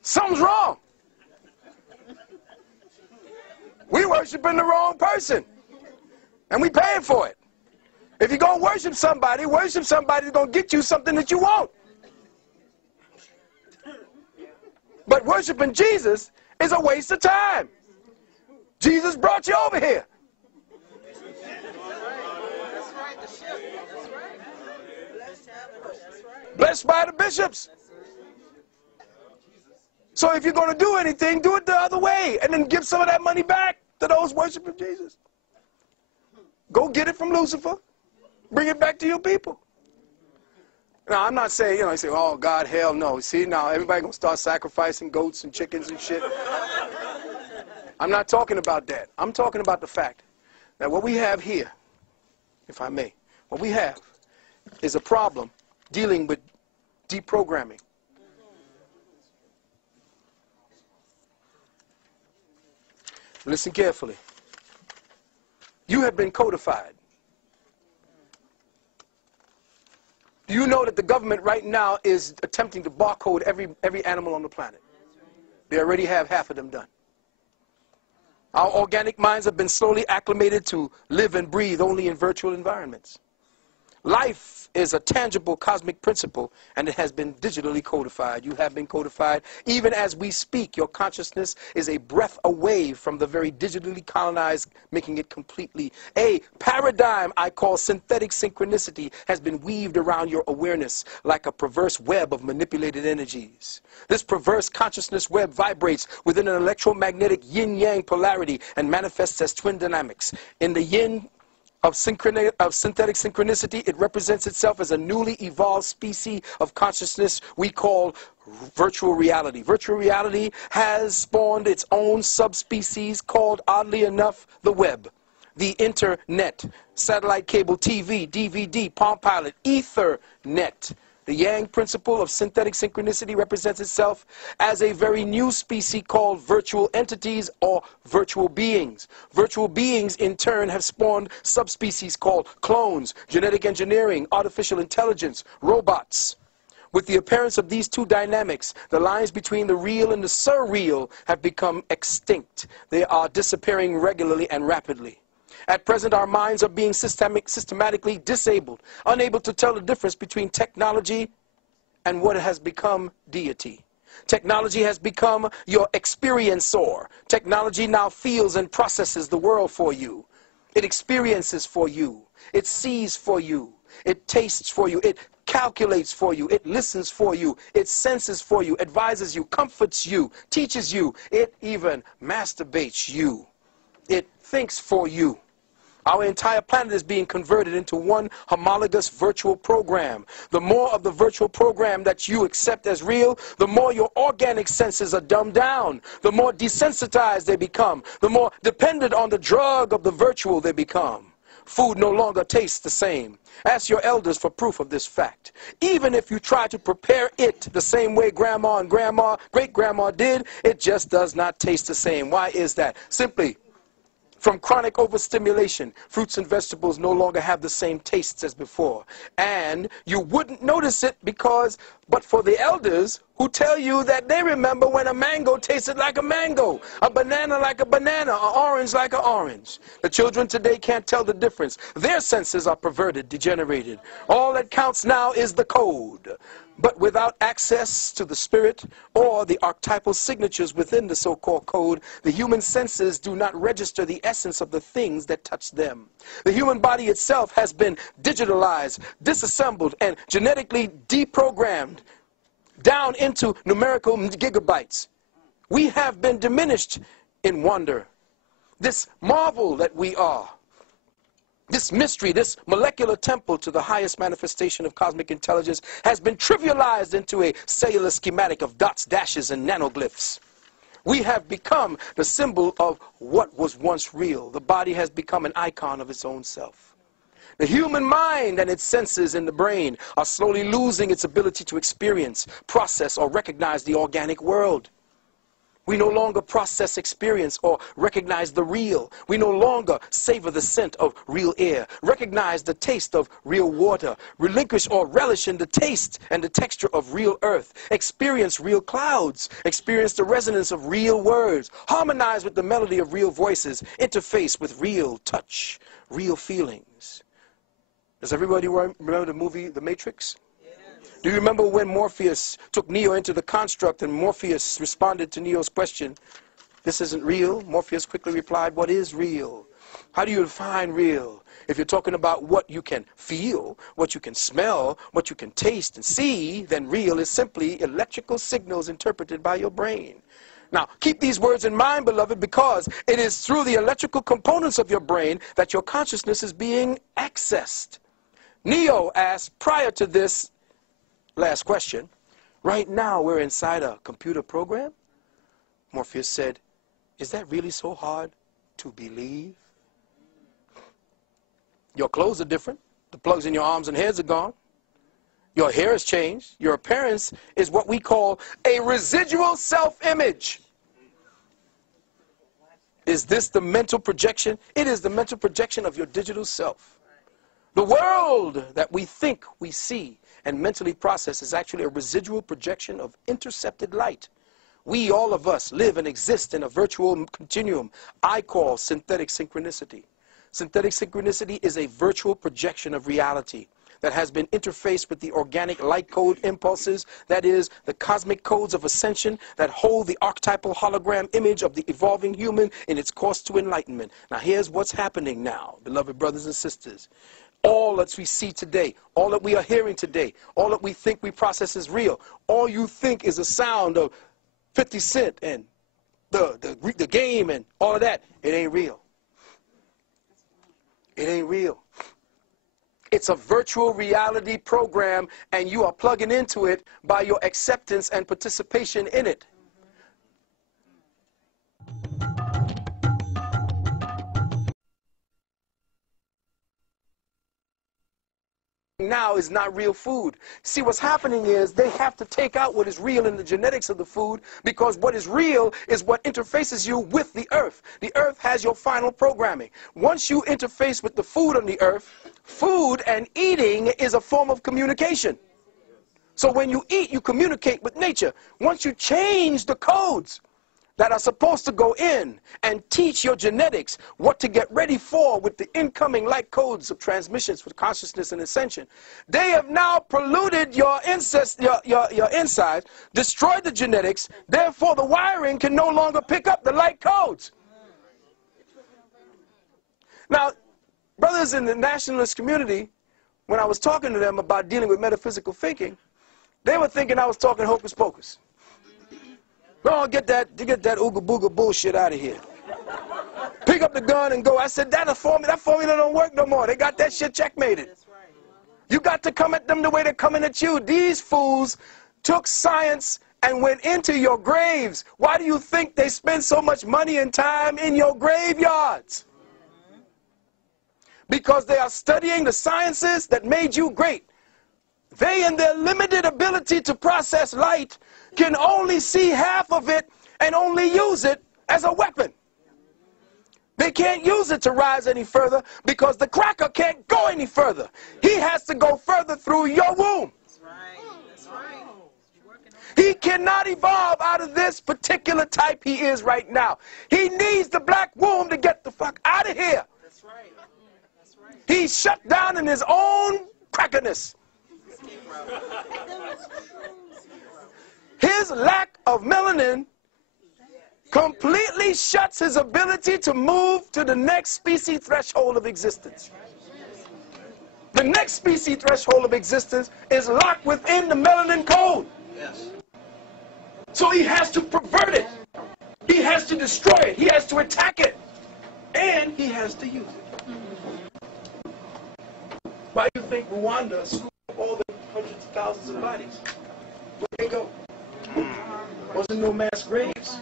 Something's wrong. We worshiping the wrong person, and we paying for it. If you're going to worship somebody that's going to get you something that you want. But worshiping Jesus is a waste of time. Jesus brought you over here. Blessed by the bishops. So if you're going to do anything, do it the other way, and then give some of that money back to those worshiping Jesus. Go get it from Lucifer. Bring it back to your people. Now, I'm not saying, you say, oh, God, hell no. See, now everybody going to start sacrificing goats and chickens and shit. I'm not talking about that. I'm talking about the fact that what we have here, if I may, what we have is a problem dealing with deprogramming. Listen carefully. You have been codified. Do you know that the government right now is attempting to barcode every animal on the planet? They already have half of them done. Our organic minds have been slowly acclimated to live and breathe only in virtual environments. Life is a tangible cosmic principle, and it has been digitally codified. You have been codified. Even as we speak, your consciousness is a breath away from the very digitally colonized, making it completely. A paradigm I call synthetic synchronicity has been weaved around your awareness like a perverse web of manipulated energies. This perverse consciousness web vibrates within an electromagnetic yin-yang polarity and manifests as twin dynamics. In the yin of synthetic synchronicity, it represents itself as a newly evolved species of consciousness we call virtual reality. Virtual reality has spawned its own subspecies called, oddly enough, the web, the internet, satellite cable TV, DVD, Palm Pilot, Ethernet. The Yang principle of synthetic synchronicity represents itself as a very new species called virtual entities or virtual beings. Virtual beings, in turn, have spawned subspecies called clones, genetic engineering, artificial intelligence, robots. With the appearance of these two dynamics, the lines between the real and the surreal have become extinct. They are disappearing regularly and rapidly. At present, our minds are being systematically disabled, unable to tell the difference between technology and what has become deity. Technology has become your experiencer. Technology now feels and processes the world for you. It experiences for you. It sees for you. It tastes for you. It calculates for you. It listens for you. It senses for you, advises you, comforts you, teaches you. It even masturbates you. It thinks for you. Our entire planet is being converted into one homologous virtual program. The more of the virtual program that you accept as real, the more your organic senses are dumbed down, the more desensitized they become, the more dependent on the drug of the virtual they become. Food no longer tastes the same. Ask your elders for proof of this fact. Even if you try to prepare it the same way grandma and great-grandma did, it just does not taste the same. Why is that? Simply, from chronic overstimulation, fruits and vegetables no longer have the same tastes as before. And you wouldn't notice it but for the elders who tell you that they remember when a mango tasted like a mango, a banana like a banana, an orange like an orange. The children today can't tell the difference. Their senses are perverted, degenerated. All that counts now is the code. But without access to the spirit or the archetypal signatures within the so-called code, the human senses do not register the essence of the things that touch them. The human body itself has been digitalized, disassembled, and genetically deprogrammed down into numerical gigabytes. We have been diminished in wonder. This marvel that we are, this mystery, this molecular temple to the highest manifestation of cosmic intelligence has been trivialized into a cellular schematic of dots, dashes, and nanoglyphs. We have become the symbol of what was once real. The body has become an icon of its own self. The human mind and its senses in the brain are slowly losing its ability to experience, process, or recognize the organic world. We no longer process experience or recognize the real. We no longer savor the scent of real air, recognize the taste of real water, relinquish or relish in the taste and the texture of real earth, experience real clouds, experience the resonance of real words, harmonize with the melody of real voices, interface with real touch, real feelings. Does everybody remember the movie The Matrix? Do you remember when Morpheus took Neo into the construct and Morpheus responded to Neo's question, "This isn't real"? Morpheus quickly replied, "What is real? How do you define real? If you're talking about what you can feel, what you can smell, what you can taste and see, then real is simply electrical signals interpreted by your brain." Now, keep these words in mind, beloved, because it is through the electrical components of your brain that your consciousness is being accessed. Neo asked prior to this last question, "Right now we're inside a computer program?" Morpheus said, "Is that really so hard to believe? Your clothes are different. The plugs in your arms and heads are gone. Your hair has changed. Your appearance is what we call a residual self-image." Is this the mental projection? It is the mental projection of your digital self. The world that we think we see and mentally process is actually a residual projection of intercepted light. We, all of us, live and exist in a virtual continuum I call synthetic synchronicity. Synthetic synchronicity is a virtual projection of reality that has been interfaced with the organic light code impulses, that is, the cosmic codes of ascension that hold the archetypal hologram image of the evolving human in its course to enlightenment. Now here's what's happening now, beloved brothers and sisters. All that we see today, all that we are hearing today, all that we think we process is real, all you think is a sound of 50 Cent and the game and all of that, it ain't real. It ain't real. It's a virtual reality program, and you are plugging into it by your acceptance and participation in it. Now is not real food. See, what's happening is they have to take out what is real in the genetics of the food, because what is real is what interfaces you with the earth. The earth has your final programming. Once you interface with the food on the earth, food and eating is a form of communication. So when you eat, you communicate with nature. Once you change the codes that are supposed to go in and teach your genetics what to get ready for with the incoming light codes of transmissions for consciousness and ascension, they have now polluted your inside, destroyed the genetics, therefore the wiring can no longer pick up the light codes. Now, brothers in the nationalist community, when I was talking to them about dealing with metaphysical thinking, they were thinking I was talking hocus pocus. No, get that ooga booga bullshit out of here. Pick up the gun and go. I said, that formula don't work no more. They got that shit checkmated. You got to come at them the way they're coming at you. These fools took science and went into your graves. Why do you think they spend so much money and time in your graveyards? Because they are studying the sciences that made you great. They, in their limited ability to process light, can only see half of it and only use it as a weapon. They can't use it to rise any further because the cracker can't go any further. He has to go further through your womb. That's right. That's right. He cannot evolve out of this particular type he is right now. He needs the black womb to get the fuck out of here. That's right. That's right. He's shut down in his own crackerness. His lack of melanin completely shuts his ability to move to the next species threshold of existence. The next species threshold of existence is locked within the melanin code. Yes. So he has to pervert it. He has to destroy it. He has to attack it. And he has to use it. Why do you think Rwanda scooped up all the hundreds of thousands of bodies? Where'd they go? Wasn't no mass graves.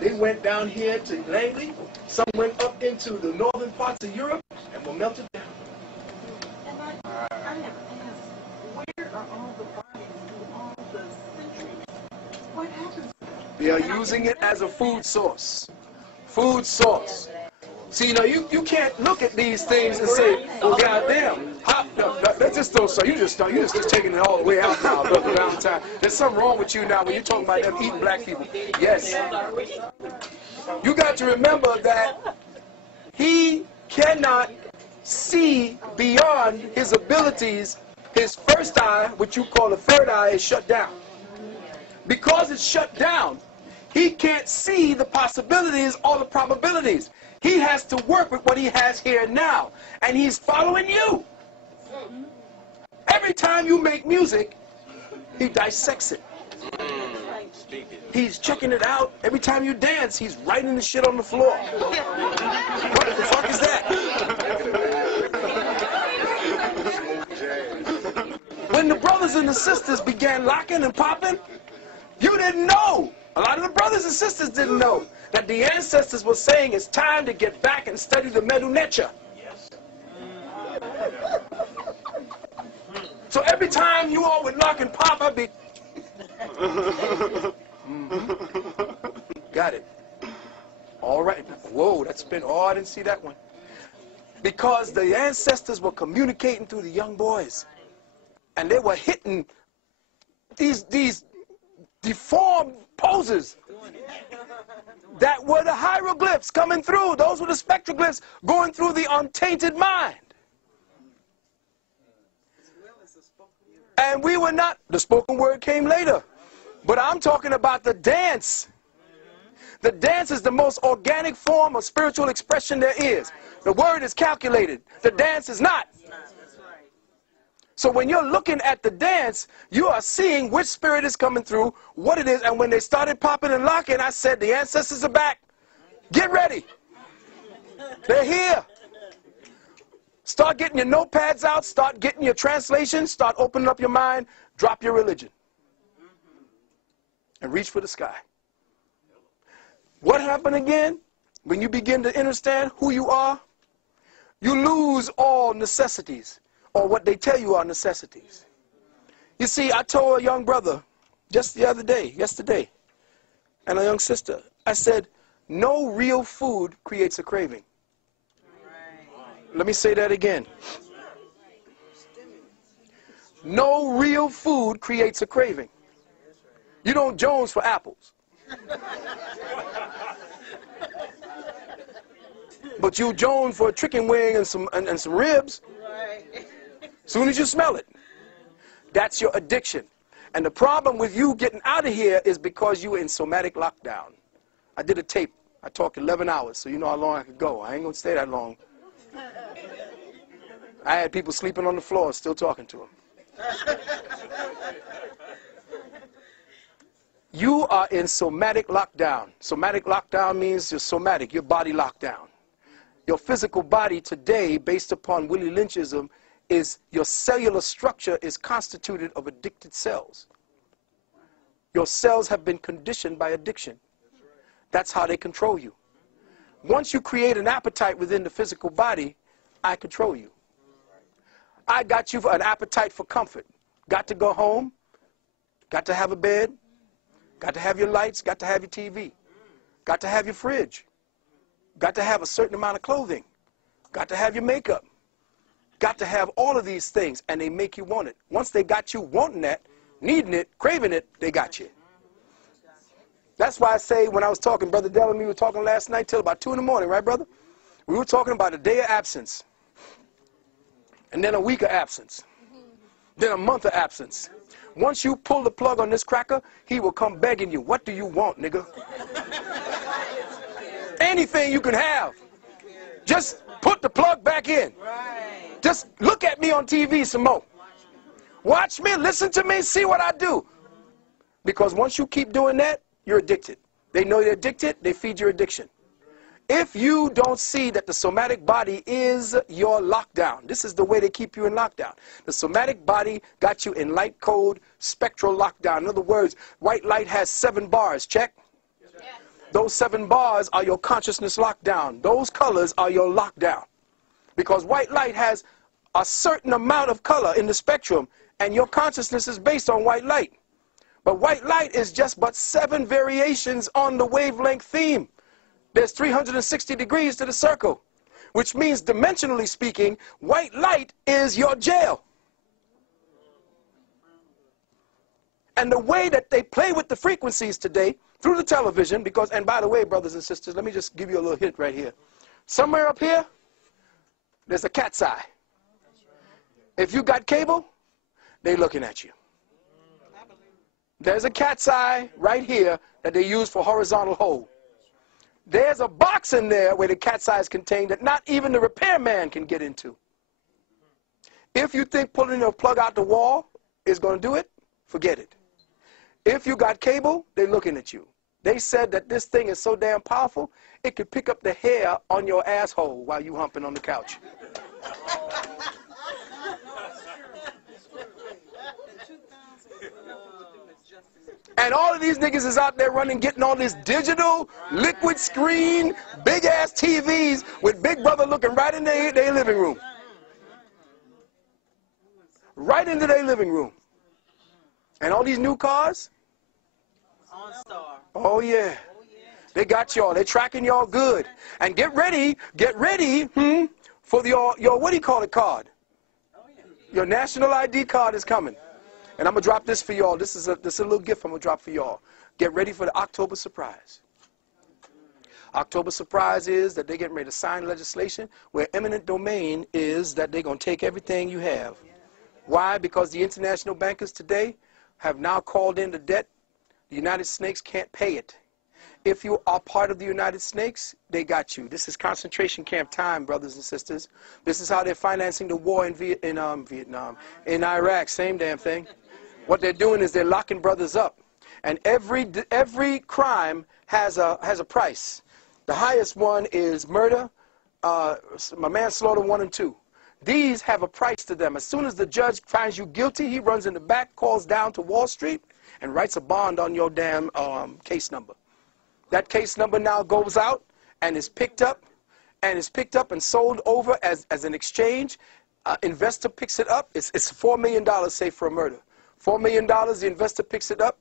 They went down here to Langley. Some went up into the northern parts of Europe and were melted down. And I have asked, where are all the bodies through all the centuries? What happens? They are using it as a food source. Food source. See, you know, you can't look at these things and say, well, goddamn, that's just those, so you're just taking it all the way out now, Brother Valentine. There's something wrong with you now when you're talking about them eating black people. Yes. You got to remember that he cannot see beyond his abilities. His first eye, which you call the third eye, is shut down. Because it's shut down, he can't see the possibilities or the probabilities. He has to work with what he has here now. And he's following you. Every time you make music, he dissects it. He's checking it out. Every time you dance, he's writing the shit on the floor. What the fuck is that? When the brothers and the sisters began locking and popping, you didn't know. A lot of the brothers and sisters didn't know that the ancestors were saying it's time to get back and study the Medu Neter. Yes. So every time you all would lock and pop, I'd be... Got it. All right. Whoa, that's been... Oh, I didn't see that one. Because the ancestors were communicating through the young boys. And they were hitting these deformed poses that were the hieroglyphs coming through. Those were the spectroglyphs going through the untainted mind. And we were not, the spoken word came later. But I'm talking about the dance. The dance is the most organic form of spiritual expression there is. The word is calculated. The dance is not. So when you're looking at the dance, you are seeing which spirit is coming through, what it is, and when they started popping and locking, I said, the ancestors are back. Get ready. They're here. Start getting your notepads out, start getting your translations, start opening up your mind, drop your religion, and reach for the sky. What happened again? When you begin to understand who you are, you lose all necessities. Or what they tell you are necessities. You see, I told a young brother just the other day, yesterday, and a young sister, I said, no real food creates a craving. Let me say that again. No real food creates a craving. You don't Jones for apples. But you Jones for a chicken wing and some ribs. Soon as you smell it, that's your addiction. And the problem with you getting out of here is because you were in somatic lockdown. I did a tape. I talked 11 hours, so you know how long I could go. I ain't going to stay that long. I had people sleeping on the floor, still talking to them. You are in somatic lockdown. Somatic lockdown means you're somatic, your body locked down. Your physical body today, based upon Willie Lynchism, is your cellular structure is constituted of addicted cells. Your cells have been conditioned by addiction. That's how they control you. Once you create an appetite within the physical body, I control you. I got you for an appetite for comfort. Got to go home, got to have a bed, got to have your lights, got to have your TV, got to have your fridge, got to have a certain amount of clothing, got to have your makeup, got to have all of these things, and they make you want it. Once they got you wanting that, needing it, craving it, they got you. That's why I say when I was talking, Brother Dell and me were talking last night till about 2 in the morning, right, brother? We were talking about a day of absence, and then a week of absence, then a month of absence. Once you pull the plug on this cracker, he will come begging you. What do you want, nigga? Anything you can have. Just put the plug back in. Just look at me on TV some more. Watch me, listen to me, see what I do. Because once you keep doing that, you're addicted. They know you're addicted, they feed your addiction. If you don't see that the somatic body is your lockdown, this is the way they keep you in lockdown. The somatic body got you in light code spectral lockdown. In other words, white light has 7 bars, check? Those 7 bars are your consciousness lockdown. Those colors are your lockdown. Because white light has a certain amount of color in the spectrum, and your consciousness is based on white light. But white light is just but 7 variations on the wavelength theme. There's 360 degrees to the circle, which means dimensionally speaking, white light is your jail. And the way that they play with the frequencies today through the television, because, and by the way, brothers and sisters, let me just give you a little hint right here. Somewhere up here, there's a cat's eye. If you got cable, they're looking at you. There's a cat's eye right here that they use for horizontal hold. There's a box in there where the cat's eye is contained that not even the repairman can get into. If you think pulling your plug out the wall is going to do it, forget it. If you got cable, they're looking at you. They said that this thing is so damn powerful, it could pick up the hair on your asshole while you humping on the couch. And all of these niggas is out there running, getting all this digital, liquid screen, big-ass TVs with Big Brother looking right in their living room. Right into their living room. And all these new cars? Oh, yeah. They got y'all. They're tracking y'all good. And get ready for your what do you call it card? Your national ID card is coming. And I'm going to drop this for y'all. This is a little gift I'm going to drop for y'all. Get ready for the October surprise. October surprise is that they're getting ready to sign legislation where eminent domain is that they're going to take everything you have. Why? Because the international bankers today have now called in the debt. The United Snakes can't pay it. If you are part of the United Snakes, they got you. This is concentration camp time, brothers and sisters. This is how they're financing the war in Vietnam, in Iraq, same damn thing. What they're doing is they're locking brothers up. And every crime has a price. The highest one is murder, manslaughter 1 and 2. These have a price to them. As soon as the judge finds you guilty, he runs in the back, calls down to Wall Street, and writes a bond on your damn case number. That case number now goes out and is picked up and sold over as an exchange. Investor picks it up. It's $4 million, say, for a murder. $4 million, the investor picks it up.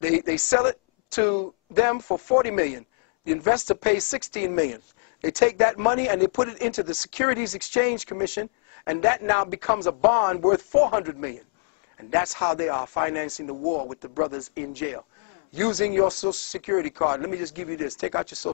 They sell it to them for $40 million. The investor pays $16 million. They take that money and they put it into the Securities Exchange Commission, and that now becomes a bond worth $400 million. And that's how they are financing the war with the brothers in jail. Using your Social Security card. Let me just give you this. Take out your Social